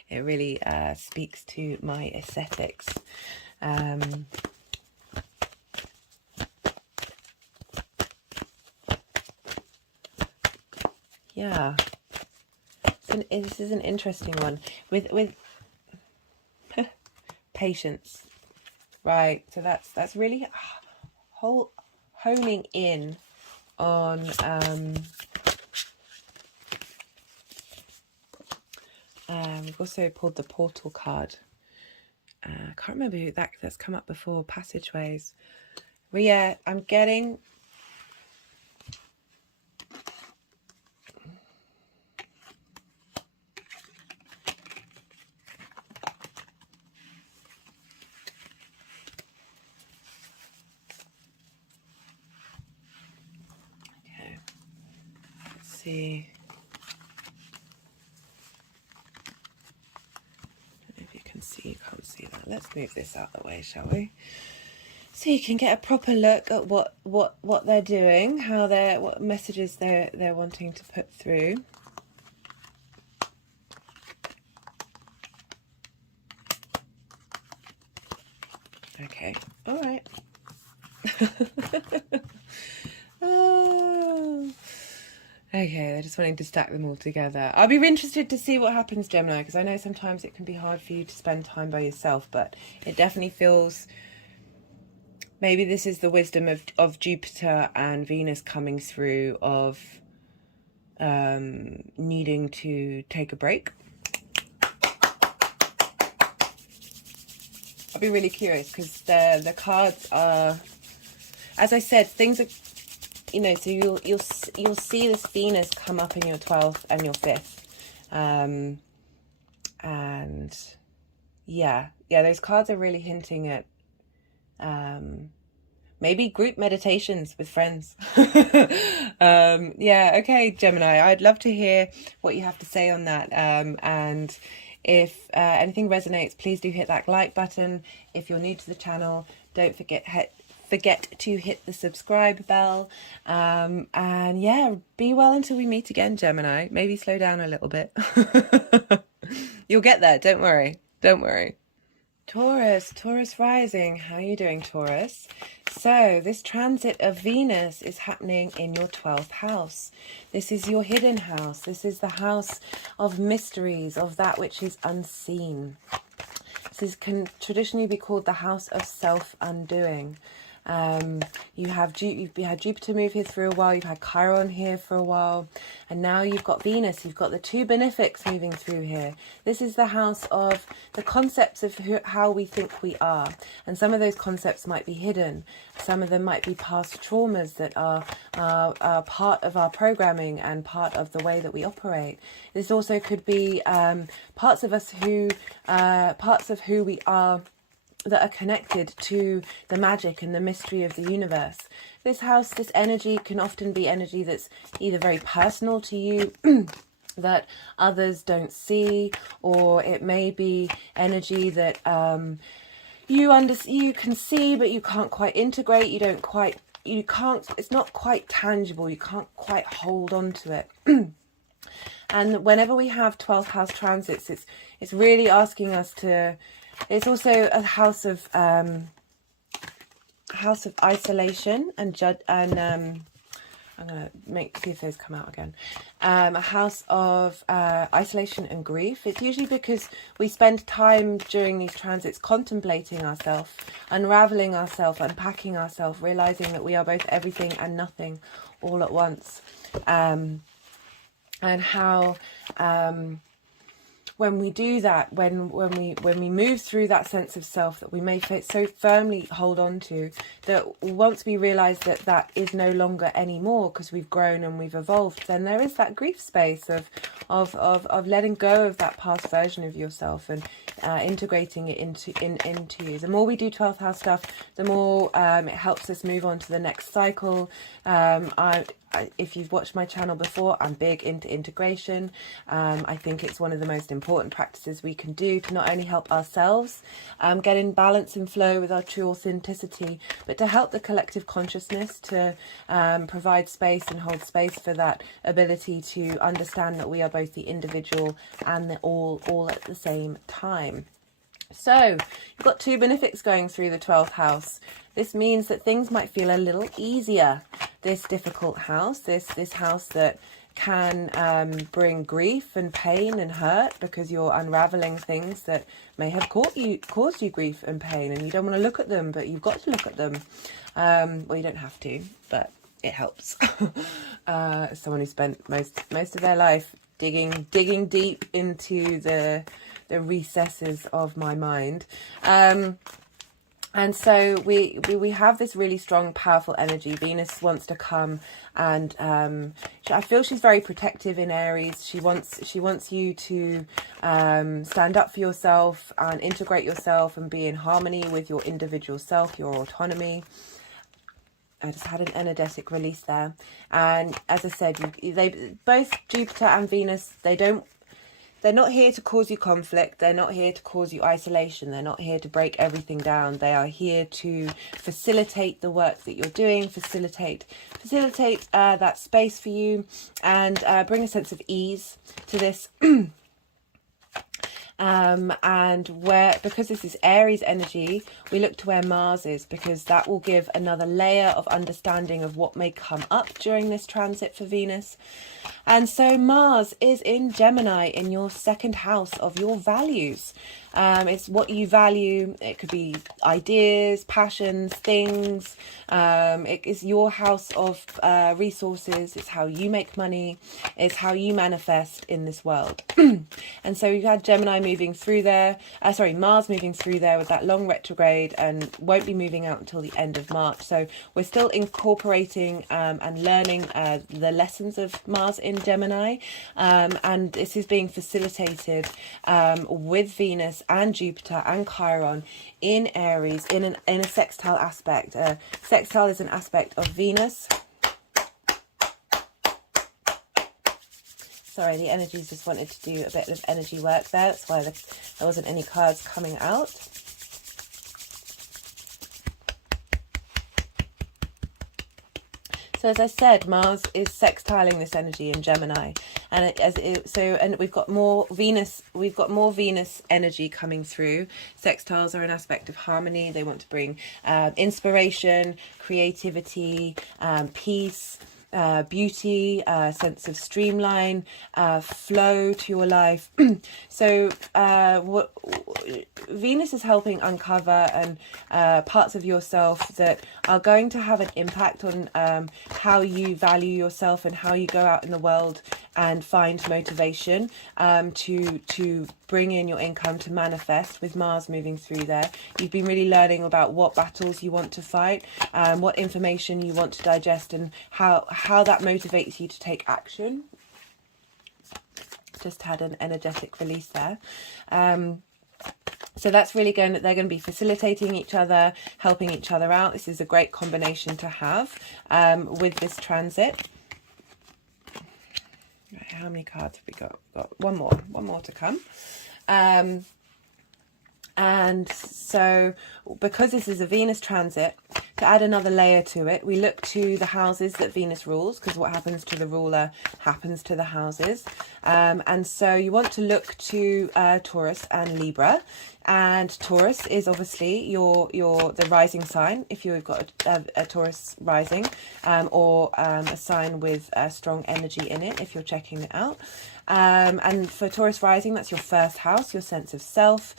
It really speaks to my aesthetics. Yeah, this is an interesting one with patience, right? So that's really honing in on we've also pulled the portal card. I can't remember who that's come up before. Passageways. But yeah, I'm getting. see. If you can see, you can't see that. Let's move this out of the way, shall we? So you can get a proper look at what they're doing, what messages they're wanting to put through. Okay, all right. Oh. Okay, they're just wanting to stack them all together. I'll be interested to see what happens, Gemini, because I know sometimes it can be hard for you to spend time by yourself, but it definitely feels, maybe this is the wisdom of Jupiter and Venus coming through, of needing to take a break. I'll be really curious, because the cards are, as I said, things are, you know, so you'll see this Venus come up in your 12th and your 5th, and yeah, those cards are really hinting at maybe group meditations with friends. Yeah, okay, Gemini, I'd love to hear what you have to say on that, and if anything resonates, please do hit that like button. If you're new to the channel, don't forget to hit the subscribe bell, and yeah, be well until we meet again, Gemini. Maybe slow down a little bit. You'll get there, don't worry, Taurus rising. How are you doing, Taurus? So this transit of Venus is happening in your 12th house. This is your hidden house. This is the house of mysteries, of that which is unseen. This can traditionally be called the house of self-undoing. You've had Jupiter move here through a while, you've had Chiron here for a while, and now you've got Venus, you've got the two benefics moving through here. This is the house of the concepts of how we think we are, and some of those concepts might be hidden. Some of them might be past traumas that are part of our programming and part of the way that we operate. This also could be parts of who we are, that are connected to the magic and the mystery of the universe. This house, this energy can often be energy that's either very personal to you, that others don't see, or it may be energy that you can see but you can't quite integrate. It's not quite tangible. You can't quite hold on to it. And whenever we have 12th house transits, it's really asking us to. It's also a house of isolation and I'm gonna see if those come out again. A house of isolation and grief. It's usually because we spend time during these transits contemplating ourselves, unraveling ourselves, unpacking ourselves, realizing that we are both everything and nothing all at once, and how. When we do that, when we move through that sense of self that we may so firmly hold on to, that once we realise that that is no longer anymore because we've grown and we've evolved, then there is that grief space of letting go of that past version of yourself and integrating it into you. The more we do 12th house stuff, the more it helps us move on to the next cycle. If you've watched my channel before, I'm big into integration. I think it's one of the most important practices we can do to not only help ourselves get in balance and flow with our true authenticity, but to help the collective consciousness to provide space and hold space for that ability to understand that we are both the individual and the all at the same time. So you've got two benefics going through the 12th house. This means that things might feel a little easier. This difficult house, this house that can bring grief and pain and hurt because you're unraveling things that may have caused you grief and pain, and you don't want to look at them, but you've got to look at them. Well, you don't have to, but it helps. As someone who spent most of their life digging deep into the recesses of my mind. And so we have this really strong, powerful energy. Venus wants to come, and I feel she's very protective in Aries. She wants you to stand up for yourself and integrate yourself and be in harmony with your individual self, your autonomy. I just had an energetic release there. And as I said, they both Jupiter and Venus, they're not here to cause you conflict. They're not here to cause you isolation. They're not here to break everything down. They are here to facilitate the work that you're doing, facilitate that space for you, and bring a sense of ease to this. And because this is Aries energy, we look to where Mars is, because that will give another layer of understanding of what may come up during this transit for Venus. And so Mars is in Gemini, in your second house of your values. It's what you value. It could be ideas, passions, things. It is your house of resources. It's how you make money. It's how you manifest in this world. And so you've had Gemini moving through there. Mars moving through there with that long retrograde, and won't be moving out until the end of March. So we're still incorporating and learning the lessons of Mars in Gemini. And this is being facilitated with Venus and Jupiter and Chiron in Aries in a sextile aspect. Sextile is an aspect of Venus. Sorry, the energies just wanted to do a bit of energy work there. That's why there wasn't any cards coming out. So as I said, Mars is sextiling this energy in Gemini, and we've got more Venus. We've got more Venus energy coming through. Sextiles are an aspect of harmony. They want to bring inspiration, creativity, peace, beauty, sense of streamline, flow to your life. So what Venus is helping uncover and parts of yourself that are going to have an impact on how you value yourself and how you go out in the world and find motivation to bring in your income, to manifest. With Mars moving through there, you've been really learning about what battles you want to fight, what information you want to digest, and how that motivates you to take action. Just had an energetic release there. So that's really they're going to be facilitating each other, helping each other out. This is a great combination to have with this transit. Right, how many cards have we got? We've got one more to come. And so because this is a Venus transit, to add another layer to it, we look to the houses that Venus rules, because what happens to the ruler happens to the houses. And so you want to look to Taurus and Libra. And Taurus is obviously the rising sign, if you've got a Taurus rising, or a sign with strong energy in it, if you're checking it out. And for Taurus rising, that's your first house, your sense of self,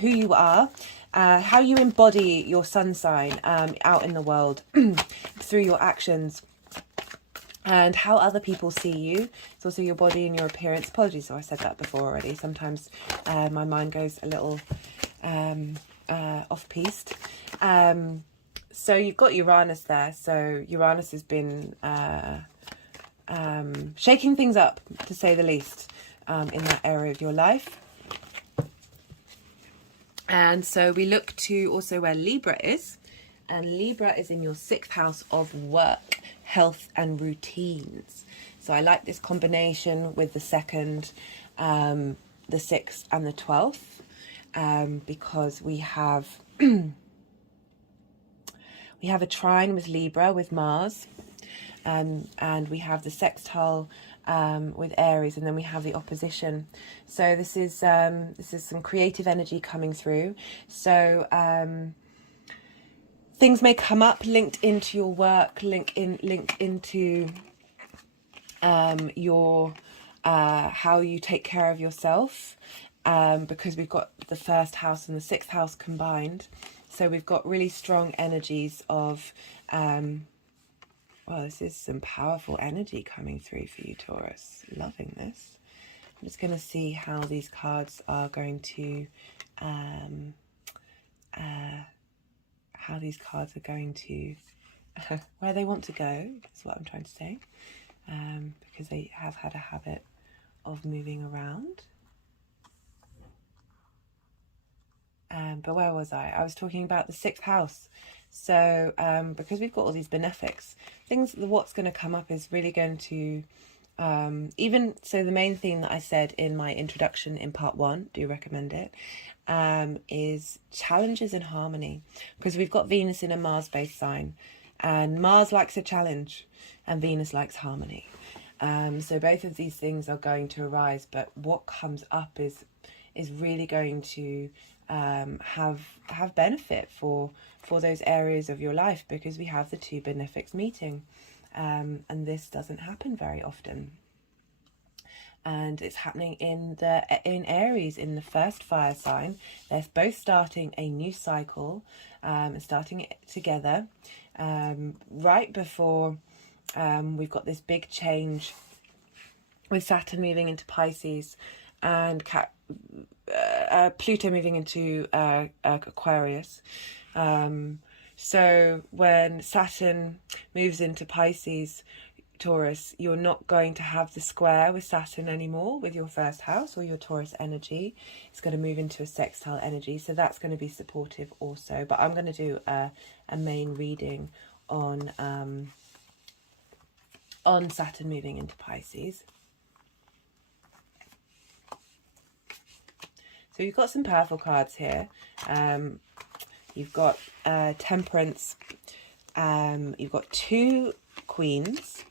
who you are, how you embody your sun sign out in the world through your actions, and how other people see you. It's also your body and your appearance. Apologies, so I said that before already. Sometimes my mind goes a little off-piste. So you've got Uranus there. So Uranus has been shaking things up, to say the least, in that area of your life. And so we look to also where Libra is, and Libra is in your 6th house of work, health and routines. So I like this combination with the 2nd, the 6th and the 12th, because we have a trine with Libra, with Mars, and we have the sextile with Aries, and then we have the opposition. So this is some creative energy coming through. So things may come up linked into your work, linked into your how you take care of yourself, because we've got the 1st house and the 6th house combined. So we've got really strong energies of well, this is some powerful energy coming through for you, Taurus. Loving this. I'm just going to see how these cards are going to, where they want to go, is what I'm trying to say, because they have had a habit of moving around. But where was I? I was talking about the 6th house. So because we've got all these benefics, what's going to come up is really going to, even so the main thing that I said in my introduction in part 1, do recommend it, is challenges and harmony, because we've got Venus in a Mars-based sign, and Mars likes a challenge and Venus likes harmony. So both of these things are going to arise, but what comes up is really going to have benefit for those areas of your life, because we have the two benefics meeting, and this doesn't happen very often. And it's happening in Aries, in the first fire sign. They're both starting a new cycle, and starting it together, right before we've got this big change with Saturn moving into Pisces and Pluto moving into Aquarius. So when Saturn moves into Pisces, Taurus, you're not going to have the square with Saturn anymore with your first house or your Taurus energy. It's going to move into a sextile energy, so that's going to be supportive also. But I'm going to do a main reading on Saturn moving into Pisces. So you've got some powerful cards here. You've got Temperance. You've got 2 Queens.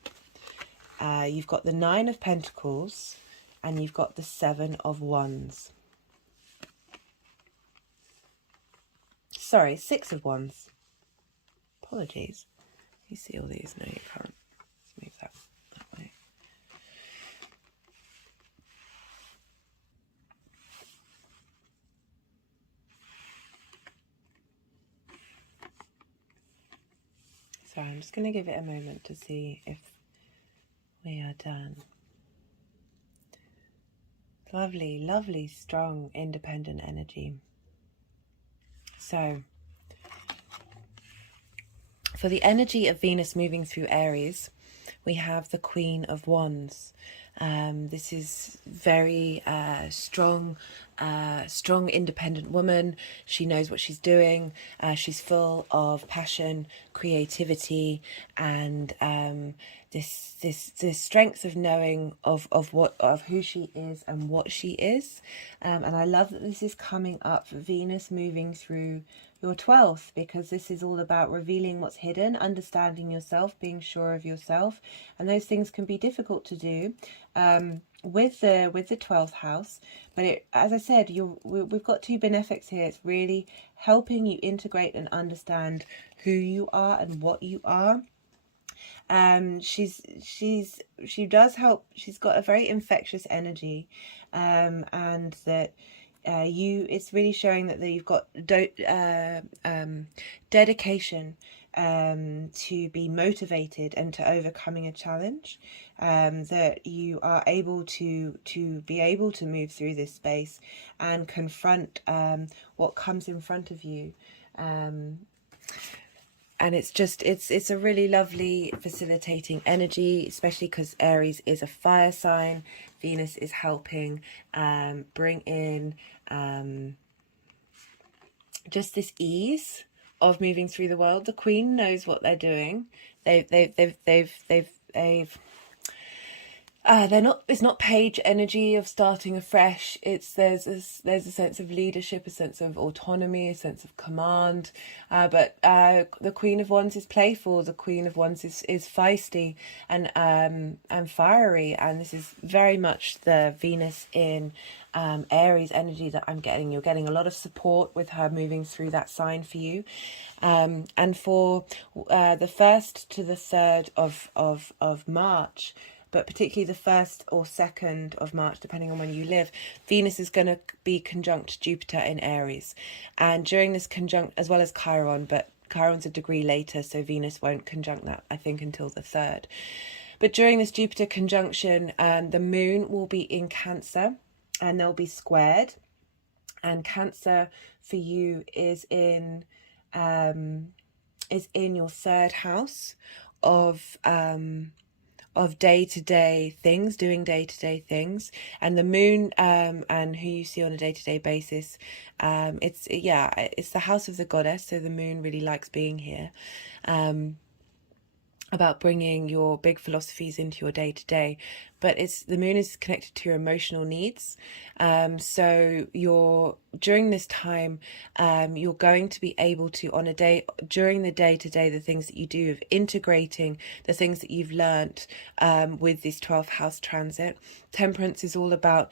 You've got the 9 of Pentacles, and you've got the 7 of Wands. Sorry, 6 of Wands. Apologies. You see all these? No, you can't. Let's move that way. So I'm just going to give it a moment to see if we are done. Lovely, lovely, strong, independent energy. So, for the energy of Venus moving through Aries, we have the Queen of Wands. This is very strong, independent woman. She knows what she's doing. She's full of passion, creativity, and this strength of knowing of who she is and what she is. And I love that this is coming up, Venus moving through your 12th, because this is all about revealing what's hidden, understanding yourself, being sure of yourself, and those things can be difficult to do with the 12th house. But as I said, we've got 2 benefics here. It's really helping you integrate and understand who you are and what you are. She does help. She's got a very infectious energy, and that it's really showing that you've got dedication to be motivated and to overcoming a challenge, that you are able to move through this space and confront what comes in front of you. And it's a really lovely facilitating energy, especially because Aries is a fire sign. Venus is helping bring in just this ease of moving through the world. The Queen knows what they're doing. It's not page energy of starting afresh. There's a sense of leadership, a sense of autonomy, a sense of command. But the Queen of Wands is playful. The Queen of Wands is feisty and fiery. And this is very much the Venus in Aries energy that I'm getting. You're getting a lot of support with her moving through that sign for you. And for the 1st to the 3rd of March, but particularly the 1st or 2nd of March, depending on when you live, Venus is going to be conjunct Jupiter in Aries. And during this conjunct, as well as Chiron, but Chiron's a degree later, so Venus won't conjunct that, I think, until the 3rd. But during this Jupiter conjunction, the moon will be in Cancer, and they'll be squared. And Cancer for you is in your 3rd house of day-to-day things, doing day-to-day things. And the moon, and who you see on a day-to-day basis, it's the house of the goddess, so the moon really likes being here. About bringing your big philosophies into your day-to-day, but the moon is connected to your emotional needs. So during this time, you're going to be able to, during the day-to-day, the things that you do of integrating the things that you've learnt with this 12th house transit. Temperance is all about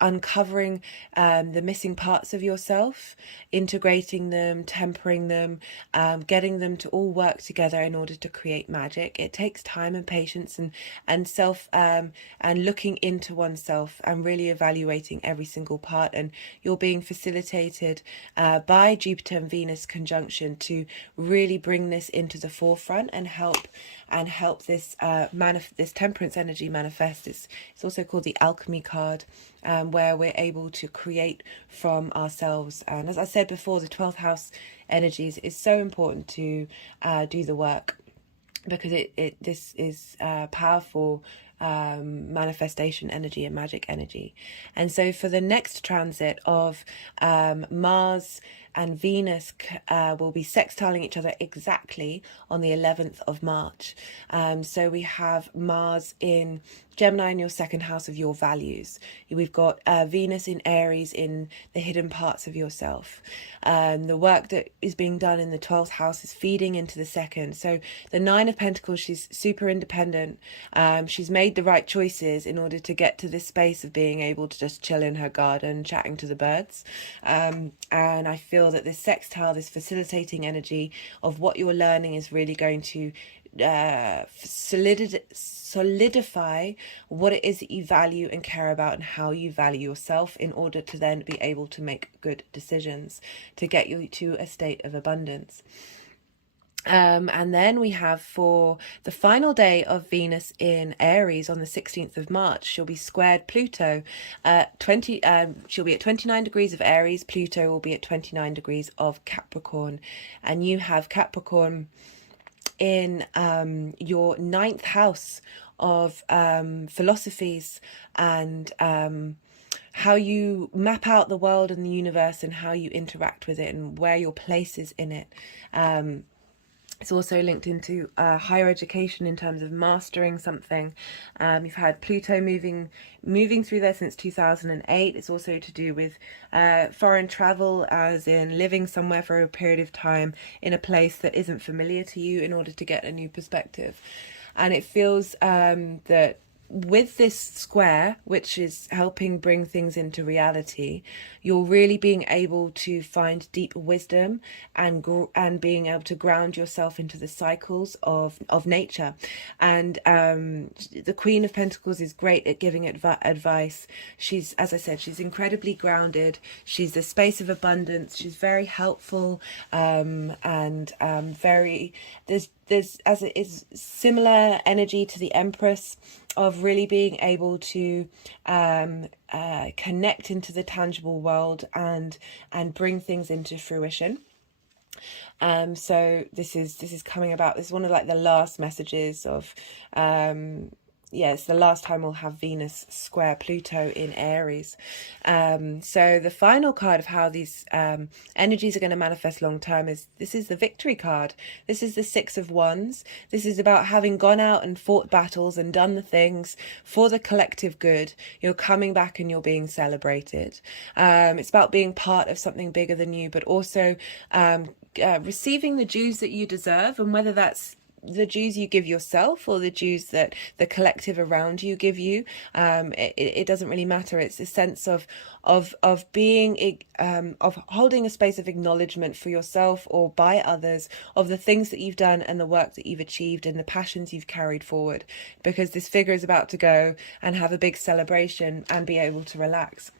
uncovering the missing parts of yourself, integrating them, tempering them, getting them to all work together in order to create magic. It takes time and patience and self and looking into oneself and really evaluating every single part. And you're being facilitated by Jupiter and Venus conjunction to really bring this into the forefront and help this this temperance energy manifest. It's also called the alchemy card, where we're able to create from ourselves. And as I said before, the 12th house energies is so important to do the work, because this is powerful manifestation energy and magic energy. And so for the next transit of Mars and Venus will be sextiling each other exactly on the 11th of March. So we have Mars in Gemini in your second house of your values. We've got Venus in Aries in the hidden parts of yourself. The work that is being done in the 12th house is feeding into the second. So the Nine of Pentacles, she's super independent. She's made the right choices in order to get to this space of being able to just chill in her garden, chatting to the birds. And I feel that this sextile, this facilitating energy of what you're learning, is really going to solidify what it is that you value and care about, and how you value yourself, in order to then be able to make good decisions to get you to a state of abundance. And then we have, for the final day of Venus in Aries on the 16th of March, she'll be squared Pluto. She'll be at 29 degrees of Aries. Pluto will be at 29 degrees of Capricorn. And you have Capricorn in your 9th house of philosophies and how you map out the world and the universe, and how you interact with it, and where your place is in it. It's also linked into higher education in terms of mastering something. You've had Pluto moving through there since 2008. It's also to do with foreign travel, as in living somewhere for a period of time in a place that isn't familiar to you in order to get a new perspective. And it feels that with this square, which is helping bring things into reality, you're really being able to find deep wisdom and being able to ground yourself into the cycles of nature. And the Queen of Pentacles is great at giving advice. She's, as I said, she's incredibly grounded. She's the space of abundance. She's very helpful, and very there's as it is similar energy to the Empress, of really being able to connect into the tangible world and bring things into fruition. So this is coming about. This is one of like the last messages of it's the last time we'll have Venus square Pluto in Aries. So the final card of how these energies are going to manifest long term is the Victory card. This is the Six of Wands. This is about having gone out and fought battles and done the things for the collective good. You're coming back and you're being celebrated. It's about being part of something bigger than you, but also receiving the dues that you deserve, and whether that's the dues you give yourself or the dues that the collective around you give you, it doesn't really matter. It's a sense of being of holding a space of acknowledgement for yourself or by others of the things that you've done and the work that you've achieved and the passions you've carried forward, because this figure is about to go and have a big celebration and be able to relax.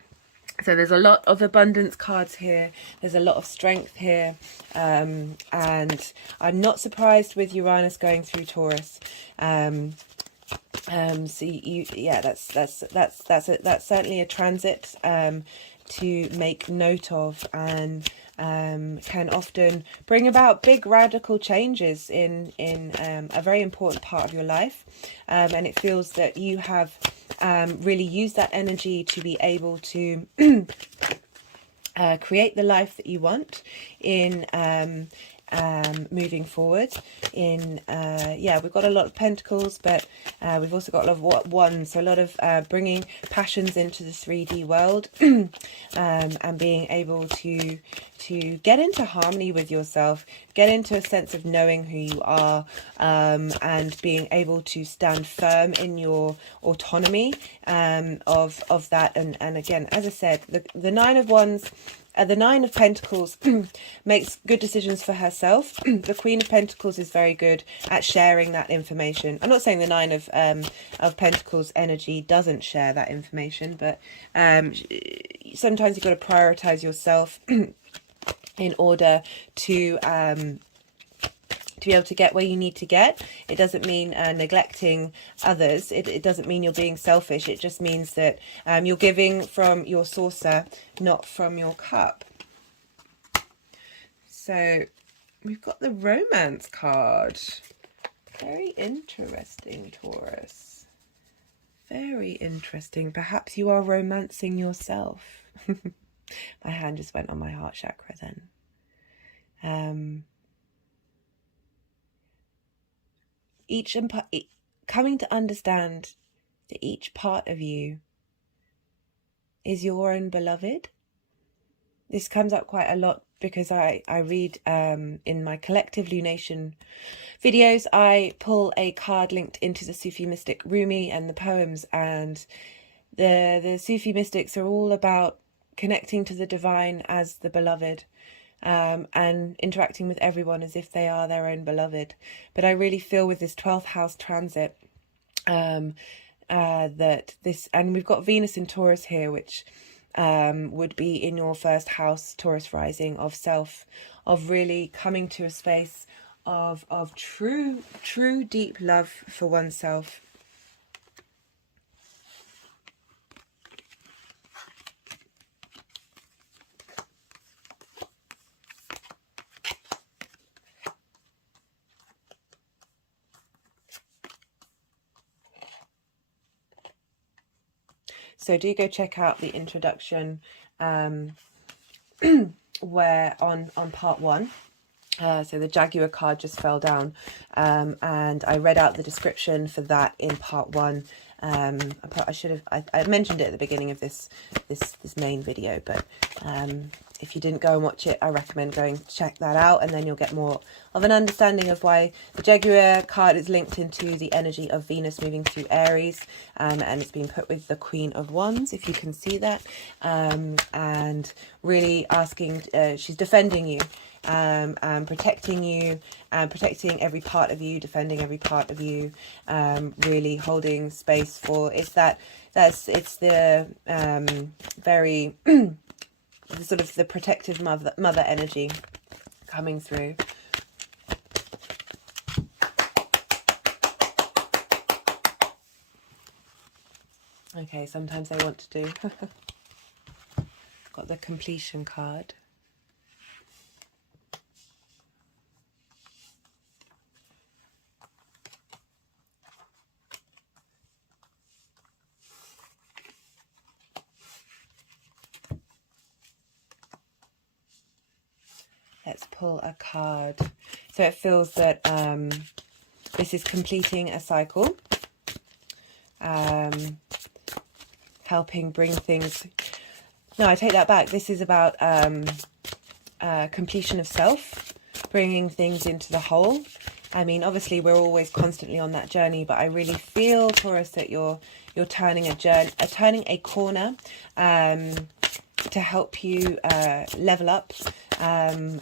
So there's a lot of abundance cards here. There's a lot of strength here. And I'm not surprised with Uranus going through Taurus. So that's certainly a transit to make note of. And can often bring about big radical changes in a very important part of your life, and it feels that you have really used that energy to be able to create the life that you want in moving forward. In we've got a lot of pentacles, but we've also got a lot of wands, so a lot of bringing passions into the 3D world, and being able to get into harmony with yourself, get into a sense of knowing who you are, and being able to stand firm in your autonomy of that. And again, as I said, the Nine of Wands, the Nine of Pentacles makes good decisions for herself. The Queen of Pentacles is very good at sharing that information. I'm not saying the Nine of Pentacles energy doesn't share that information, but sometimes you've got to prioritize yourself in order to be able to get where you need to get. It doesn't mean neglecting others. It doesn't mean you're being selfish. It just means that you're giving from your saucer, not from your cup. So we've got the romance card. Very interesting, Taurus. Very interesting. Perhaps you are romancing yourself. My hand just went on my heart chakra then. Coming to understand that each part of you is your own beloved. This comes up quite a lot because I read in my collective lunation videos, I pull a card linked into the Sufi mystic Rumi and the poems, and the Sufi mystics are all about connecting to the divine as the beloved. And interacting with everyone as if they are their own beloved. But I really feel with this 12th house transit that this, and we've got Venus in Taurus here, which would be in your first house, Taurus rising, of self, of really coming to a space of true deep love for oneself. So do go check out the introduction where on part 1. So the Jaguar card just fell down, and I read out the description for that in part 1. I mentioned it at the beginning of this main video, but if you didn't go and watch it, I recommend going to check that out, and then you'll get more of an understanding of why the Jaguar card is linked into the energy of Venus moving through Aries, and it's been put with the Queen of Wands, if you can see that, and really asking, she's defending you, and protecting you, and protecting every part of you, defending every part of you, really holding space for, it's the very sort of the protective mother energy coming through. Okay, sometimes I want to do got the completion card. Let's pull a card. So it feels that this is completing a cycle, helping bring things. No, I take that back. This is about completion of self, bringing things into the whole. I mean, obviously, we're always constantly on that journey, but I really feel, Taurus, that you're turning a corner to help you level up and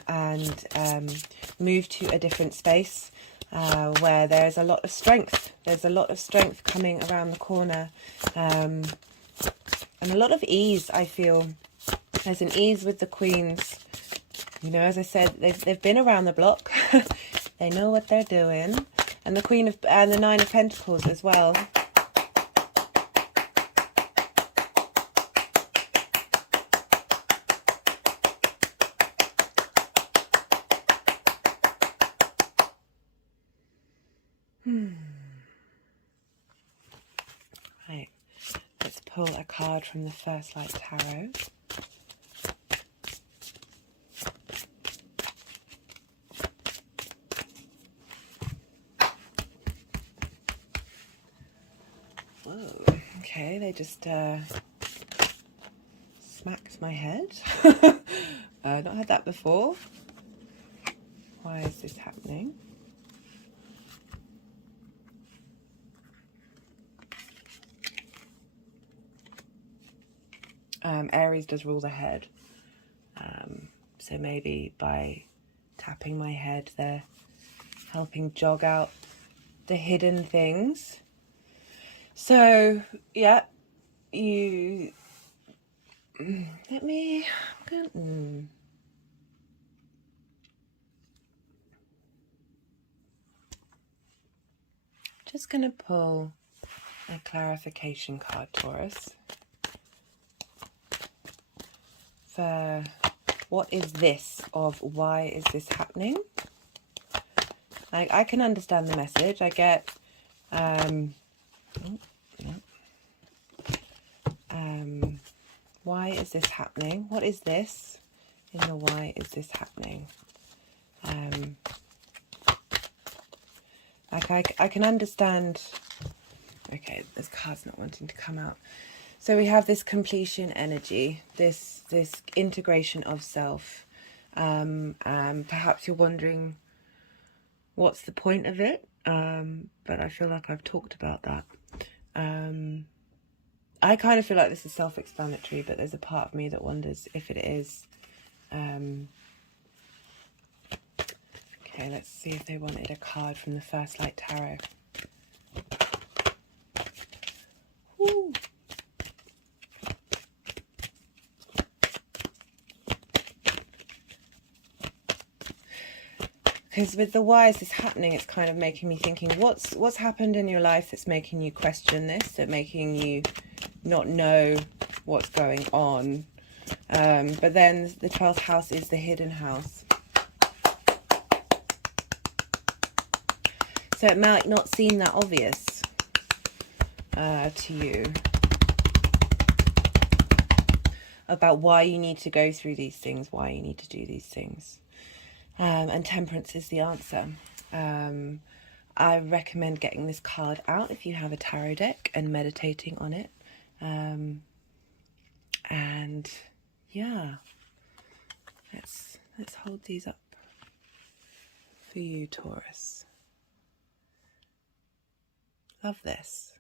move to a different space where there's a lot of strength. There's a lot of strength coming around the corner, and a lot of ease. I feel there's an ease with the queens. You know, as I said, they've been around the block. They know what they're doing, and the Nine of Pentacles as well. pull a card from the First Light Tarot. Whoa, okay, they just smacked my head. Not had that before. Why is this happening? Aries does rule the head. So maybe by tapping my head, they're helping jog out the hidden things. So, yeah, you... Let me... Just going to pull a clarification card, Taurus, for what is this of why is this happening? I can understand the message. I get why is this happening? What is this in the why is this happening? I can understand. Okay, this card's not wanting to come out. So we have this completion energy, this integration of self. Perhaps you're wondering what's the point of it, but I feel like I've talked about that. I kind of feel like this is self-explanatory, but there's a part of me that wonders if it is. Okay, let's see if they wanted a card from the First Light Tarot. Woo. Because with the why is this happening, it's kind of making me thinking, what's happened in your life that's making you question this, that making you not know what's going on. But then the 12th house is the hidden house. So it might not seem that obvious to you about why you need to go through these things, why you need to do these things. And temperance is the answer. I recommend getting this card out if you have a tarot deck and meditating on it. And yeah, let's hold these up for you, Taurus. Love this.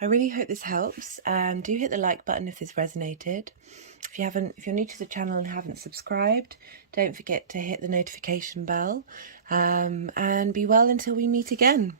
I really hope this helps. Do hit the like button if this resonated. If you're new to the channel and haven't subscribed, don't forget to hit the notification bell. And be well until we meet again.